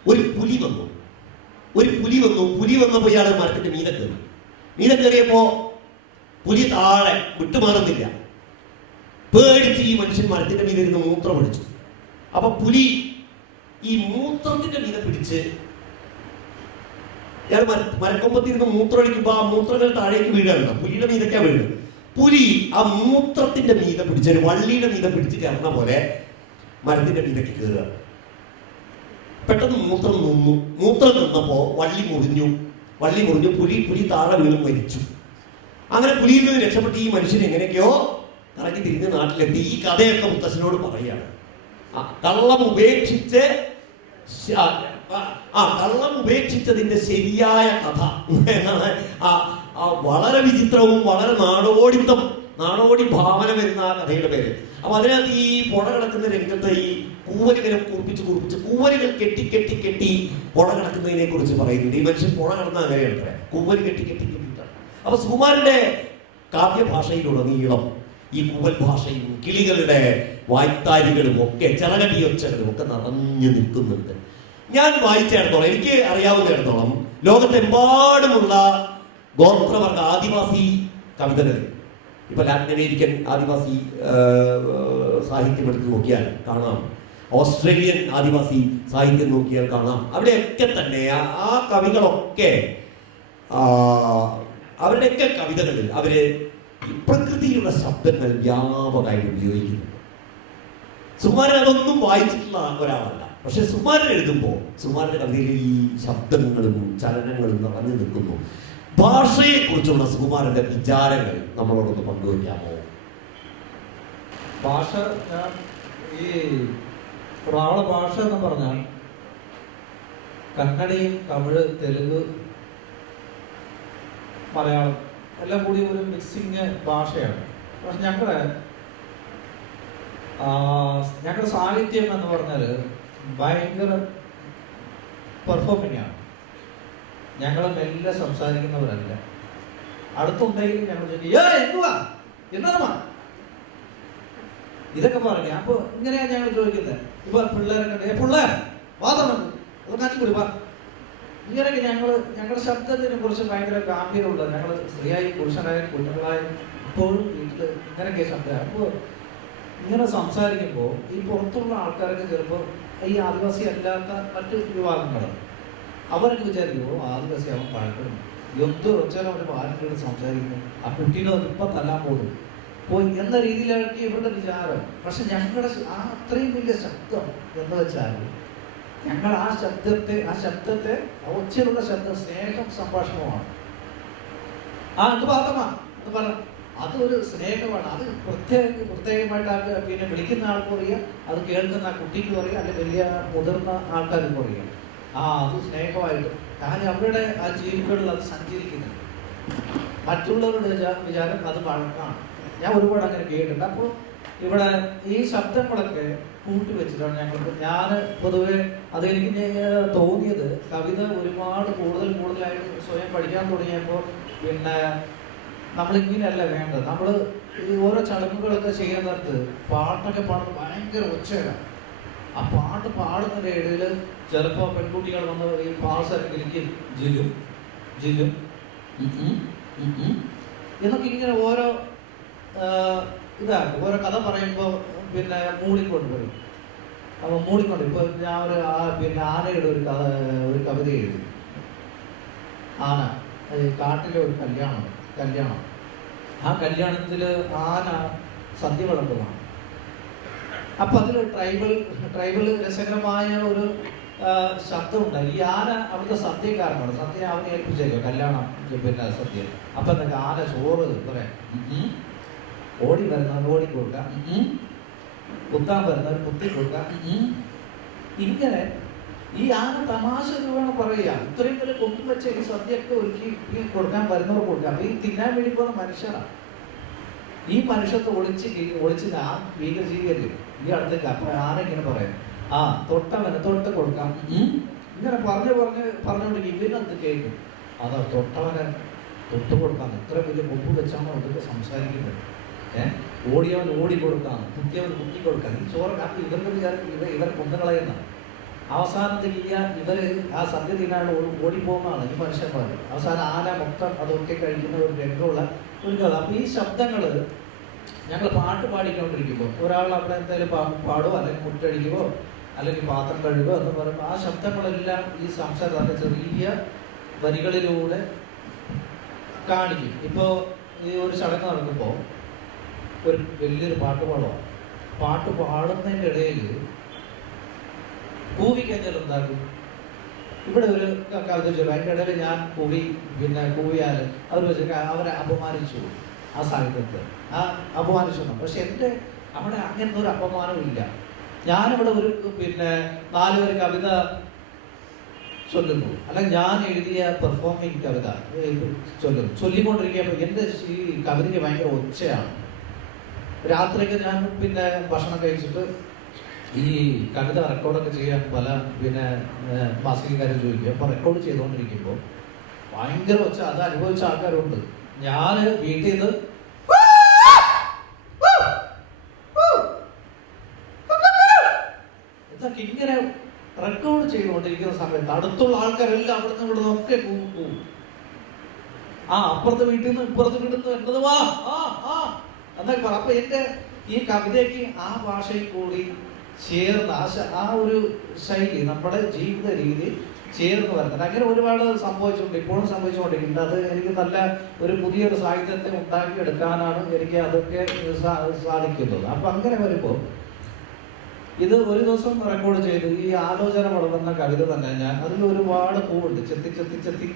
ഒരു പുലി വന്നു. പുലി വന്നപ്പോ ഇയാൾ മരത്തിന്റെ മീതെ കയറിയപ്പോ പുലി താഴെ വിട്ടുമാറുന്നില്ല. പേടിച്ച് ഈ മനുഷ്യൻ മരത്തിന്റെ മീതെ ഇരുന്ന് മൂത്രം ഒഴിച്ചു. അപ്പൊ പുലി ഈ മൂത്രത്തിന്റെ മീതെ പിടിച്ച് ഇയാൾ മരക്കൊമ്പത്തിരുന്ന് മൂത്രം ഒഴിക്കുമ്പോ ആ മൂത്രങ്ങൾ താഴേക്ക് വീഴാറുണ്ട്. പുലിയുടെ മീതൊക്കെയാ വീഴുന്നത്. പുലി ആ മൂത്രത്തിന്റെ മീതെ പിടിച്ച്, ഒരു വള്ളിയുടെ മീതെ പിടിച്ച് കയറുന്ന പോലെ മരത്തിന്റെ മീതൊക്കെ കയറുക. പെട്ടെന്ന് മൂത്രം നിന്നപ്പോ വള്ളി മുറിഞ്ഞു. പുലി താഴെ വീണ് മരിച്ചു. അങ്ങനെ പുലിയിൽ നിന്ന് രക്ഷപ്പെട്ട് ഈ മനുഷ്യൻ എങ്ങനെയൊക്കെയോ കറങ്ങി തിരിഞ്ഞ് നാട്ടിലെത്തി. ഈ കഥയൊക്കെ മുത്തശ്ശനോട് പറയുകയാണ്. കള്ളം ഉപേക്ഷിച്ചതിന്റെ ശരിയായ കഥ എന്നാണ്. വളരെ വിചിത്രവും വളരെ നാടോടി ഭാവന വരുന്ന ആ കഥയുടെ പേര്. അപ്പൊ അതിനകത്ത് ഈ പുഴ കിടക്കുന്ന രംഗത്ത് ഈ കൂവലുകളെ കുറിപ്പിച്ച് കൂവലുകൾ കെട്ടി പുഴ കിടക്കുന്നതിനെ കുറിച്ച് പറയുന്നുണ്ട്. ഈ മനുഷ്യൻ പുഴ കിടന്ന അങ്ങനെയാണ്, കൂവൽ കെട്ടിട്ടാണ്. അപ്പൊ സുകുമാരന്റെ കാവ്യഭാഷയിലുടനീളം ഈ കൂവൽ ഭാഷയും കിളികളുടെ വായ്ത്താരികളും ഒക്കെ ചിറകടിയൊച്ചകളും ഒക്കെ നിറഞ്ഞു നിൽക്കുന്നുണ്ട്. ഞാൻ വായിച്ചിടത്തോളം, എനിക്ക് അറിയാവുന്നിടത്തോളം ലോകത്തെമ്പാടുമുള്ള ഗോത്രവർഗ ആദിവാസി കവിതകൾ, ഇപ്പൊ ലാറ്റിൻ അമേരിക്കൻ ആദിവാസി സാഹിത്യം എടുത്ത് നോക്കിയാൽ കാണാം, ഓസ്ട്രേലിയൻ ആദിവാസി സാഹിത്യം നോക്കിയാൽ കാണാം. അവിടെയൊക്കെ തന്നെ ആ കവികളൊക്കെ അവരുടെയൊക്കെ കവിതകളിൽ അവര് ഈ പ്രകൃതിയുടെ ശബ്ദങ്ങൾ വ്യാപകമായിട്ട് ഉപയോഗിക്കുന്നുണ്ട്. സുകുമാരൻ അതൊന്നും വായിച്ചിട്ടുള്ള ഒരാളല്ല. പക്ഷെ സുകുമാരൻ എഴുതുമ്പോൾ സുകുമാരൻ്റെ കവിതയിൽ ഈ ശബ്ദങ്ങളും ചലനങ്ങളും നിറഞ്ഞു നിൽക്കുന്നു. ഭാഷയെക്കുറിച്ചുള്ള സുകുമാരൻ്റെ വിചാരങ്ങൾ നമ്മളോടൊന്ന് പങ്കുവയ്ക്കാമോ? ഭാഷ, ഞാൻ ഈ ഒരാളെ ഭാഷ എന്ന് പറഞ്ഞാൽ കന്നഡയും തമിഴ്, തെലുങ്ക്, മലയാളം എല്ലാം കൂടി ഒരു മിക്സിങ് ഭാഷയാണ്. പക്ഷെ ഞങ്ങളുടെ സാഹിത്യം എന്ന് പറഞ്ഞാൽ ഭയങ്കര പെർഫോമിംഗ് ആണ്. ഞങ്ങൾ മെല്ലെ സംസാരിക്കുന്നവരല്ല. അടുത്തുണ്ടെങ്കിലും ഞങ്ങൾ എന്തുവാ എന്നതുമാ ഇതൊക്കെ പറഞ്ഞു. അപ്പോൾ ഇങ്ങനെയാണ് ഞങ്ങൾ ചോദിക്കുന്നത്. ഇപ്പൊ പിള്ളേരൊക്കെ പിള്ളേർ വാതണം അത് കാറ്റിക്കൂടി വാ, ഇങ്ങനെയൊക്കെ ഞങ്ങളുടെ ശബ്ദത്തിനെ കുറിച്ച് ഭയങ്കര ഗാംഭീര്യമുള്ള, ഞങ്ങൾ സ്ത്രീയായും പുരുഷനായും കുഞ്ഞുങ്ങളായും ഇപ്പോഴും വീട്ടിൽ ഇങ്ങനെയൊക്കെ ശബ്ദം. അപ്പോൾ ഇങ്ങനെ സംസാരിക്കുമ്പോൾ ഈ പുറത്തുള്ള ആൾക്കാരൊക്കെ ചിലപ്പോൾ ഈ ആദിവാസി അല്ലാത്ത മറ്റു വിഭാഗങ്ങൾ അവരൊക്കെ വിചാരിക്കുമ്പോൾ ആദിവാസി അവൻ പഴക്കണം എന്ത് വെച്ചാലും അവർ ആരുടെ സംസാരിക്കുന്നു, ആ കുട്ടീനെ ഇപ്പം തല്ലാൻ പോകും പോയി എന്ന രീതിയിലായിരിക്കും ഇവരുടെ വിചാരം. പക്ഷെ ഞങ്ങളുടെ ആ അത്രയും വലിയ ശബ്ദം എന്ന് വെച്ചാൽ ഞങ്ങൾ ആ ശബ്ദത്തെ ഒച്ചയിലുള്ള ശബ്ദം സ്നേഹം സംഭാഷണമാണ്. എന്ത് പാത്രമാ എന്ന് പറഞ്ഞ അതൊരു സ്നേഹമാണ്. അത് പ്രത്യേകമായിട്ട് പിന്നെ വിളിക്കുന്ന ആൾക്ക് അറിയാം, അത് കേൾക്കുന്ന ആ കുട്ടിക്ക് അറിയാം, അല്ലെങ്കിൽ വലിയ മുതിർന്ന ആൾക്കാർക്ക് അറിയാം. അത് സ്നേഹമായിട്ട് കാര്യം അവരുടെ ആ ജീവികളിൽ അത് സഞ്ചരിക്കുന്നുണ്ട്. മറ്റുള്ളവരുടെ വിചാരം അത് വഴക്കാണ്. ഞാൻ ഒരുപാട് അങ്ങനെ കേട്ടിട്ടുണ്ട്. അപ്പോൾ ഇവിടെ ഈ ശബ്ദങ്ങളൊക്കെ കൂട്ടി വെച്ചിട്ടാണ് ഞാൻ പൊതുവെ അതെനിക്ക് തോന്നിയത് കവിത ഒരുപാട് കൂടുതലായിട്ട് സ്വയം പഠിക്കാൻ തുടങ്ങിയപ്പോൾ പിന്നെ നമ്മളിങ്ങനെയല്ല വേണ്ടത്. നമ്മൾ ഈ ഓരോ ചടങ്ങുകളൊക്കെ ചെയ്യുന്നിടത്ത് പാട്ടൊക്കെ പാടുന്നത് ഭയങ്കര ഒച്ചയാണ്. ആ പാട്ട് പാടുന്നതിൻ്റെ ഇടയിൽ ചിലപ്പോൾ പെൺകുട്ടികൾ വന്ന് ഈ പാസരക്കിലേക്ക് ജിലും ജിലും എന്നൊക്കെ ഇങ്ങനെ ഓരോ ഇതാക്കും. ഓരോ കഥ പറയുമ്പോൾ പിന്നെ മൂടിക്കൊണ്ട് വരും. അപ്പോൾ മൂടിക്കൊണ്ട് ഇപ്പോൾ ഞാൻ പിന്നെ ആനയുടെ ഒരു കവിത എഴുതി. ആന കാട്ടിലെ ഒരു കല്യാണം. ആ കല്യാണത്തിൽ ആന സദ്യ വിളമ്പുന്നതാണ്. അപ്പം അതിൽ ട്രൈബൽ രസകരമായ ഒരു ശബ്ദമുണ്ട്. ഈ ആന അവിടുത്തെ സദ്യക്കാരനാണ്. സദ്യ അവനെ ഏൽപ്പിച്ചേക്കോ കല്യാണം പിന്നെ സദ്യ. അപ്പം എന്തൊക്കെ ആന ചോറ് പറയാം, ഓടി വരുന്നവർ ഓടിക്കൊടുക്കാം, കുത്താൻ വരുന്നവർ കുത്തി കൊടുക്കാം. ഇങ്ങനെ ഈ ആന തമാശ വേണം പറയുക. ഇത്രയും പേര് കൊണ്ടു വെച്ച ഈ സദ്യയൊക്കെ ഒരുക്കി കൊടുക്കാൻ വരുന്നവർ കൊടുക്കാം. അപ്പൊ ഈ തിന്നാൻ വേണ്ടി പോകുന്ന മനുഷ്യരാണ്. ഈ മനുഷ്യത്തെ ഒളിച്ച് ആ ഭീകരജീവിയല്ലേ ഈ അടുത്തേക്ക്. അപ്പൊ ആന ഇങ്ങനെ പറയാം, തൊട്ടവന് തൊട്ട് കൊടുക്കാം. ഇങ്ങനെ പറഞ്ഞുകൊണ്ടിരിക്കും. ഇവനത് കേൾക്കും. അതാ തൊട്ടവനെ തൊട്ട് കൊടുക്കാം. ഇത്ര വലിയ കൊമ്പ് വെച്ചാണോ ഇതൊക്കെ സംസാരിക്കുന്നത്? ഓടിയവൻ ഓടി കൊടുക്കാം, കുത്തിയവൻ കുത്തി കൊടുക്കാം. ഈ ചോറ് കാപ്പി ഇവരുടെ വിചാരം ഇവർ കൊണ്ടുകളയുന്നതാണ്. അവസാനത്തിൽ ഇവർ ആ സദ്യ തിന്നാണ് ഓടിപ്പോകുന്നതാണ് ഈ മനുഷ്യന്മാർ. അവസാനം ആന മൊത്തം അതൊക്കെ കഴിക്കുന്ന ഒരു രംഗമുള്ള ഒരു കഥ. അപ്പോൾ ഈ ശബ്ദങ്ങൾ ഞങ്ങൾ പാട്ട് പാടിക്കൊണ്ടിരിക്കുമ്പോൾ ഒരാൾ അവിടെ എന്തായാലും പാടുമോ അല്ലെങ്കിൽ മുട്ടടിക്കുമോ അല്ലെങ്കിൽ പാത്രം കഴുകുമോ എന്ന് പറയുമ്പോൾ ആ ശബ്ദങ്ങളെല്ലാം ഈ സംസാരത്തിൻ്റെ ചെറിയ വരികളിലൂടെ കാണിക്കും. ഇപ്പോൾ ഈ ഒരു ചടങ്ങ് നടക്കുമ്പോൾ ഒരു വലിയൊരു പാട്ട് പാടുന്നതിൻ്റെ ഇടയിൽ കൂവിക്കഴിഞ്ഞാൽ എന്താക്കും? ഇവിടെ ഒരു കവിത ചൊല്ലും. അതിൻ്റെ ഇടയിൽ ഞാൻ കൂവിയാൽ അവർ വെച്ചിട്ട് അവരെ അപമാനിച്ചു. ആ സാഹിത്യത്തെ അപമാനിച്ചു. പക്ഷെ എൻ്റെ അവിടെ അങ്ങനത്തെ ഒരു അപമാനവും ഇല്ല. ഞാനിവിടെ ഒരു 4 വരി കവിത ചൊല്ലുന്നു, അല്ലെങ്കിൽ ഞാൻ എഴുതിയ പെർഫോമിങ് കവിത ചൊല്ലിക്കൊണ്ടിരിക്കുമ്പോൾ എൻ്റെ ഈ കവിതയ്ക്ക് ഭയങ്കര ഒച്ചയാണ്. രാത്രിയൊക്കെ ഞാൻ ഭക്ഷണം കഴിച്ചിട്ട് ഈ കവിത റെക്കോർഡൊക്കെ ചെയ്യാൻ പല മാസികക്കാരും ചോദിക്കും. അപ്പോൾ റെക്കോർഡ് ചെയ്തുകൊണ്ടിരിക്കുമ്പോൾ ഭയങ്കര ഒച്ച. അത് അനുഭവിച്ച ആൾക്കാരുണ്ട്. ഞാൻ വീട്ടിൽ നിന്ന് ഇതൊക്കെ ഇങ്ങനെ റെക്കോർഡ് ചെയ്തുകൊണ്ടിരിക്കുന്ന സമയത്ത് അടുത്തുള്ള ആൾക്കാരെല്ലാം അവിടുന്ന് ഇവിടുന്ന് ഒക്കെ പോകും. അപ്പുറത്തെ വീട്ടിൽ നിന്ന് ഇപ്പുറത്ത് വീട്ടിൽ നിന്ന് എന്നത് എന്നൊക്കെ പറ. അപ്പൊ എൻ്റെ ഈ കവിതയ്ക്ക് ആ ഭാഷയിൽ കൂടി ചേർന്ന് ആ ഒരു ശൈലി നമ്മുടെ ജീവിത രീതി ചേർന്ന് വരുന്നത്. അങ്ങനെ ഒരുപാട് സംഭവിച്ചുകൊണ്ട് ഇപ്പോഴും സംഭവിച്ചുകൊണ്ടിരിക്കുന്നുണ്ട്. അത് എനിക്ക് നല്ല ഒരു പുതിയൊരു സാഹിത്യത്തെ ഉണ്ടാക്കിയെടുക്കാനാണ് എനിക്ക് അതൊക്കെ സാധിക്കുന്നത്. അപ്പം അങ്ങനെ വരുമ്പോൾ ഇത് ഒരു ദിവസം റെക്കോർഡ് ചെയ്തു. ഈ ആലോചന വളർന്ന കവിത തന്നെ ഞാൻ അതിൽ ഒരുപാട് പൂവുണ്ട്. ചെത്തി ചെത്തി ചെത്തി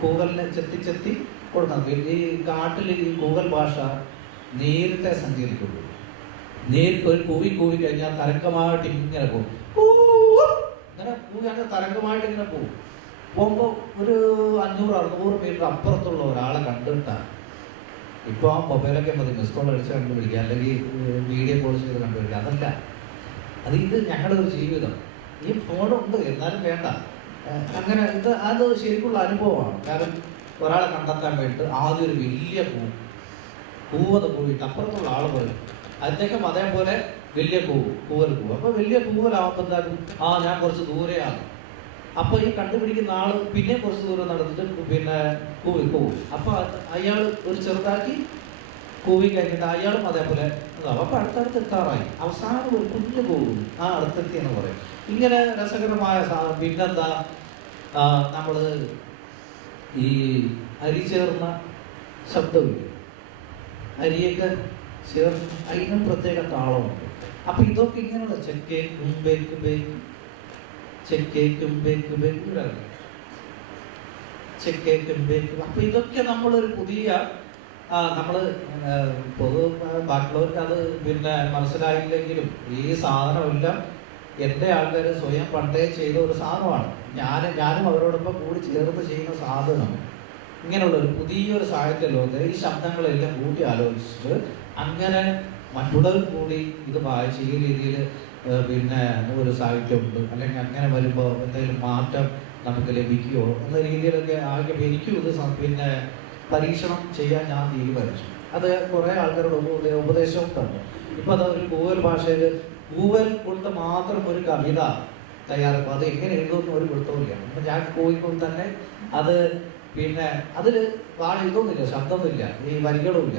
കൂവലിനെ ചെത്തി ചെത്തി കൊടുക്കുന്നത്. ഈ കാട്ടിൽ ഈ കൂവൽ ഭാഷ നേരിട്ടേ സഞ്ചരിക്കുള്ളൂ. നേരിട്ട് ഒരു കൂവി കഴിഞ്ഞാൽ തരംഗമായിട്ട് ഇങ്ങനെ പോകും. ഇങ്ങനെ അങ്ങനെ തരംഗമായിട്ട് ഇങ്ങനെ പോകും. പോകുമ്പോൾ ഒരു 500-600 മീറ്റർ അപ്പുറത്തുള്ള ഒരാളെ കണ്ടിട്ടാണ്. ഇപ്പോൾ ആ മൊബൈലൊക്കെ മതി മിസ് കോൾ അടിച്ച് കണ്ടുപിടിക്കുക, അല്ലെങ്കിൽ വീഡിയോ കോൾ ചെയ്ത് കണ്ടുപിടിക്കുക. അതല്ല, ഇത് ഞങ്ങളുടെ ഒരു ജീവിതം. ഈ ഫോണുണ്ട് എന്നാലും വേണ്ട. അങ്ങനെ അത് ശരിക്കുള്ള അനുഭവമാണ്. കാരണം ഒരാളെ കണ്ടെത്താൻ വേണ്ടിയിട്ട് ആദ്യം ഒരു വലിയ പൂവത് പോയിട്ട് അപ്പുറത്തുള്ള ആൾ പോലും അദ്ദേഹം അതേപോലെ വലിയ കൂവൽ. അപ്പോൾ വലിയ കൂവലാവുമ്പോൾ എന്താക്കും, ഞാൻ കുറച്ച് ദൂരെയാണ്. അപ്പോൾ ഈ കണ്ടുപിടിക്കുന്ന ആൾ പിന്നെ കുറച്ച് ദൂരം നടന്നിട്ട് പിന്നെ കൂവും. അപ്പോൾ അയാൾ ഒരു ചെറുതാക്കി കൂവി കഴിഞ്ഞിട്ട് അയാളും അതേപോലെ അതാവും. അപ്പോൾ അടുത്തടുത്ത് എത്താറായി. അവസാനം ഒരു കുഞ്ഞു കൂവും, അടുത്തെത്തി എന്ന് പറയും. ഇങ്ങനെ രസകരമായ പിന്നെന്താ, നമ്മൾ ഈ അരി ചേർന്ന ശബ്ദമില്ല, അരിയൊക്കെ ചേർന്ന് അതിനും പ്രത്യേക താളമുണ്ട്. അപ്പം ഇതൊക്കെ ഇങ്ങനെയുള്ള ചെക്കേക്കും ബേക്ക് ബേക്ക്, ചെക്കേക്കും ബേക്ക് ബേക്ക്, ചെക്കേക്കും ബേക്ക്. അപ്പം ഇതൊക്കെ നമ്മളൊരു പുതിയ നമ്മൾ ബാക്കിയുള്ളവർക്ക് അത് പിന്നെ മനസ്സിലായില്ലെങ്കിലും ഈ സാധനമെല്ലാം എൻ്റെ ആൾക്കാർ സ്വയം പണ്ടേ ചെയ്ത ഒരു സാധനമാണ്. ഞാനും അവരോടൊപ്പം കൂടി ചേർന്ന് ചെയ്യുന്ന സാധനം ഇങ്ങനെയുള്ളൊരു പുതിയൊരു സാഹിത്യ ലോകത്ത് ഈ ശബ്ദങ്ങളെല്ലാം കൂട്ടി ആലോചിച്ചിട്ട് അങ്ങനെ മറ്റുള്ളവർ കൂടി ഇത് വായിച്ച് ഈ രീതിയിൽ പിന്നെ ഒരു സാഹിത്യമുണ്ട്, അല്ലെങ്കിൽ അങ്ങനെ വരുമ്പോൾ എന്തെങ്കിലും മാറ്റം നമുക്ക് ലഭിക്കുമോ എന്ന രീതിയിലൊക്കെ ആകെ എനിക്കും ഇത് പിന്നെ പരീക്ഷണം ചെയ്യാൻ ഞാൻ തീരുമാനിച്ചു. അത് കുറേ ആൾക്കാരുടെ ഉപദേശവും തന്നു. ഇപ്പം അത് ഒരു കൂവൽ ഭാഷയിൽ കൂവൽ കൊണ്ട് മാത്രം ഒരു കവിത തയ്യാറാക്കും. അത് എങ്ങനെ എഴുതുമെന്ന് ഒരു പിടുത്തവുമില്ല. അപ്പം ഞാൻ കൂവിക്കൊണ്ട് തന്നെ അത് പിന്നെ അതിൽ ഇതൊന്നുമില്ല, ശബ്ദമൊന്നുമില്ല, ഈ വരികളുമില്ല.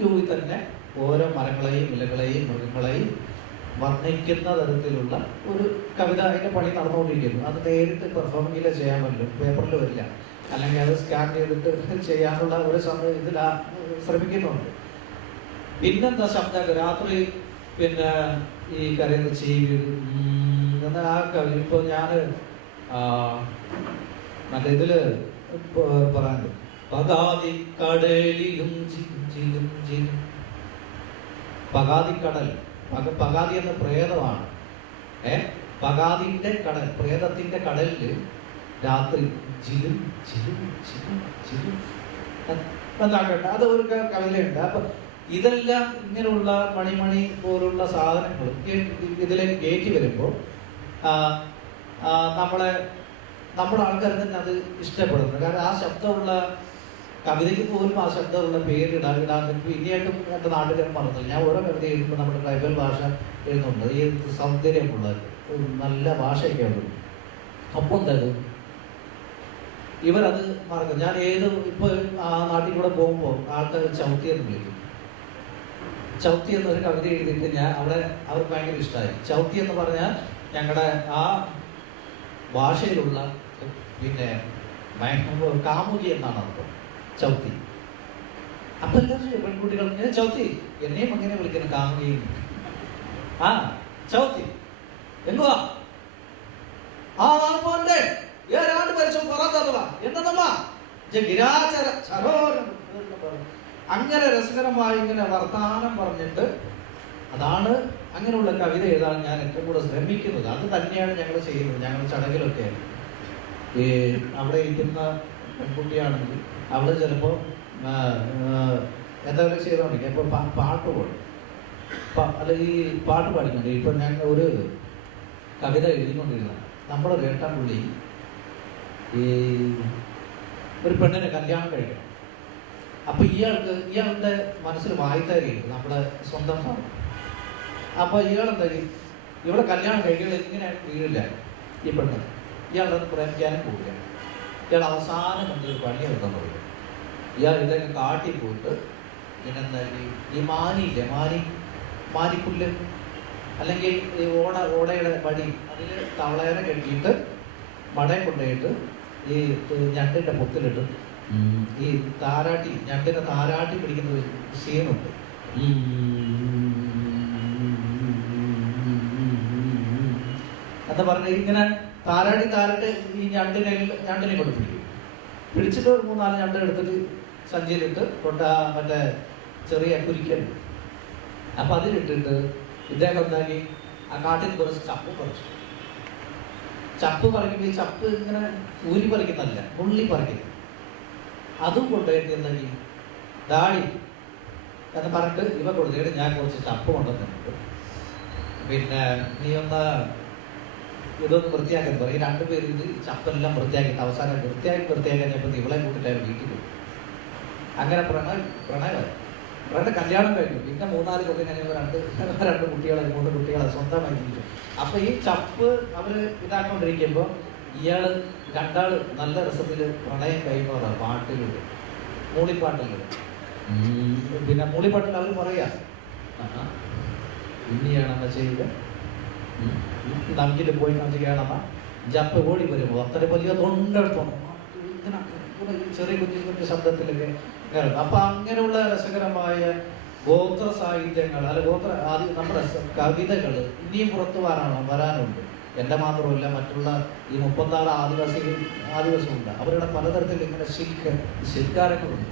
കൂവി തന്നെ ഓരോ മരങ്ങളെയും ഇലകളെയും മൃഗങ്ങളെയും വർണ്ണിക്കുന്ന തരത്തിലുള്ള ഒരു കവിത അതിൻ്റെ പണി നടന്നുകൊണ്ടിരിക്കുന്നു. അത് നേരിട്ട് പെർഫോമിങ്ങിൽ ചെയ്യാൻ പറ്റും, പേപ്പറിൽ വരില്ല. അല്ലെങ്കിൽ അത് സ്കാൻ ചെയ്തിട്ട് ചെയ്യാനുള്ള ഒരു സമയം ഇതിൽ ശ്രമിക്കുന്നുണ്ട്. പിന്നെന്താ ശബ്ദം, രാത്രി പിന്നെ ഈ കരയുന്ന ചീവി എന്ന ആ കവി. ഇപ്പോൾ ഞാൻ മറ്റേ ഇതിൽ പറയാനുണ്ട്, പകാതി കടലിലും പകാതിക്കടൽ. പകാതി എന്ന പ്രേതമാണ്. പകാതിൻ്റെ കടൽ, പ്രേതത്തിൻ്റെ കടലിൽ രാത്രി ചിലും ചിലും ചിലും ചിലും എന്താക്കട്ടെ, അത് ഒരു കവിതയുണ്ട്. അപ്പൊ ഇതെല്ലാം ഇങ്ങനെയുള്ള മണിമണി പോലുള്ള സാധനങ്ങൾ ഇതിലേക്ക് കയറ്റി വരുമ്പോൾ നമ്മുടെ ആൾക്കാർ തന്നെ അത് ഇഷ്ടപ്പെടുന്നു. കാരണം ആ ശബ്ദമുള്ള കവിതയ്ക്ക് പോലും ആ ശബ്ദമുള്ള പേരിടാൻ ഇനിയായിട്ടും എൻ്റെ നാട്ടുകാരൻ പറഞ്ഞില്ല. ഞാൻ ഓരോ കവിത എഴുതുമ്പോൾ നമ്മുടെ ട്രൈബൽ ഭാഷ എഴുതുന്നുണ്ട്. ഈ സൗന്ദര്യമുള്ള നല്ല ഭാഷയൊക്കെയാണ്. അപ്പോൾ എന്തായാലും ഇവരത് മറക്കും. ഞാൻ ഇപ്പോൾ ആ നാട്ടിൽ കൂടെ പോകുമ്പോൾ ആൾക്കാർ ചവിട്ടി എന്ന് വിളിക്കും. ചവിട്ടി എന്നൊരു കവിത എഴുതിയിട്ട് അവർക്ക് ഭയങ്കര ഇഷ്ടമായി. ചവിട്ടി എന്ന് പറഞ്ഞാൽ ഞങ്ങളുടെ ആ ഭാഷയിലുള്ള പിന്നെ കാമുകി എന്നാണ് അർത്ഥം, ചവിട്ടി. അപ്പം എല്ലാവരും പെൺകുട്ടികൾ ഇങ്ങനെ ചവിട്ടി, എന്നെയും അങ്ങനെ വിളിക്കണം കാമുകി. ചവിട്ടി എന്തുവാ പോണ്ടേ ഏഴാണ്ട് പരിശോധന പുറത്തതുവാ എന്നതമ്മാ ഗിരാചര ചരോരം. അങ്ങനെ രസകരമായി ഇങ്ങനെ വർത്താനം പറഞ്ഞിട്ട് അതാണ് അങ്ങനെയുള്ള കവിത എഴുതാൻ ഞാൻ ഏറ്റവും കൂടുതൽ ശ്രമിക്കുന്നത്. അത് തന്നെയാണ് ഞങ്ങൾ ചെയ്യുന്നത്. ഞങ്ങൾ ചടങ്ങിലൊക്കെ ഈ അവിടെ ഇരിക്കുന്ന പെൺകുട്ടിയാണെങ്കിൽ അവൾ ചിലപ്പോൾ എന്തെങ്കിലും ചെയ്തോണ്ടിരിക്കും. ഇപ്പോൾ പാട്ട് പാടും, അല്ലെങ്കിൽ ഈ പാട്ട് പാടിക്കൊണ്ട്. ഇപ്പം ഞങ്ങൾ ഒരു കവിത എഴുതിക്കൊണ്ടിരുന്ന നമ്മുടെ വേട്ടാപ്പുള്ളി ഈ ഒരു പെണ്ണിനെ കല്യാണം കഴിക്കണം. അപ്പോൾ ഇയാളുടെ മനസ്സിൽ വായ്ത്താരിയുണ്ട്, നമ്മുടെ സ്വന്തം സാധനം. അപ്പോൾ ഇയാളെന്തായാലും ഇവിടെ കല്യാണം കഴിക്കുന്നത് എങ്ങനെയാണ് വീഴില്ല ഈ പെണ്ണ്. ഇയാളത് പ്രേമിക്കാനും പോവില്ല. ഇയാൾ അവസാനം കണ്ടൊരു പണി എടുത്തെന്ന് പറയും. ഇയാൾ ഇതൊക്കെ കാട്ടി പോയിട്ട് പിന്നെന്തായാലും ഈ മാനിയില്ലേ, മാനിപ്പുല്ല് അല്ലെങ്കിൽ ഈ ഓടയുടെ വടി അതിൽ തവളേനെ കെട്ടിയിട്ട് മടയിൽ കൊണ്ടുപോയിട്ട് ഈ ഞണ്ടിൻ്റെ പൊത്തിലിട്ട് ഈ ഞണ്ടിനെ താരാട്ടി പിടിക്കുന്ന ഒരു സീനുണ്ട്. എന്താ പറഞ്ഞ ഇങ്ങനെ താരാട്ടി ഈ ഞണ്ടിനെ കൊണ്ട് പിടിക്കും. പിടിച്ചിട്ട് 3-4 ഞണ്ട് എടുത്തിട്ട് സഞ്ചിയിലിട്ട് മറ്റേ ചെറിയ കുരിക്കുണ്ട്. അപ്പൊ അതിലിട്ടിട്ട് ഇദ്ദേഹം എന്താക്കി ആ കാട്ടിൽ കുറച്ച് ചപ്പ് പറിച്ചു. ചപ്പ് പറിക്കുമ്പോൾ ഈ ചപ്പ് ഇങ്ങനെ ഊരി പറിക്കുന്നതല്ല, നുള്ളി പറിക്കുന്നു. അതും കൊണ്ടുപോയിട്ട് എന്താക്കി ഡാഡി എന്ന് പറഞ്ഞിട്ട് ഇവ കൊടുത്തിട്ട് ഞാൻ കുറച്ച് ചപ്പ് കൊണ്ടുവന്നിട്ടുണ്ട്, പിന്നെ നീ ഒന്ന് ഇതൊന്ന് വൃത്തിയാക്കാൻ പറയും. 2 പേര് ഇത് ചപ്പെല്ലാം വൃത്തിയാക്കിയിട്ട് അവസാനം വൃത്തിയാക്കിയപ്പോൾ ഇവളെ കൂട്ടിട്ടായിരുന്നു വീട്ടിൽ പോയി. അങ്ങനെ പ്രണയമായി കല്യാണം കഴിഞ്ഞു. പിന്നെ 3-4 കൊല്ലം കഴിഞ്ഞപ്പോൾ 2 കുട്ടികളെ 3 കുട്ടികളെ സ്വന്തമായി ജീവിച്ചു. അപ്പൊ ഈ ചപ്പ് അവര് ഇതാക്കൊണ്ടിരിക്കുമ്പോൾ ഇയാള് രണ്ടാള് നല്ല രസത്തിൽ പ്രണയം കഴിയുന്നവരാണ് പാട്ടിലൂടെ, മൂളിപ്പാട്ടിലൂടെ. പിന്നെ മൂളിപ്പാട്ടിൽ അവർ പറയാ ഇനിയാണെന്ന് ചെയ്യുക നമുക്കിട്ട് പോയി കാണിച്ച് കേളമ്മ ജപ്പ് ഓടി വരുമ്പോൾ അത്ര വലിയ തൊണ്ടെടുത്തോണം ചെറിയ കുഞ്ഞു ശബ്ദത്തിലൊക്കെ കേൾക്കും. അപ്പൊ അങ്ങനെയുള്ള രസകരമായ ഗോത്ര സാഹിത്യങ്ങൾ അല്ല നമ്മുടെ കവിതകൾ ഇനിയും പുറത്തു വരാനുണ്ട്. എൻ്റെ മാത്രമല്ല, മറ്റുള്ള ഈ 36 ആദിവാസികളുണ്ട്. അവരുടെ പലതരത്തിൽ ഇങ്ങനെ ശിൽക്കാരങ്ങളുണ്ട്.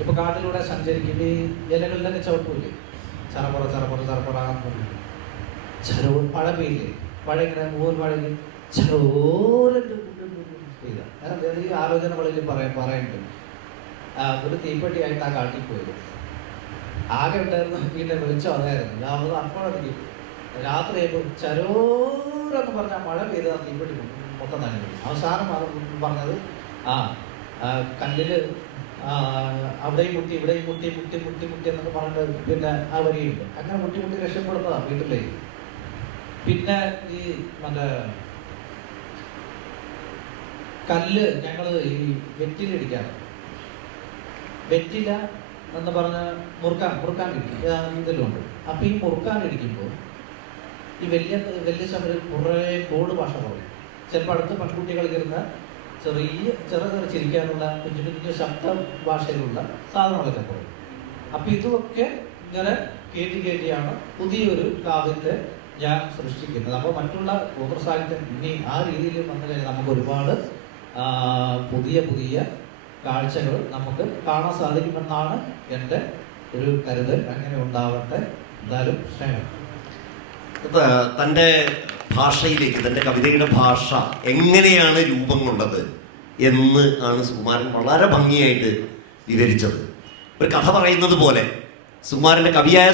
ഇപ്പൊ കാട്ടിലൂടെ സഞ്ചരിക്കും, ഈ ഇലകളിലൊക്കെ ചവിട്ടൂല്ലേ, ചറപ്പുറ പഴ പെയ്യില്ലേ, പഴ ഇങ്ങനെ മൂന്ന് പഴഞ്ഞ് ചോരൻ്റെ ഈ ആലോചനകളിൽ പറയുന്നുണ്ട്. ഒരു തീപ്പെട്ടിയായിട്ട് ആ കാട്ടിൽ പോയത് ആകെ ഉണ്ടായിരുന്നു. പിന്നെ വെളിച്ചം അതായിരുന്നു. അപ്പോഴത്തേക്ക് രാത്രി ചരോരെന്ന് പറഞ്ഞാൽ മഴ പെയ്ത് ആ തീപ്പെട്ടി മൊത്തം തന്നെ. അവസാനം പറഞ്ഞത് കല്ലില് അവിടെയും മുട്ടി ഇവിടെയും മുട്ടി എന്നൊക്കെ പറഞ്ഞിട്ട് പിന്നെ ആ വരിയുണ്ട്. അങ്ങനെ മുട്ടി രക്ഷപ്പെടുന്നതാണ് വീട്ടിലേക്ക്. പിന്നെ ഈ മറ്റേ കല്ല് ഞങ്ങൾ ഈ വെറ്റിലിടിക്കാറ്. വെറ്റില എന്ന് പറഞ്ഞ മുറുക്കാൻ ഇതിലുണ്ട്. അപ്പൊ ഈ മുറുക്കാൻ ഇടിക്കുമ്പോൾ ഈ വലിയ ശബ്ദം കുറേ കോഡ് ഭാഷ പറയും. ചിലപ്പോൾ അടുത്ത് പെൺകുട്ടികൾ ഇരുന്ന ചെറിയ ചിരിക്കാനുള്ള കുഞ്ഞു ശബ്ദ ഭാഷയിലുള്ള സാധനങ്ങളൊക്കെ പറയും. അപ്പൊ ഇതുമൊക്കെ ഇങ്ങനെ കേട്ടിയാണ് പുതിയൊരു കാവ്യത്തെ ഞാൻ സൃഷ്ടിക്കുന്നത്. അപ്പോൾ മറ്റുള്ള ഗോത്ര സാഹിത്യം ഇനി ആ രീതിയിൽ വന്നു കഴിഞ്ഞാൽ നമുക്ക് ഒരുപാട് പുതിയ കാഴ്ചകൾ നമുക്ക് കാണാൻ സാധിക്കുമെന്നാണ് എൻ്റെ ഒരു കരുതൽ. അങ്ങനെ ഉണ്ടാവട്ടെ. എന്തായാലും സ്നേഹം. തൻ്റെ ഭാഷയിലേക്ക്, തൻ്റെ കവിതയുടെ ഭാഷ എങ്ങനെയാണ് രൂപം കൊണ്ടത് എന്ന് ആണ് സുകുമാരൻ വളരെ ഭംഗിയായിട്ട് വിവരിച്ചത്. ഒരു കഥ പറയുന്നത് പോലെ സുകുമാരൻ്റെ കവിയായ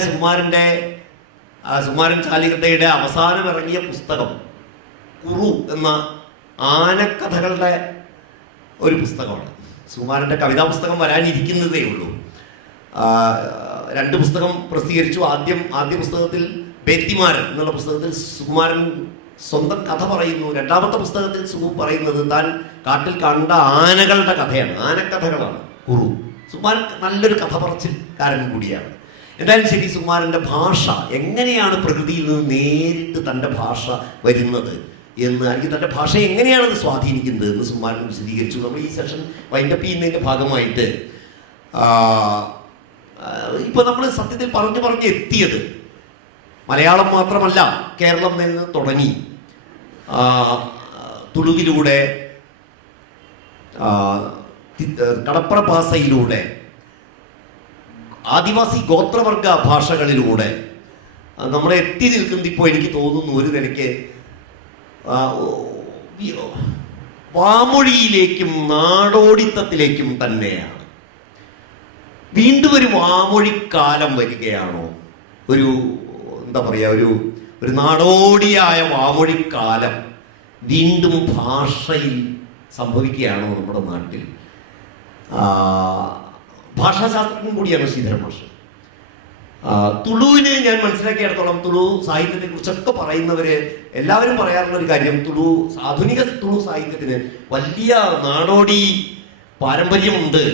സുകുമാരൻ ചാലികട്ടയുടെ അവസാനം ഇറങ്ങിയ പുസ്തകം കുറു എന്ന ആനക്കഥകളുടെ ഒരു പുസ്തകമാണ്. സുകുമാരൻ്റെ കവിതാ പുസ്തകം വരാനിരിക്കുന്നതേ ഉള്ളൂ. 2 പുസ്തകം പ്രസിദ്ധീകരിച്ചു. ആദ്യ പുസ്തകത്തിൽ ബേത്തിമാരൻ എന്നുള്ള പുസ്തകത്തിൽ സുകുമാരൻ സ്വന്തം കഥ പറയുന്നു. 2ാമത്തെ പുസ്തകത്തിൽ സുഗു പറയുന്നത് താൻ കാട്ടിൽ കണ്ട ആനകളുടെ കഥയാണ്, ആനക്കഥകളാണ് കുറു. സുകുമാരൻ നല്ലൊരു കഥ പറച്ചിൽക്കാരൻ കൂടിയാണ്. എന്തായാലും ശരി, സുകുമാരൻ്റെ ഭാഷ എങ്ങനെയാണ് പ്രകൃതിയിൽ നിന്ന് നേരിട്ട് തൻ്റെ ഭാഷ വരുന്നത് എന്ന്, അല്ലെങ്കിൽ തൻ്റെ ഭാഷയെ എങ്ങനെയാണ് അത് സ്വാധീനിക്കുന്നത് എന്ന് സുകുമാരൻ വിശദീകരിച്ചു. നമ്മൾ ഈ സെഷൻ വൈൻഡപ്പ് ചെയ്യുന്നതിൻ്റെ ഭാഗമായിട്ട് ഇപ്പോൾ നമ്മൾ സത്യത്തിൽ പറഞ്ഞ് എത്തിയത് മലയാളം മാത്രമല്ല, കേരളം നിന്ന് തുടങ്ങി തുളുവിലൂടെ, കടപ്പുറ ഭാഷയിലൂടെ, ആദിവാസി ഗോത്രവർഗ ഭാഷകളിലൂടെ നമ്മളെ എത്തി നിൽക്കുന്നത് ഇപ്പോൾ എനിക്ക് തോന്നുന്നു ഒരു നിലയ്ക്ക് വാമൊഴിയിലേക്കും നാടോടിത്തത്തിലേക്കും തന്നെയാണ്. വീണ്ടും ഒരു വാമൊഴിക്കാലം വരികയാണോ? എന്താ പറയുക, ഒരു നാടോടിയായ വാമൊഴിക്കാലം വീണ്ടും ഭാഷയിൽ സംഭവിക്കുകയാണോ നമ്മുടെ നാട്ടിൽ? ഭാഷാശാസ്ത്രജ്ഞൻ കൂടിയാണ് ശ്രീധരൻ മാഷ്. തുളുവിന് ഞാൻ മനസ്സിലാക്കിയിടത്തോളം തുളു സാഹിത്യത്തെ കുറിച്ചൊക്കെ പറയുന്നവര് എല്ലാവരും പറയാറുള്ള ഒരു കാര്യം, ആധുനിക തുളു സാഹിത്യത്തിന് വലിയ നാടോടി പാരമ്പര്യമുണ്ട്,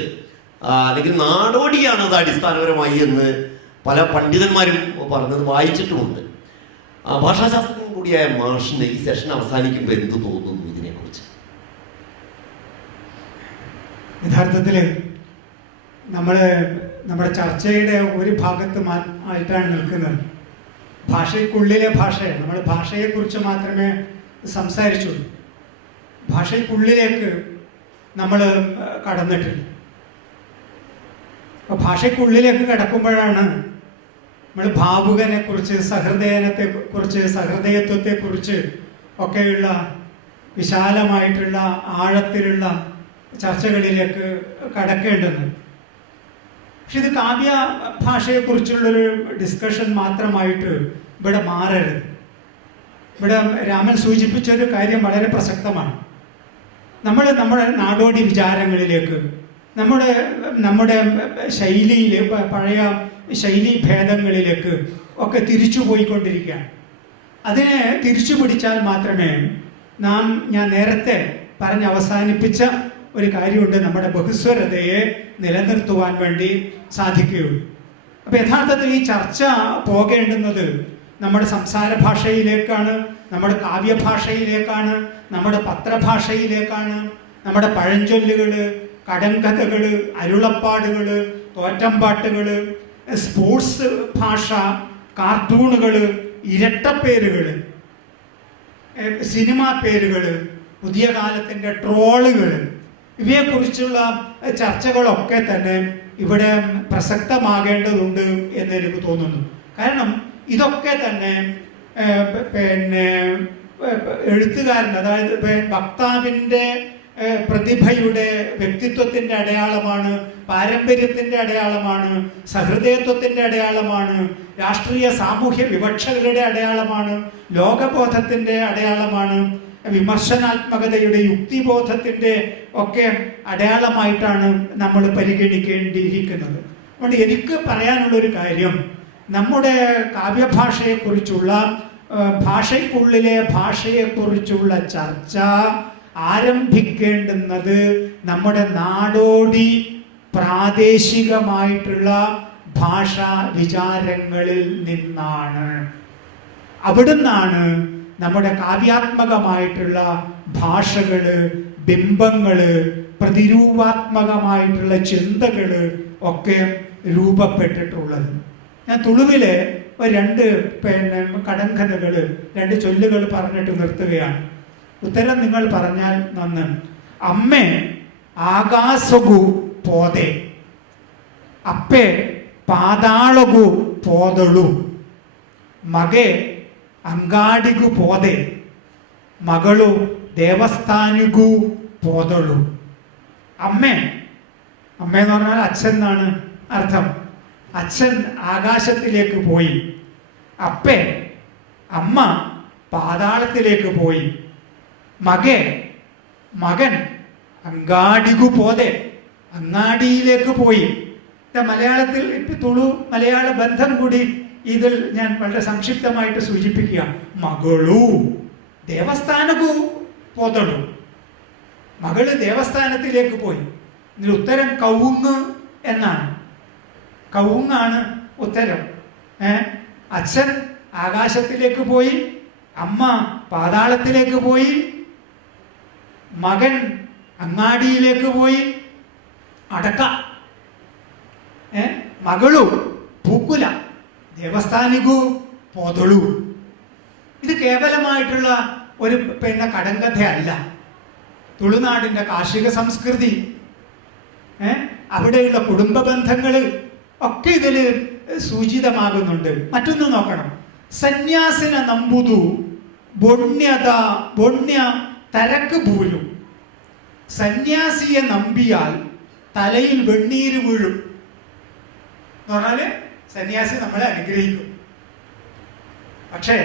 അല്ലെങ്കിൽ നാടോടിയാണ് അത് അടിസ്ഥാനപരമായി എന്ന് പല പണ്ഡിതന്മാരും പറഞ്ഞത് വായിച്ചിട്ടുമുണ്ട്. ഭാഷാശാസ്ത്രജ്ഞൻ കൂടിയായ മാഷിന് ഈ സെഷൻ അവസാനിക്കുമ്പോൾ എന്ത് തോന്നുന്നു ഇതിനെക്കുറിച്ച്? യഥാർത്ഥത്തിൽ നമ്മുടെ ചർച്ചയുടെ ഒരു ഭാഗത്ത് ആയിട്ടാണ് നിൽക്കുന്നത്. ഭാഷയ്ക്കുള്ളിലെ ഭാഷയാണ്. നമ്മൾ ഭാഷയെക്കുറിച്ച് മാത്രമേ സംസാരിച്ചുള്ളൂ. ഭാഷയ്ക്കുള്ളിലേക്ക് നമ്മൾ കടന്നിട്ടില്ല. അപ്പോൾ ഭാഷയ്ക്കുള്ളിലേക്ക് കടക്കുമ്പോഴാണ് നമ്മൾ ഭാവുകനെ കുറിച്ച്, സഹൃദയത്വത്തെക്കുറിച്ച് ഒക്കെയുള്ള വിശാലമായിട്ടുള്ള ആഴത്തിലുള്ള ചർച്ചകളിലേക്ക് കടക്കേണ്ടത്. പക്ഷെ ഇത് കാവ്യ ഭാഷയെക്കുറിച്ചുള്ളൊരു ഡിസ്കഷൻ മാത്രമായിട്ട് ഇവിടെ മാറരുത്. ഇവിടെ രാമൻ സൂചിപ്പിച്ചൊരു കാര്യം വളരെ പ്രസക്തമാണ്. നമ്മുടെ നാടോടി വിചാരങ്ങളിലേക്ക്, നമ്മുടെ ശൈലിയിൽ, പഴയ ശൈലീ ഭേദങ്ങളിലേക്ക് ഒക്കെ തിരിച്ചു പോയിക്കൊണ്ടിരിക്കുകയാണ്. അതിനെ തിരിച്ചു പിടിച്ചാൽ മാത്രമേ ഞാൻ നേരത്തെ പറഞ്ഞ് അവസാനിപ്പിച്ച ഒരു കാര്യമുണ്ട്, നമ്മുടെ ബഹുസ്വരതയെ നിലനിർത്തുവാൻ വേണ്ടി സാധിക്കുകയുള്ളൂ. അപ്പോൾ യഥാർത്ഥത്തിൽ ഈ ചർച്ച പോകേണ്ടുന്നത് നമ്മുടെ സംസാര ഭാഷയിലേക്കാണ്, നമ്മുടെ കാവ്യഭാഷയിലേക്കാണ്, നമ്മുടെ പത്രഭാഷയിലേക്കാണ്. നമ്മുടെ പഴഞ്ചൊല്ലുകൾ, കടങ്കഥകൾ, അരുളപ്പാടുകൾ, തോറ്റംപാട്ടുകൾ, സ്പോർട്സ് ഭാഷ, കാർട്ടൂണുകൾ, ഇരട്ടപ്പേരുകൾ, സിനിമാ പേരുകൾ, പുതിയ കാലത്തിൻ്റെ ട്രോളുകൾ, ഇവയെക്കുറിച്ചുള്ള ചർച്ചകളൊക്കെ തന്നെ ഇവിടെ പ്രസക്തമാകേണ്ടതുണ്ട് എന്നെനിക്ക് തോന്നുന്നു. കാരണം ഇതൊക്കെ തന്നെ എഴുത്തുകാരൻ, അതായത് വക്താവിൻ്റെ പ്രതിഭയുടെ വ്യക്തിത്വത്തിൻ്റെ അടയാളമാണ്, പാരമ്പര്യത്തിൻ്റെ അടയാളമാണ്, സഹൃദയത്വത്തിൻ്റെ അടയാളമാണ്, രാഷ്ട്രീയ സാമൂഹ്യ വിവക്ഷകളുടെ അടയാളമാണ്, ലോകബോധത്തിൻ്റെ അടയാളമാണ്, വിമർശനാത്മകതയുടെ, യുക്തിബോധത്തിൻ്റെ ഒക്കെ അടയാളമായിട്ടാണ് നമ്മൾ പരിഗണിക്കേണ്ടിയിരിക്കുന്നത്. അതുകൊണ്ട് എനിക്ക് പറയാനുള്ളൊരു കാര്യം, നമ്മുടെ കാവ്യഭാഷയെക്കുറിച്ചുള്ള, ഭാഷയ്ക്കുള്ളിലെ ഭാഷയെക്കുറിച്ചുള്ള ചർച്ച ആരംഭിക്കേണ്ടുന്നത് നമ്മുടെ നാടോടി പ്രാദേശികമായിട്ടുള്ള ഭാഷാ വിചാരങ്ങളിൽ നിന്നാണ്. അവിടുന്നാണ് നമ്മുടെ കാവ്യാത്മകമായിട്ടുള്ള ഭാഷകൾ, ബിംബങ്ങൾ, പ്രതിരൂപാത്മകമായിട്ടുള്ള ചിന്തകൾ ഒക്കെ രൂപപ്പെട്ടിട്ടുള്ളത്. ഞാൻ തുളുവിലെ രണ്ട് കടങ്കഥകൾ, രണ്ട് ചൊല്ലുകൾ പറഞ്ഞിട്ട് നിർത്തുകയാണ്. ഉത്തരം നിങ്ങൾ പറഞ്ഞാൽ നന്ന്. അമ്മേ ആകാശഗു പോതെ, അപ്പേ പാതാളഗു പോതളു, മകെ ಅಂಗಾಡಿಗೂ ಪೋದೆ, ಮಗಳು ದೇವಸ್ಥಾನಿಗೂ പോതളു. അമ്മ എന്ന് പറഞ്ഞാൽ അച്ഛൻ എന്നാണ് അർത്ഥം. അച്ഛൻ ആകാശത്തിലേക്ക് പോയി. അപ്പേ, അമ്മ പാതാളത്തിലേക്ക് പോയി. മകൻ അങ്ങാടികു പോതെ, അങ്ങാടിയിലേക്ക് പോയി. മലയാളത്തിൽ തുളു മലയാള ബന്ധം കൂടി ഇതിൽ ഞാൻ വളരെ സംക്ഷിപ്തമായിട്ട് സൂചിപ്പിക്കുക. മകളു ദേവസ്ഥാനകു പോതളു, മകള് ദേവസ്ഥാനത്തിലേക്ക് പോയി. ഇതിൽ ഉത്തരം കവുങ്ങ് എന്നാണ്. കവുങ്ങാണ് ഉത്തരം. അച്ഛൻ ആകാശത്തിലേക്ക് പോയി, അമ്മ പാതാളത്തിലേക്ക് പോയി, മകൻ അങ്ങാടിയിലേക്ക് പോയി. അടക്ക. മകളു പൂക്കുല, ദേവസ്ഥാനികു പോതളു. ഇത് കേവലമായിട്ടുള്ള ഒരു കടങ്കഥയല്ല. തുളുനാടിൻ്റെ കാർഷിക സംസ്കൃതി, അവിടെയുള്ള കുടുംബ ബന്ധങ്ങൾ ഒക്കെ ഇതിൽ സൂചിതമാകുന്നുണ്ട്. മറ്റൊന്ന് നോക്കണം. സന്യാസിന നമ്പുതു ബൊണ്യ തരക്ക് പൂരും. സന്യാസിയെ നമ്പിയാൽ തലയിൽ വെണ്ണീര് വീഴും എന്ന് പറഞ്ഞാല് സന്യാസി നമ്മളെ അനുഗ്രഹിക്കും. പക്ഷേ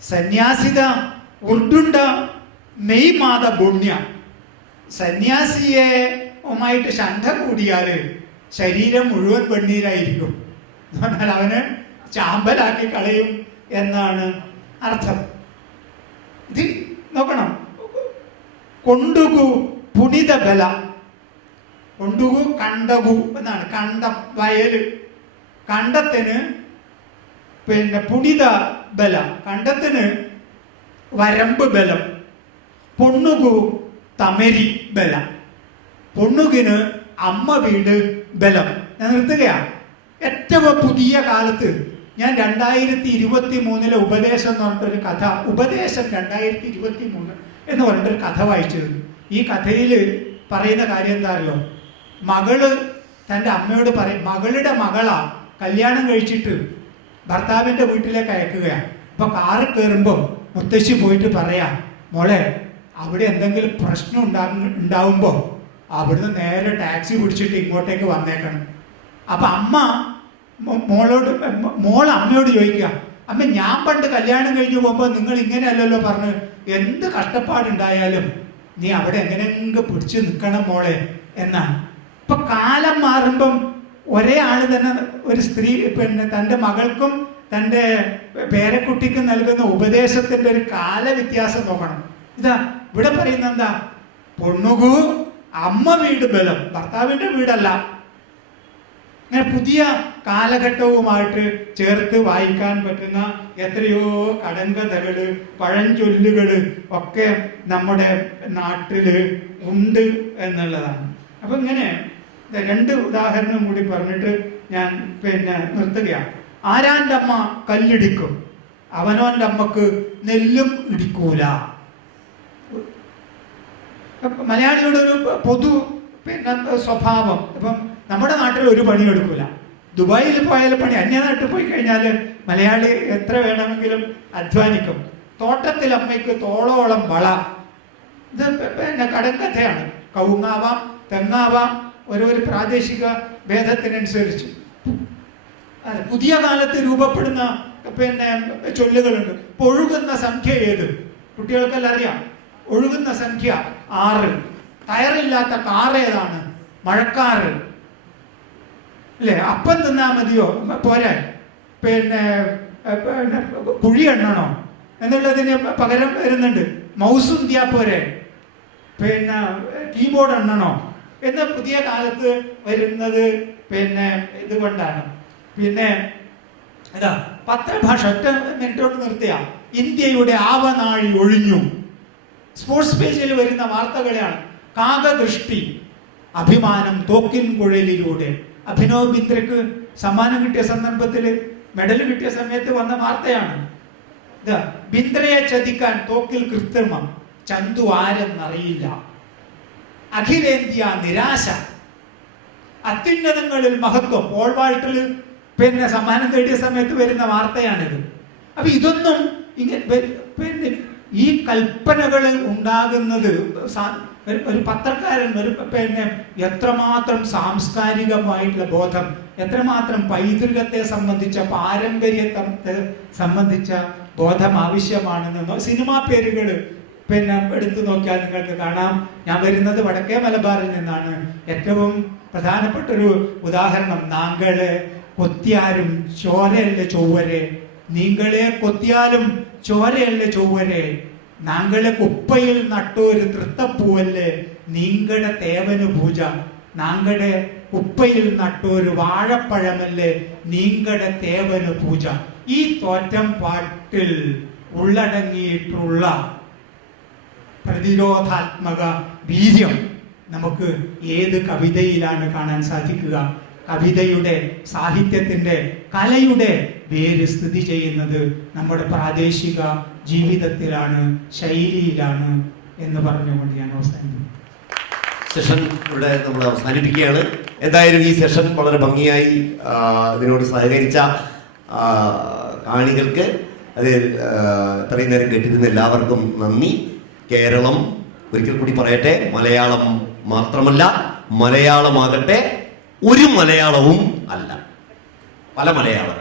സന്യാസിത ഉർഡുണ്ട മെയ് മാത ബുണ്യ, സന്യാസിയുമായിട്ട് ശണ്ഠ കൂടിയാല് ശരീരം മുഴുവൻ വെണ്ണീരായിരിക്കും എന്ന് പറഞ്ഞാൽ അവന് ചാമ്പലാക്കി കളയും എന്നാണ് അർത്ഥം. ഇത് നോക്കണം. കൊണ്ടുകു പുനിത ബല, കൊണ്ടുകു കണ്ടകു എന്നാണ്. കണ്ടം, വയല്. കണ്ടത്തിന് പുണിത ബലം, കണ്ടത്തിന് വരമ്പ് ബലം, പൊണ്ണുകു തമരി ബലം, പൊണ്ണുകിന് അമ്മ വീട് ബലം. ഞാൻ നിർത്തുകയാണ്. ഏറ്റവും പുതിയ കാലത്ത് ഞാൻ 2023 ഉപദേശം എന്ന് പറഞ്ഞിട്ടൊരു കഥ, ഉപദേശം 2023 എന്ന് പറഞ്ഞിട്ടൊരു കഥ വായിച്ചിരുന്നു. ഈ കഥയിൽ പറയുന്ന കാര്യം എന്താ അറിയോ? മകള് തൻ്റെ അമ്മയോട് പറയും, മകളുടെ മകളാ കല്യാണം കഴിച്ചിട്ട് ഭർത്താവിൻ്റെ വീട്ടിലേക്ക് അയക്കുകയാണ്. അപ്പോൾ കാറിൽ കയറുമ്പോൾ മുത്തശ്ശി പോയിട്ട് പറയാം, മോളെ അവിടെ എന്തെങ്കിലും പ്രശ്നം ഉണ്ടാവുമ്പോൾ അവിടുന്ന് നേരെ ടാക്സി പിടിച്ചിട്ട് ഇങ്ങോട്ടേക്ക് വന്നേക്കണം. അപ്പം അമ്മ മോൾ അമ്മയോട് ചോദിക്കുക, അമ്മ ഞാൻ പണ്ട് കല്യാണം കഴിഞ്ഞ് പോകുമ്പോൾ നിങ്ങൾ ഇങ്ങനെയല്ലല്ലോ പറഞ്ഞു, എന്ത് കഷ്ടപ്പാടുണ്ടായാലും നീ അവിടെ എങ്ങനെയെങ്കിലും പിടിച്ചു നിൽക്കണം മോളെ എന്നാണ്. ഇപ്പൊ കാലം മാറുമ്പം ഒരേ ആള് തന്നെ ഒരു സ്ത്രീ തൻ്റെ മകൾക്കും തൻ്റെ പേരക്കുട്ടിക്കും നൽകുന്ന ഉപദേശത്തിന്റെ ഒരു കാലവ്യത്യാസം നോക്കണം. ഇതാ ഇവിടെ പറയുന്ന എന്താ? പൊണ്ണുകു അമ്മ വീട് ബലം, ഭർത്താവിന്റെ വീടല്ല. അങ്ങനെ പുതിയ കാലഘട്ടവുമായിട്ട് ചേർത്ത് വായിക്കാൻ പറ്റുന്ന എത്രയോ കടങ്കഥകള്, പഴഞ്ചൊല്ലുകള് ഒക്കെ നമ്മുടെ നാട്ടില് ഉണ്ട് എന്നുള്ളതാണ്. അപ്പൊ ഇങ്ങനെ 2 ഉദാഹരണം കൂടി പറഞ്ഞിട്ട് ഞാൻ നിർത്തുകയാണ്. ആരാൻ്റെ അമ്മ കല്ലിടിക്കും, അവനോൻ്റെ അമ്മക്ക് നെല്ലും ഇടിക്കൂല. മലയാളിയുടെ ഒരു പൊതു സ്വഭാവം. ഇപ്പം നമ്മുടെ നാട്ടിൽ ഒരു പണി എടുക്കൂല. ദുബായിൽ പോയാലും പണി, അന്യനാട്ടിൽ പോയി കഴിഞ്ഞാൽ മലയാളി എത്ര വേണമെങ്കിലും അധ്വാനിക്കും. തോട്ടത്തിൽ അമ്മയ്ക്ക് തോളോളം വള. ഇത് കടങ്കഥയാണ്. കവുങ്ങാവാം, തെങ്ങാവാം, ഒരു പ്രാദേശിക ഭേദത്തിനനുസരിച്ച്. പുതിയ കാലത്ത് രൂപപ്പെടുന്ന ചൊല്ലുകളുണ്ട്. ഇപ്പൊ ഒഴുകുന്ന സംഖ്യ ഏത്? കുട്ടികൾക്കെല്ലാം അറിയാം. ഒഴുകുന്ന സംഖ്യ 6. ടയറില്ലാത്ത കാർ ഏതാണ്? മഴക്കാറ്. അല്ലേ? അപ്പം തിന്നാ മതിയോ? പോരാ. കുഴി എണ്ണണോ എന്നുള്ളതിന് പകരം വരുന്നുണ്ട് മൗസ് ഉന്തിയാ പോരെ, കീബോർഡ് എണ്ണണോ എന്ന് പുതിയ കാലത്ത് വരുന്നത് ഇതുകൊണ്ടാണ്. ഇതാ പത്രഭാഷ ഒറ്റ മിനിറ്റോട്ട് നിർത്തിയ ഇന്ത്യയുടെ ആവനാഴി ഒഴിഞ്ഞു. സ്പോർട്സ് പേജിൽ വരുന്ന വാർത്തകളെയാണ്. കാകദൃഷ്ടി, അഭിമാനം തോക്കിൻ കുഴലിലൂടെ. അഭിനവ് ബിന്ദ്രക്ക് സമ്മാനം കിട്ടിയ സന്ദർഭത്തിൽ, മെഡൽ കിട്ടിയ സമയത്ത് വന്ന വാർത്തയാണ്. ഇതാ ബിന്ദ്രയെ ചതിക്കാൻ തോക്കിൽ കൃത്രിമം, ചന്തു ആരെന്നറിയില്ല. അഖിലേന്ത്യാ നിരാശ, അത്യുന്നതങ്ങളിൽ മഹത്വം. പോൾ വാൾട്ടിൽ സമ്മാനം നേടിയ സമയത്ത് വരുന്ന വാർത്തയാണിത്. അപ്പൊ ഇതൊന്നും ഈ കൽപ്പനകൾ ഉണ്ടാകുന്നത് ഒരു പത്രക്കാരൻ എത്രമാത്രം സാംസ്കാരികമായിട്ടുള്ള ബോധം, എത്രമാത്രം പൈതൃകത്തെ സംബന്ധിച്ച പാരമ്പര്യത്തെ സംബന്ധിച്ച ബോധം ആവശ്യമാണെന്നോ. സിനിമാ പേരുകൾ എടുത്തു നോക്കിയാൽ നിങ്ങൾക്ക് കാണാം. ഞാൻ വരുന്നത് വടക്കേ മലബാറിൽ നിന്നാണ്. ഏറ്റവും പ്രധാനപ്പെട്ടൊരു ഉദാഹരണം നാങ്കളെ കൊത്തിയാലും ചോരയല്ല ചൊവ്വരെ, നീങ്കളെ കൊത്തിയാലും ചോരയല്ല ചൊവ്വരെ, നാങ്കളെ കുപ്പയിൽ നട്ടൊരു തൃത്തപ്പൂവല്ലേ നീങ്കട തേവന് പൂജ, നാങ്കടെ കുപ്പയിൽ നട്ടൊരു വാഴപ്പഴമല്ലേ നീങ്കട തേവന് പൂജ. ഈ തോറ്റം പാട്ടിൽ ഉള്ളടങ്ങിയിട്ടുള്ള പ്രതിരോധാത്മക വീര്യം നമുക്ക് ഏത് കവിതയിലാണ് കാണാൻ സാധിക്കുക? കവിതയുടെ, സാഹിത്യത്തിന്റെ, കലയുടെ വേര് സ്ഥിതി ചെയ്യുന്നത് നമ്മുടെ പ്രാദേശിക ജീവിതത്തിലാണ്, ശൈലിയിലാണ് എന്ന് പറഞ്ഞുകൊണ്ട് ഞാൻ അവസാനിപ്പിക്കുന്നു. സെഷൻ ഇവിടെ നമ്മൾ അവസാനിപ്പിക്കുകയാണ്. എന്തായാലും ഈ സെഷൻ വളരെ ഭംഗിയായി ഇതിനോട് സഹകരിച്ച കാണികൾക്ക്, അതിൽ ഇത്രയും നേരം കേട്ടിരുന്ന എല്ലാവർക്കും നന്ദി. കേരളം, ഒരിക്കൽ കൂടി പറയട്ടെ, മലയാളം മാത്രമല്ല, മലയാളമാകട്ടെ ഒരു മലയാളവും അല്ല, പല മലയാളം.